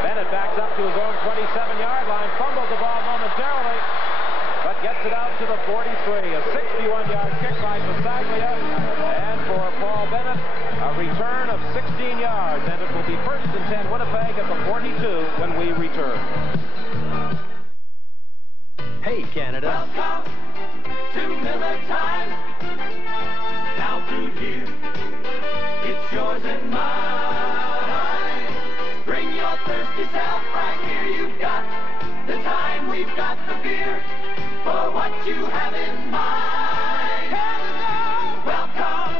Bennett backs up to his own 27-yard line, fumbled the ball momentarily, but gets it out to the 43. A 61-yard kick by Pasaglia, and for Paul Bennett, a return of 16 yards, and it will be 1st and 10 Winnipeg at the 42 when we return. Hey, Canada. Welcome to Miller time. Now through here, it's yours and mine. Bring your thirsty self right here. You've got the time, we've got the beer for what you have in mind. Welcome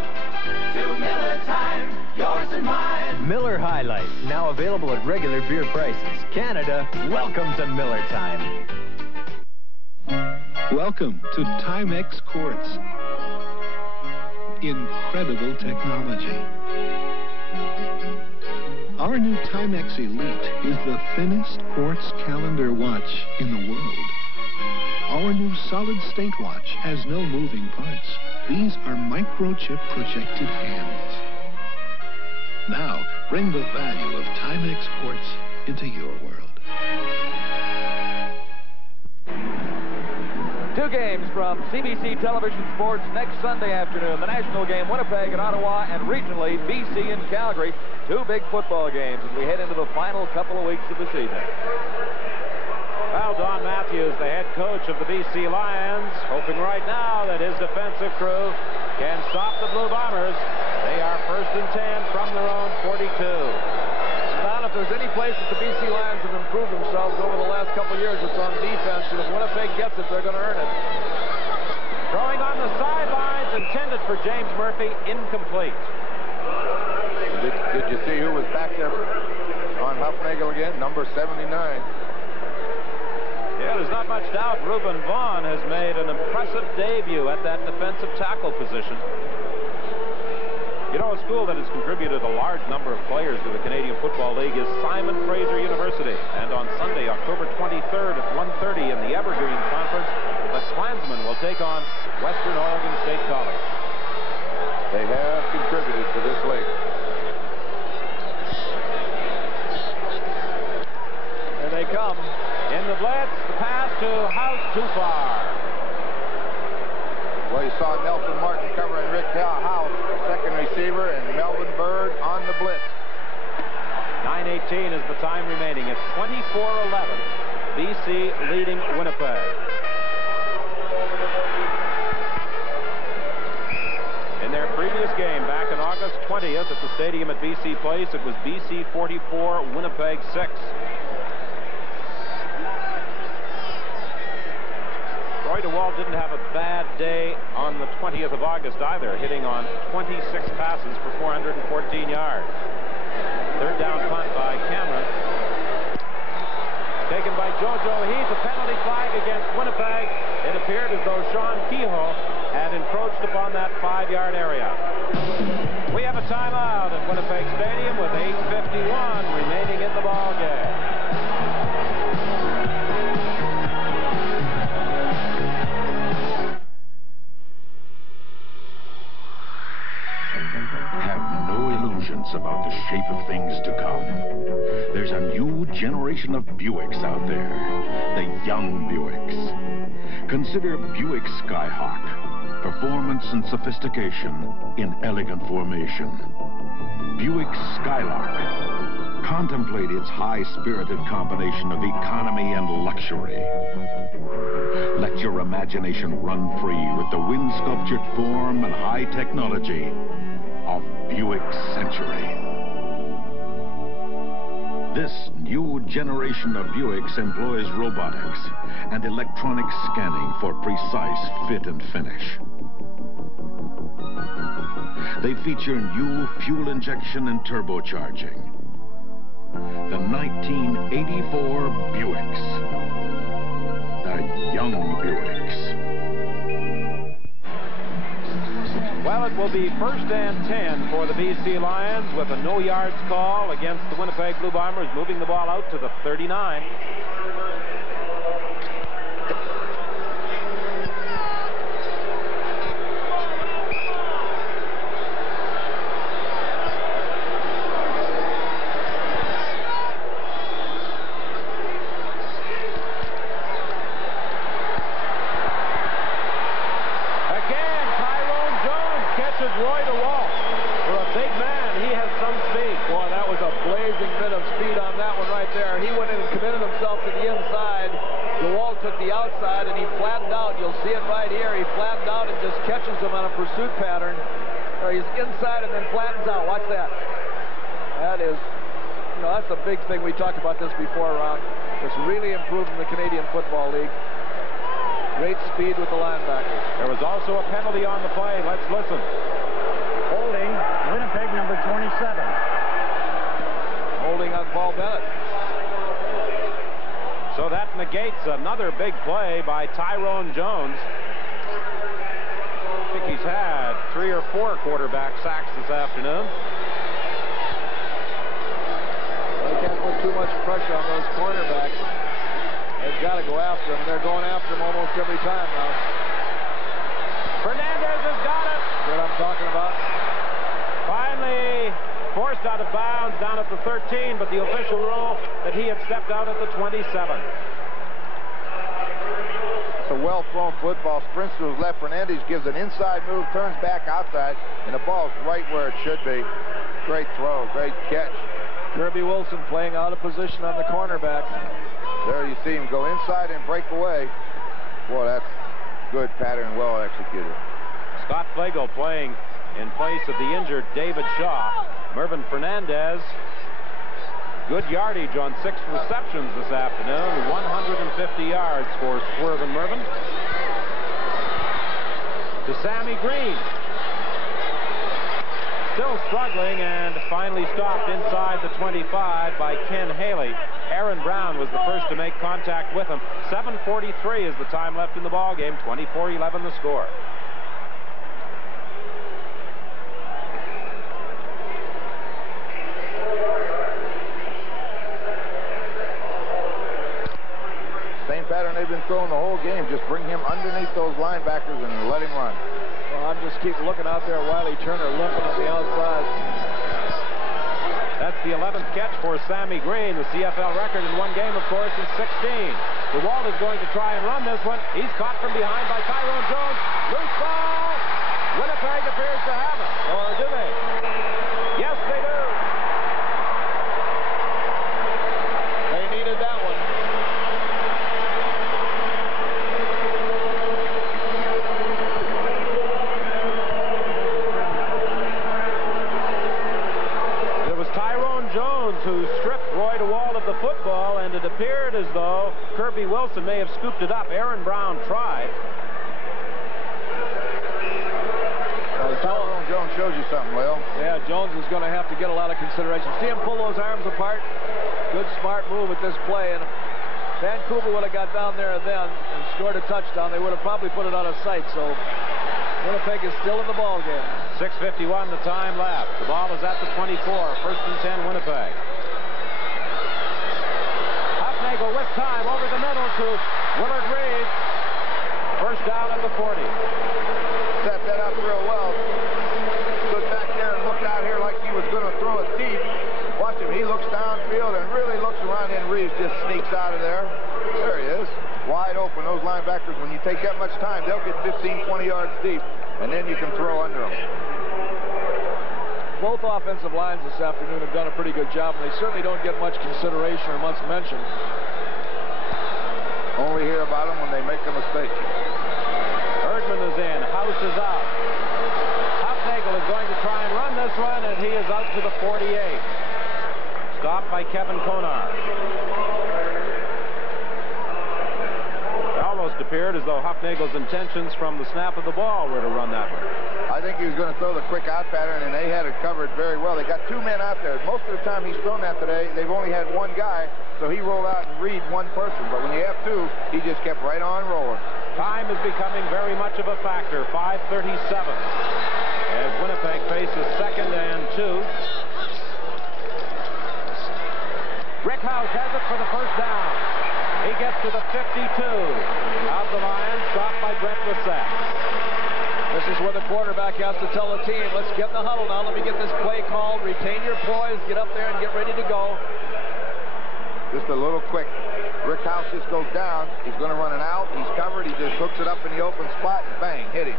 to Miller time, yours and mine. Miller High Life, now available at regular beer prices. Canada, welcome to Miller time. Welcome to Timex Quartz. Incredible technology. Our new Timex Elite is the thinnest quartz calendar watch in the world. Our new solid-state watch has no moving parts. These are microchip projected hands. Now, bring the value of Timex Quartz into your world. 2 games from CBC Television Sports next Sunday afternoon. The national game, Winnipeg and Ottawa, and regionally, BC and Calgary. 2 big football games as we head into the final couple of weeks of the season. Well, Don Matthews, the head coach of the BC Lions, hoping right now that his defensive crew can stop the Blue Bombers. They are 1st and 10 from their own 42. Don, if there's any place that the BC Lions have improved themselves over the last couple of years, it's on defense. And if Winnipeg gets it, they're going to earn it. Throwing on the sidelines, intended for James Murphy, incomplete. Did you see who was back there on Huffnagel again? Number 79. Yeah, there's not much doubt Reuben Vaughn has made an impressive debut at that defensive tackle position. You know, a school that has contributed a large number of players to the Canadian Football League is Simon Fraser University. And on Sunday, October 23rd at 1:30 in the Evergreen Conference, the Klansmen will take on Western Oregon State College. They have contributed to this league. Here they come. In the blitz, the pass to House too far. Well, you saw Nelson Martin covering Rick House, second receiver, and Melvin Bird on the blitz. 9:18 is the time remaining. It's 24-11. BC leading Winnipeg. In their previous game back on August 20th at the stadium at BC Place, it was BC 44, Winnipeg 6. Troy DeWalt didn't have a bad day on the 20th of August either, hitting on 26 passes for 414 yards. 3rd down punt by Cameron. Taken by JoJo Heath, a penalty flag against Winnipeg. It appeared as though Sean Kehoe had encroached upon that 5-yard area. We have a timeout at Winnipeg Stadium with 8:51 remaining in the ball game. About the shape of things to come. There's a new generation of Buicks out there. The young Buicks. Consider Buick Skyhawk. Performance and sophistication in elegant formation. Buick Skylark. Contemplate its high-spirited combination of economy and luxury. Let your imagination run free with the wind-sculptured form and high technology of Buick Century. This new generation of Buicks employs robotics and electronic scanning for precise fit and finish. They feature new fuel injection and turbocharging, The 1984 Buicks. The young Buicks. Well, it will be 1st and 10 for the BC Lions with a no-yards call against the Winnipeg Blue Bombers, moving the ball out to the 39. Pursuit pattern where he's inside and then flattens out. Watch that. That is, you know, that's a big thing. We talked about this before, Ron. It's really improved in the Canadian Football League. Great speed with the linebackers. There was also a penalty on the play. Let's listen. Holding, Winnipeg number 27. Holding on Paul Bennett. So that negates another big play by Tyrone Jones. I think he's had 3 or 4 quarterback sacks this afternoon. They can't put too much pressure on those cornerbacks. They've got to go after him. They're going after him almost every time now. Fernandez has got it. That's what I'm talking about. Finally forced out of bounds down at the 13, but the official ruled that he had stepped out at the 27. A well-thrown football, sprints to his left. Fernandez gives an inside move, turns back outside, and the ball's right where it should be. Great throw, great catch. Kirby Wilson playing out of position on the cornerback. There you see him go inside and break away. Boy, that's good pattern, well executed. Scott Flagel playing in place of the injured David Shaw. Mervyn Fernandez, good yardage on 6 receptions this afternoon. 150 yards for Swervin Mervyn. To Sammy Green. Still struggling and finally stopped inside the 25 by Ken Haley. Aaron Brown was the first to make contact with him. 7:43 is the time left in the ball game. 24-11 the score. Same pattern they've been throwing the whole game. Just bring him underneath those linebackers and let him run. Well, I'm just keep looking out there. Wiley Turner limping on the outside. That's the 11th catch for Sammy Green. The CFL record in one game, of course, is 16. DeWalt is going to try and run this one. He's caught from behind by Tyrone Jones. Loose ball. Winnipeg appears to have it. Or do they? Yes, they do. They needed that one. Who stripped Roy DeWalt of the football, and it appeared as though Kirby Wilson may have scooped it up. Aaron Brown tried. Tyrone Jones shows you something, Lil. Yeah, Jones is going to have to get a lot of consideration. See him pull those arms apart. Good, smart move at this play. And if Vancouver would have got down there then and scored a touchdown, they would have probably put it out of sight. So Winnipeg is still in the ball game. 6:51 the time left. The ball is at the 24. 1st and 10 Winnipeg. Hufnagel with time over the middle to Willard Reed. First down at the 40. Set that up real well. Stood back there and looked out here like he was going to throw it deep. Watch him. He looks downfield and really looks around, and Reeves just sneaks out of there. There he is. Wide open. Those linebackers, when you take that much time, they'll get 15, 20 yards deep, and then you can throw under them. Both offensive lines this afternoon have done a pretty good job, and they certainly don't get much consideration or much mention. Only hear about them when they make a mistake. Erdman is in. House is out. Hufnagel is going to try and run this one, and he is out to the 48. Stopped by Kevin Konar. Almost appeared as though Hufnagel's intentions from the snap of the ball were to run that way. I think he was going to throw the quick out pattern, and they had it covered very well. They got 2 men out there. Most of the time he's thrown that today, they've only had 1 guy, so he rolled out and read 1 person. But when you have 2, he just kept right on rolling. Time is becoming very much of a factor. 5:37 as Winnipeg faces 2nd and 2. Rick House has it for the first down. He gets to the 52 of the Lions, stopped by Brent Brissett. This is where the quarterback has to tell the team, let's get in the huddle now. Let me get this play called. Retain your poise. Get up there and get ready to go. Just a little quick. Rick House just goes down. He's going to run an out. He's covered. He just hooks it up in the open spot and bang, hit him.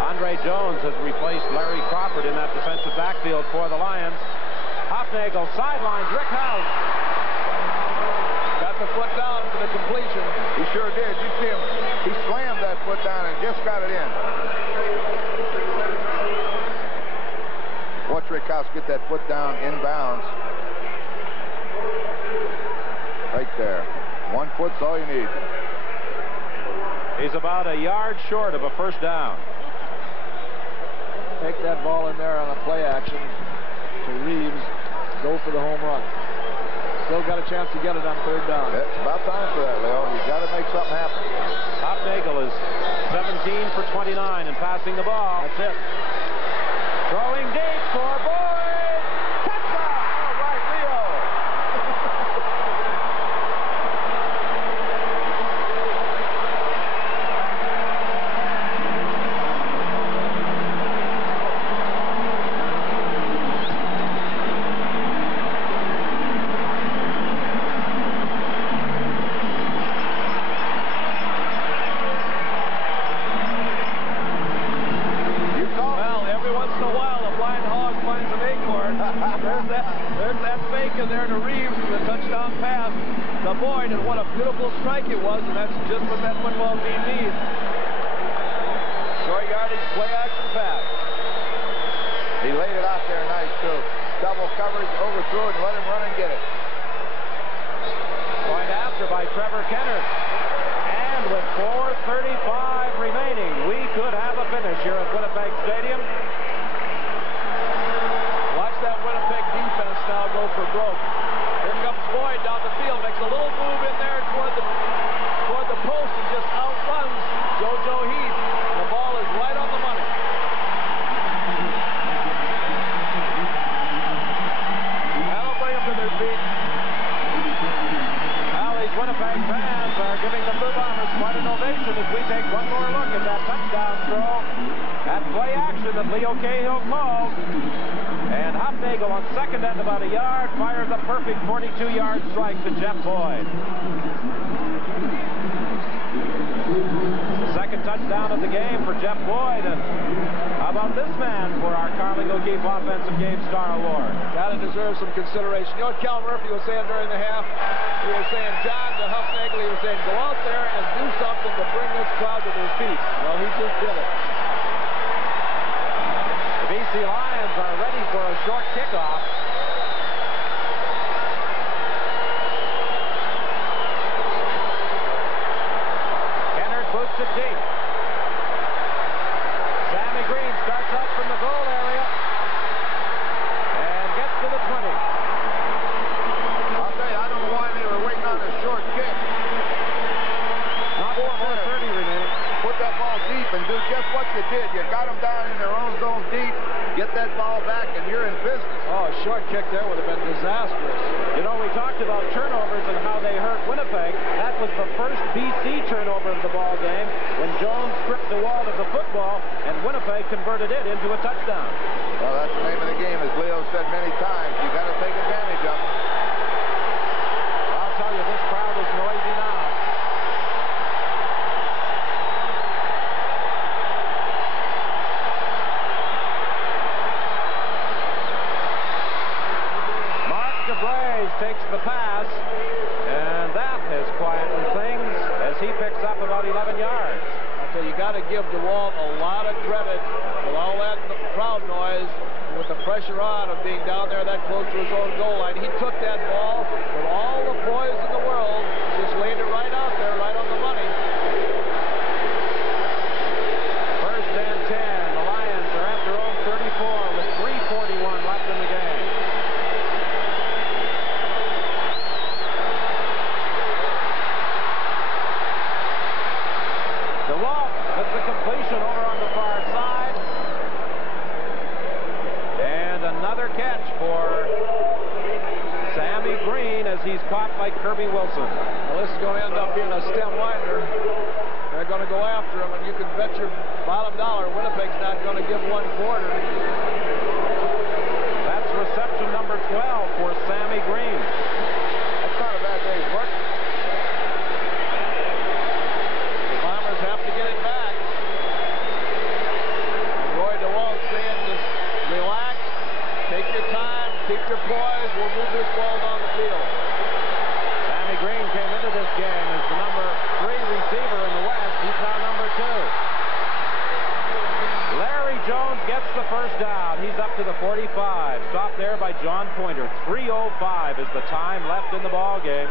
Andre Jones has replaced Larry Crawford in that defensive backfield for the Lions. Hufnagel sidelines Rick House. Got the foot down for the completion. He sure did. You see him. He slammed that foot down and just got it in. Watch Rick House get that foot down inbounds. Right there. 1 foot's all you need. He's about a yard short of a first down. Take that ball in there on a play action to Reeves. Go for the home run. Still got a chance to get it on 3rd down. It's about time for that, Leo. You've got to make something happen. Hufnagel is 17 for 29 and passing the ball. That's it. Throwing deep for Boyd. Touchdown! All right, Leo. There to Reeves for the touchdown pass to Boyd, and what a beautiful strike it was, and that's just what that football team needs. Short yardage play action pass. He laid it out there nice too. Double coverage, overthrew it, and let him run and get it. Point after by Trevor Kennard. And with 4:35 remaining, we could have a finish here at Winnipeg Stadium. Watch that Winnipeg defense now go for broke. Here comes Boyd down the field, makes a little move in there toward the post and just outruns JoJo Heath. The ball is right on the money. That'll bring them to their feet. Now these Winnipeg fans are giving the Blue Bombers quite an ovation as we take one more look at that touchdown throw. That play action that Leo Cahill called. And Hufnagel on 2nd and about a yard fires a perfect 42-yard strike to Jeff Boyd. The 2nd touchdown of the game for Jeff Boyd. And how about this man for our Carling O'Keefe Offensive Game Star Award? Gotta deserve some consideration. You know what Cal Murphy was saying during the half? He was saying, John to Hufnagel, he was saying, go out there and do something to bring this crowd to their feet. Well, he just did it. The BC Lions are ready for a short kickoff. Kennard boots it deep. Sammy Green starts up from the goal area and gets to the 20. I'll tell you, I don't know why they were waiting on a short kick. Not 4:30 remaining. Put that ball deep and do just what you did. You got them down in their own zone deep. Get that ball back, and you're in business. Oh, a short kick there would have been disastrous. You know, we talked about turnovers and how they hurt Winnipeg. That was the first BC turnover of the ball game when Jones stripped the wall of the football, and Winnipeg converted it into a touchdown. Well, that's the name of the game, as Leo said many times. You got to take advantage of it. I'll tell you, this crowd is noisy now. Takes the pass, and that has quietened things as he picks up about 11 yards. So you got to give DeWalt a lot of credit with all that crowd noise, with the pressure on of being down there that close to his own goal line. He took that ball with all the poise in the world, just laid as he's caught by Kirby Wilson. Well, this is going to end up being a stem winder. They're going to go after him, and you can bet your bottom dollar Winnipeg's not going to give 1 quarter. That's reception number 12 for Sammy Green. That's not a bad day's work. The Bombers have to get it back. And Roy DeWalt saying, just relax, take your time, keep your poise, we'll move this ball down the field. Sammy Green came into this game as the number 3 receiver in the West. He's now number 2. Larry Jones gets the first down. He's up to the 45. Stopped there by John Pointer. 3:05 is the time left in the ball game.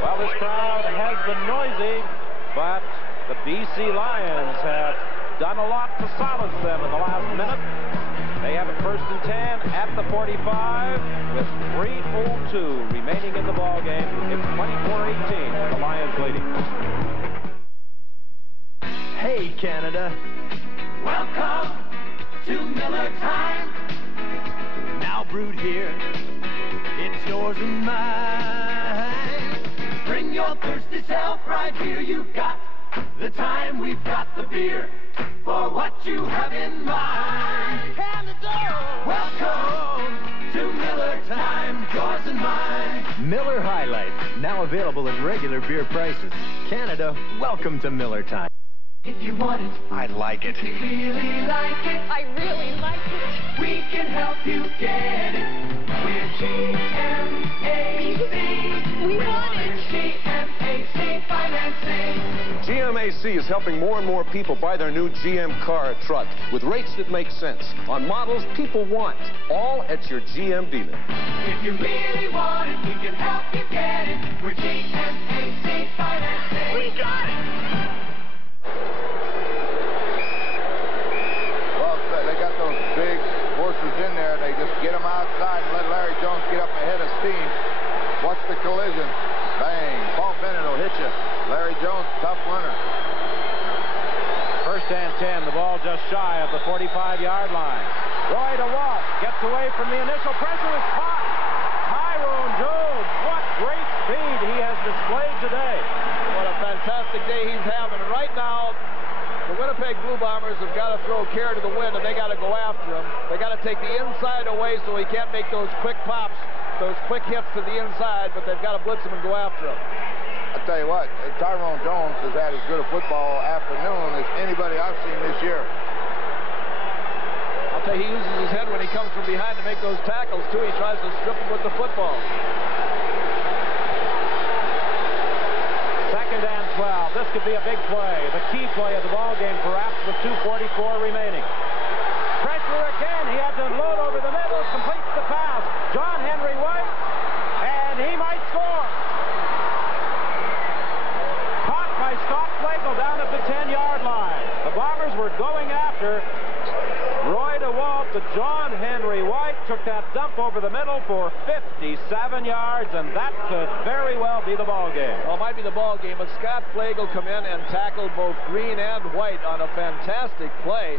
Well, this crowd has been noisy, but the BC Lions have done a lot to silence them in the last minute. They have it first and 10 at the 45 with 3:02 remaining in the ball game. It's 24-18, the Lions leading. Hey, Canada. Welcome to Miller time. Now brewed here, it's yours and mine. Bring your thirsty self right here. You've got the time, we've got the beer for what you have in mind. Canada, welcome to Miller time, yours and mine. Miller Highlights, now available at regular beer prices. Canada, welcome to Miller time. If you want it, I like it. if you really like it, I really like it. we can help you get it. We're GMAC. We want it. GMAC Financing. GMAC is helping more and more people buy their new GM car or truck with rates that make sense on models people want, all at your GM dealer. If you really want it, we can help you get it. We're GMAC Financing. We got it. Well, they got those big horses in there. They just get them outside and let Larry Jones get up ahead of steam. Watch the collision. Bang. Paul Bennett will hit you. Larry Jones, tough runner. First and 10, the ball just shy of the 45-yard line. Roy DeWalt gets away from the initial pressure, is caught. Tyrone Jones, what great speed he has displayed today. What a fantastic day he's having. And right now, the Winnipeg Blue Bombers have got to throw care to the wind, and they got to go after him. They got to take the inside away so he can't make those quick pops, those quick hits to the inside, but they've got to blitz him and go after him. I'll tell you what, Tyrone Jones has had as good a football afternoon as anybody I've seen this year. I'll tell you, he uses his head when he comes from behind to make those tackles, too. He tries to strip him with the football. Second and 12. This could be a big play. The key play of the ball game, perhaps, with 2:44 remaining. Pressure again. He had to load over the middle. Completes the pass. John Henry White, and he might score. Caught by Scott Flagel down at the 10-yard line. The Bombers were going after Roy DeWalt. The John Henry White took that dump over the middle for 57 yards, and that could very well be the ball game. Well, it might be the ball game, but Scott Flagel come in and tackled both Green and White on a fantastic play.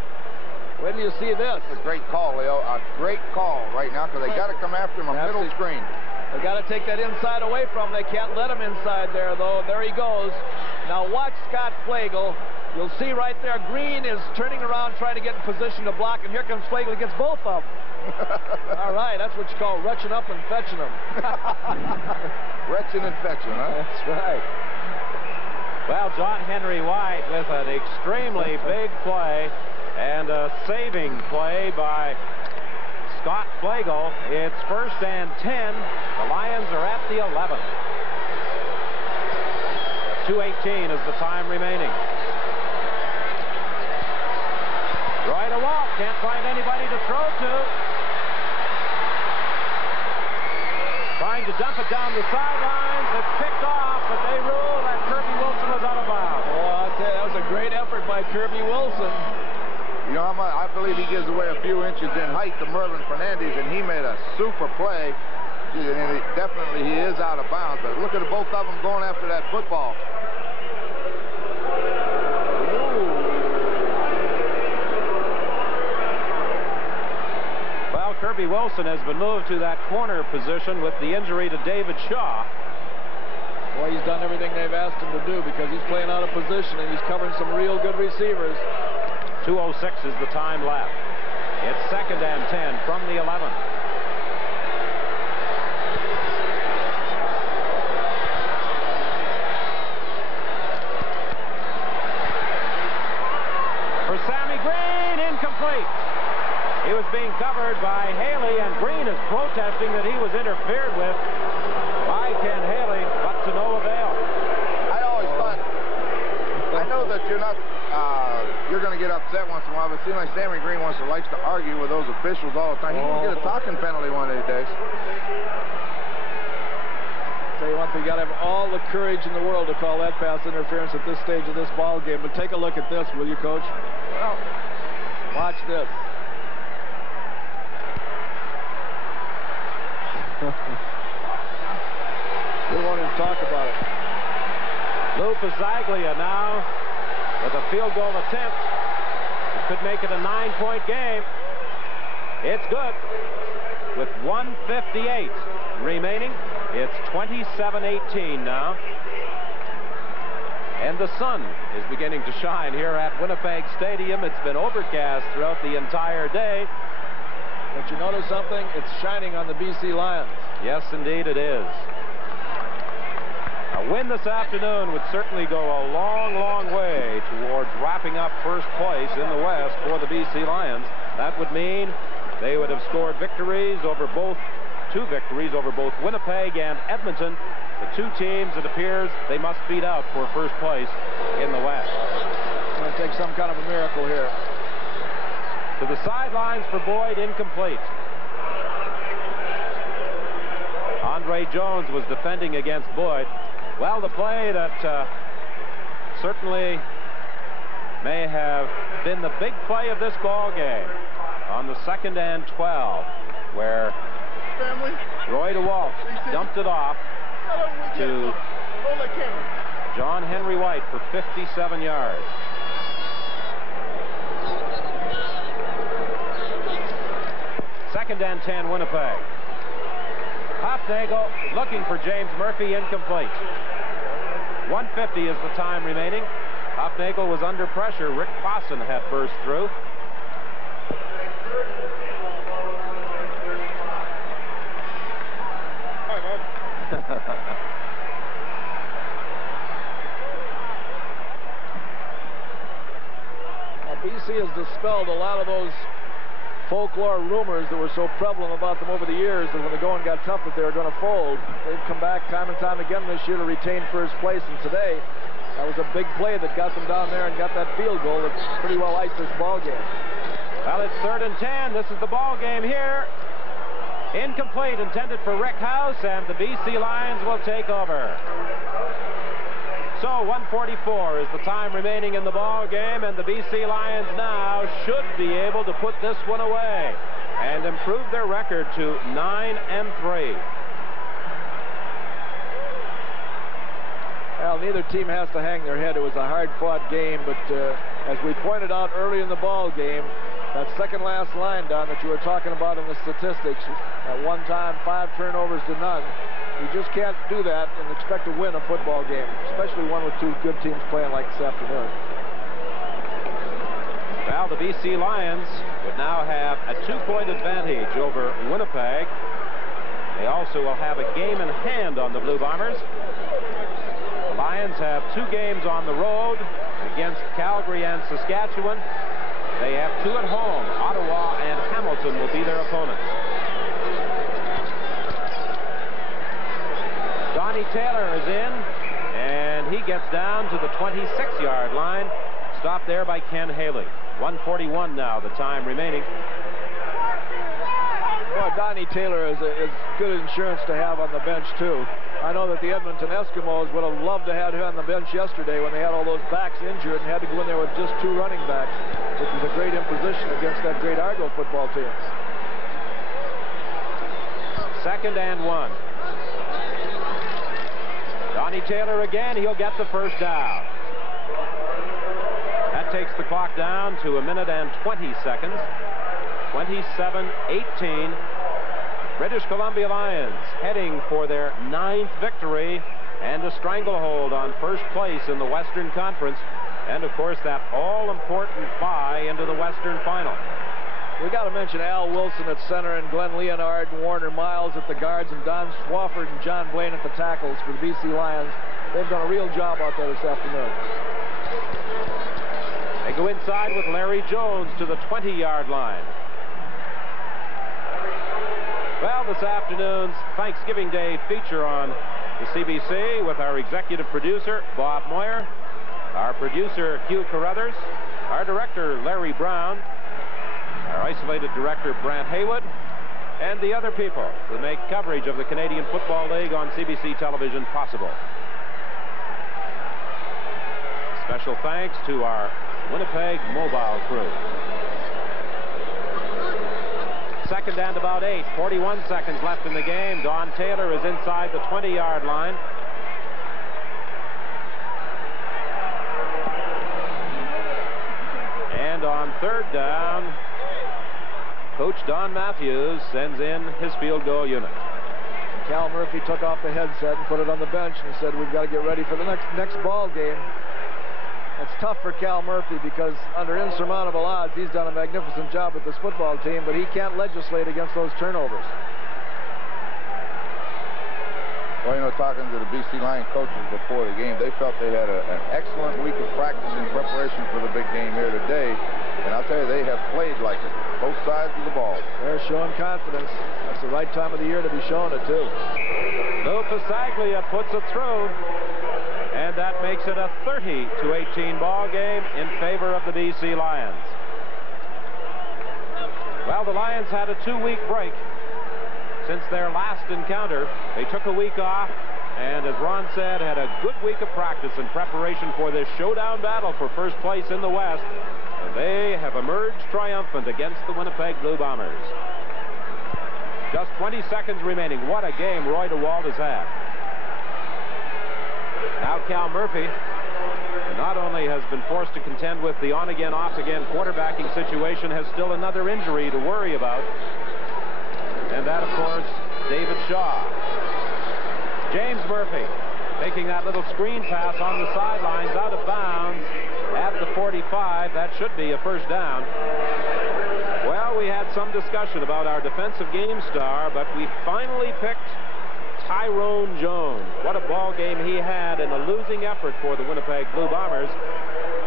When do you see this? It's a great call, Leo. A great call right now because they got to come after him a middle screen. They got to take that inside away from him. They can't let him inside there, though. There he goes. Now watch Scott Flagel. You'll see right there, Green is turning around trying to get in position to block, and here comes Flagel against both of them. All right, that's what you call retching up and fetching them. Retching and fetching, huh? That's right. Well, John Henry White with an extremely big play and a saving play by Scott Flagel. It's first and 10. The Lions are at the 11. 2:18 is the time remaining. Roy DeWalt can't find anybody to throw to. Trying to dump it down the sidelines. It's picked off, but they rule that Kirby Wilson was out of bounds. Well, I'll tell you, that was a great effort by Kirby Wilson. You know how much? I believe he gives away a few inches in height to Mervin Fernandez, and he made a super play. And definitely he is out of bounds, but look at both of them going after that football. Herbie Wilson has been moved to that corner position with the injury to David Shaw. Boy, he's done everything they've asked him to do because he's playing out of position and he's covering some real good receivers. 2:06 is the time left. It's 2nd and 10 from the 11. For Sammy Green, incomplete. He was being covered by Haley, and Green is protesting that he was interfered with by Ken Haley, but to no avail. I always thought, I know that you're not, you're going to get upset once in a while, but it seems like Sammy Green likes to argue with those officials all the time. He's going to get a talking penalty one of these days. Tell you one thing, you got to have all the courage in the world to call that pass interference at this stage of this ball game. But take a look at this, will you, Coach? Well, watch this. We won't even talk about it. Lou Pasaglia now with a field goal attempt. It could make it a 9-point game. It's good. With 1:58 remaining, it's 27-18 now. And the sun is beginning to shine here at Winnipeg Stadium. It's been overcast throughout the entire day. But you notice something? It's shining on the BC Lions. Yes, indeed it is. A win this afternoon would certainly go a long, long way towards wrapping up first place in the West for the BC Lions. That would mean they would have scored victories over two victories over both Winnipeg and Edmonton. The two teams, it appears, they must beat out for first place in the West. It's going to take some kind of a miracle here. To the sidelines for Boyd, incomplete. Andre Jones was defending against Boyd. Well, the play that certainly may have been the big play of this ball game on the 2nd and 12, where Roy DeWalt dumped it off to John Henry White for 57 yards. Second and 10, Winnipeg. Hopnagel looking for James Murphy, incomplete. 1:50 is the time remaining. Hopnagel was under pressure. Rick Fossen had burst through. Well, BC has dispelled a lot of those folklore rumors that were so prevalent about them over the years, that when the going got tough that they were going to fold. They've come back time and time again this year to retain first place, and today that was a big play that got them down there and got that field goal that pretty well iced this ball game. Well, it's 3rd and 10. This is the ball game here. Incomplete, intended for Rick House, and the BC Lions will take over. So 1:44 is the time remaining in the ball game, and the BC Lions now should be able to put this one away and improve their record to 9-3. Well, neither team has to hang their head. It was a hard-fought game, but as we pointed out early in the ball game, that second-last line down that you were talking about in the statistics, at one time 5 turnovers to none. You just can't do that and expect to win a football game, especially one with two good teams playing like this afternoon. Well, the BC Lions would now have a 2-point advantage over Winnipeg. They also will have a game in hand on the Blue Bombers. The Lions have 2 games on the road against Calgary and Saskatchewan. They have 2 at home. Ottawa and Hamilton will be their opponents. Donnie Taylor is in, and he gets down to the 26-yard line. Stopped there by Ken Haley. 1:41 now, the time remaining. Well, Donnie Taylor is good insurance to have on the bench, too. I know that the Edmonton Eskimos would have loved to have him on the bench yesterday when they had all those backs injured and had to go in there with just 2 running backs, which was a great imposition against that great Argo football team. 2nd and 1. Donnie Taylor again. He'll get the first down. That takes the clock down to 1 minute and 20 seconds. 27-18. British Columbia Lions heading for their 9th victory and a stranglehold on first place in the Western Conference. And, of course, that all-important bye into the Western Final. We got to mention Al Wilson at center and Glenn Leonard and Warner Miles at the guards and Don Swafford and John Blaine at the tackles for the BC Lions. They've done a real job out there this afternoon. They go inside with Larry Jones to the 20-yard line. Well, this afternoon's Thanksgiving Day feature on the CBC with our executive producer, Bob Moyer, our producer, Hugh Carruthers, our director, Larry Brown, our isolated director, Brant Haywood, and the other people who make coverage of the Canadian Football League on CBC television possible. Special thanks to our Winnipeg mobile crew. Second and about 8, 41 seconds left in the game. Don Taylor is inside the 20-yard line. And on third down, Coach Don Matthews sends in his field goal unit. Cal Murphy took off the headset and put it on the bench and said, we've got to get ready for the next ball game. It's tough for Cal Murphy because under insurmountable odds, he's done a magnificent job with this football team, but he can't legislate against those turnovers. Well, you know, talking to the BC Lion coaches before the game, they felt they had an excellent week of practice in preparation for the big game here today. And I'll tell you, they have played like it, both sides of the ball. They're showing confidence. That's the right time of the year to be showing it, too. Lou Pasaglia puts it through. And that makes it a 30-18 ball game in favor of the BC Lions. Well, the Lions had a 2-week break since their last encounter. They took a week off, and as Ron said, had a good week of practice in preparation for this showdown battle for first place in the West. And they have emerged triumphant against the Winnipeg Blue Bombers. Just 20 seconds remaining. What a game Roy DeWalt has had. Now Cal Murphy not only has been forced to contend with the on-again, off-again quarterbacking situation, has still another injury to worry about. And that, of course, David Shaw. James Murphy taking that little screen pass on the sidelines out of bounds at the 45. That should be a first down. Well, we had some discussion about our defensive game star, but we finally picked Tyrone Jones. What a ball game he had in a losing effort for the Winnipeg Blue Bombers.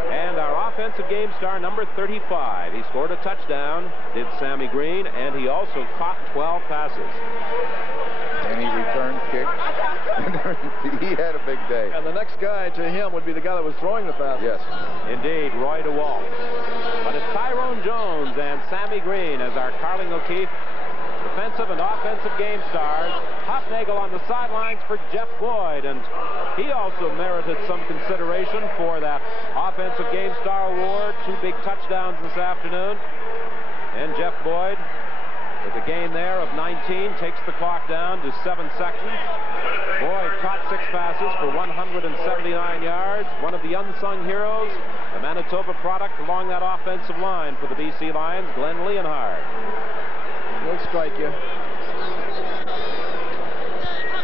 And our offensive game star, number 35. He scored a touchdown, did Sammy Green, and he also caught 12 passes. And he returned kicks. He had a big day. And the next guy to him would be the guy that was throwing the pass. Yes. Indeed, Roy DeWalt. But it's Tyrone Jones and Sammy Green as our Carling O'Keefe defensive and offensive game stars. Hopnagel on the sidelines for Jeff Boyd, and he also merited some consideration for that offensive game star award. 2 big touchdowns this afternoon. And Jeff Boyd, with a gain there of 19, takes the clock down to 7 seconds. Boyd caught 6 passes for 179 yards. One of the unsung heroes, the Manitoba product along that offensive line for the BC Lions, Glenn Leonhard. He'll strike you.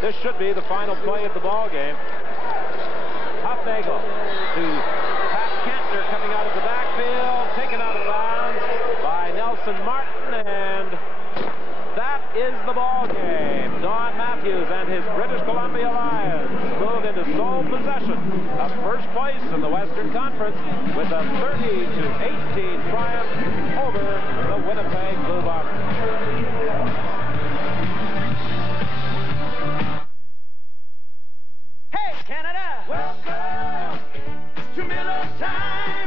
This should be the final play of the ball game. Hopnagel to Pat Kantner coming out of the backfield, taken out of bounds by Nelson Martin, and that is the ball game. Don Matthews and his British Columbia Lions move into sole possession of first place in the Western Conference with a 30-18 triumph over the Winnipeg Blue Bombers. Hey, Canada! Welcome to Miller Time!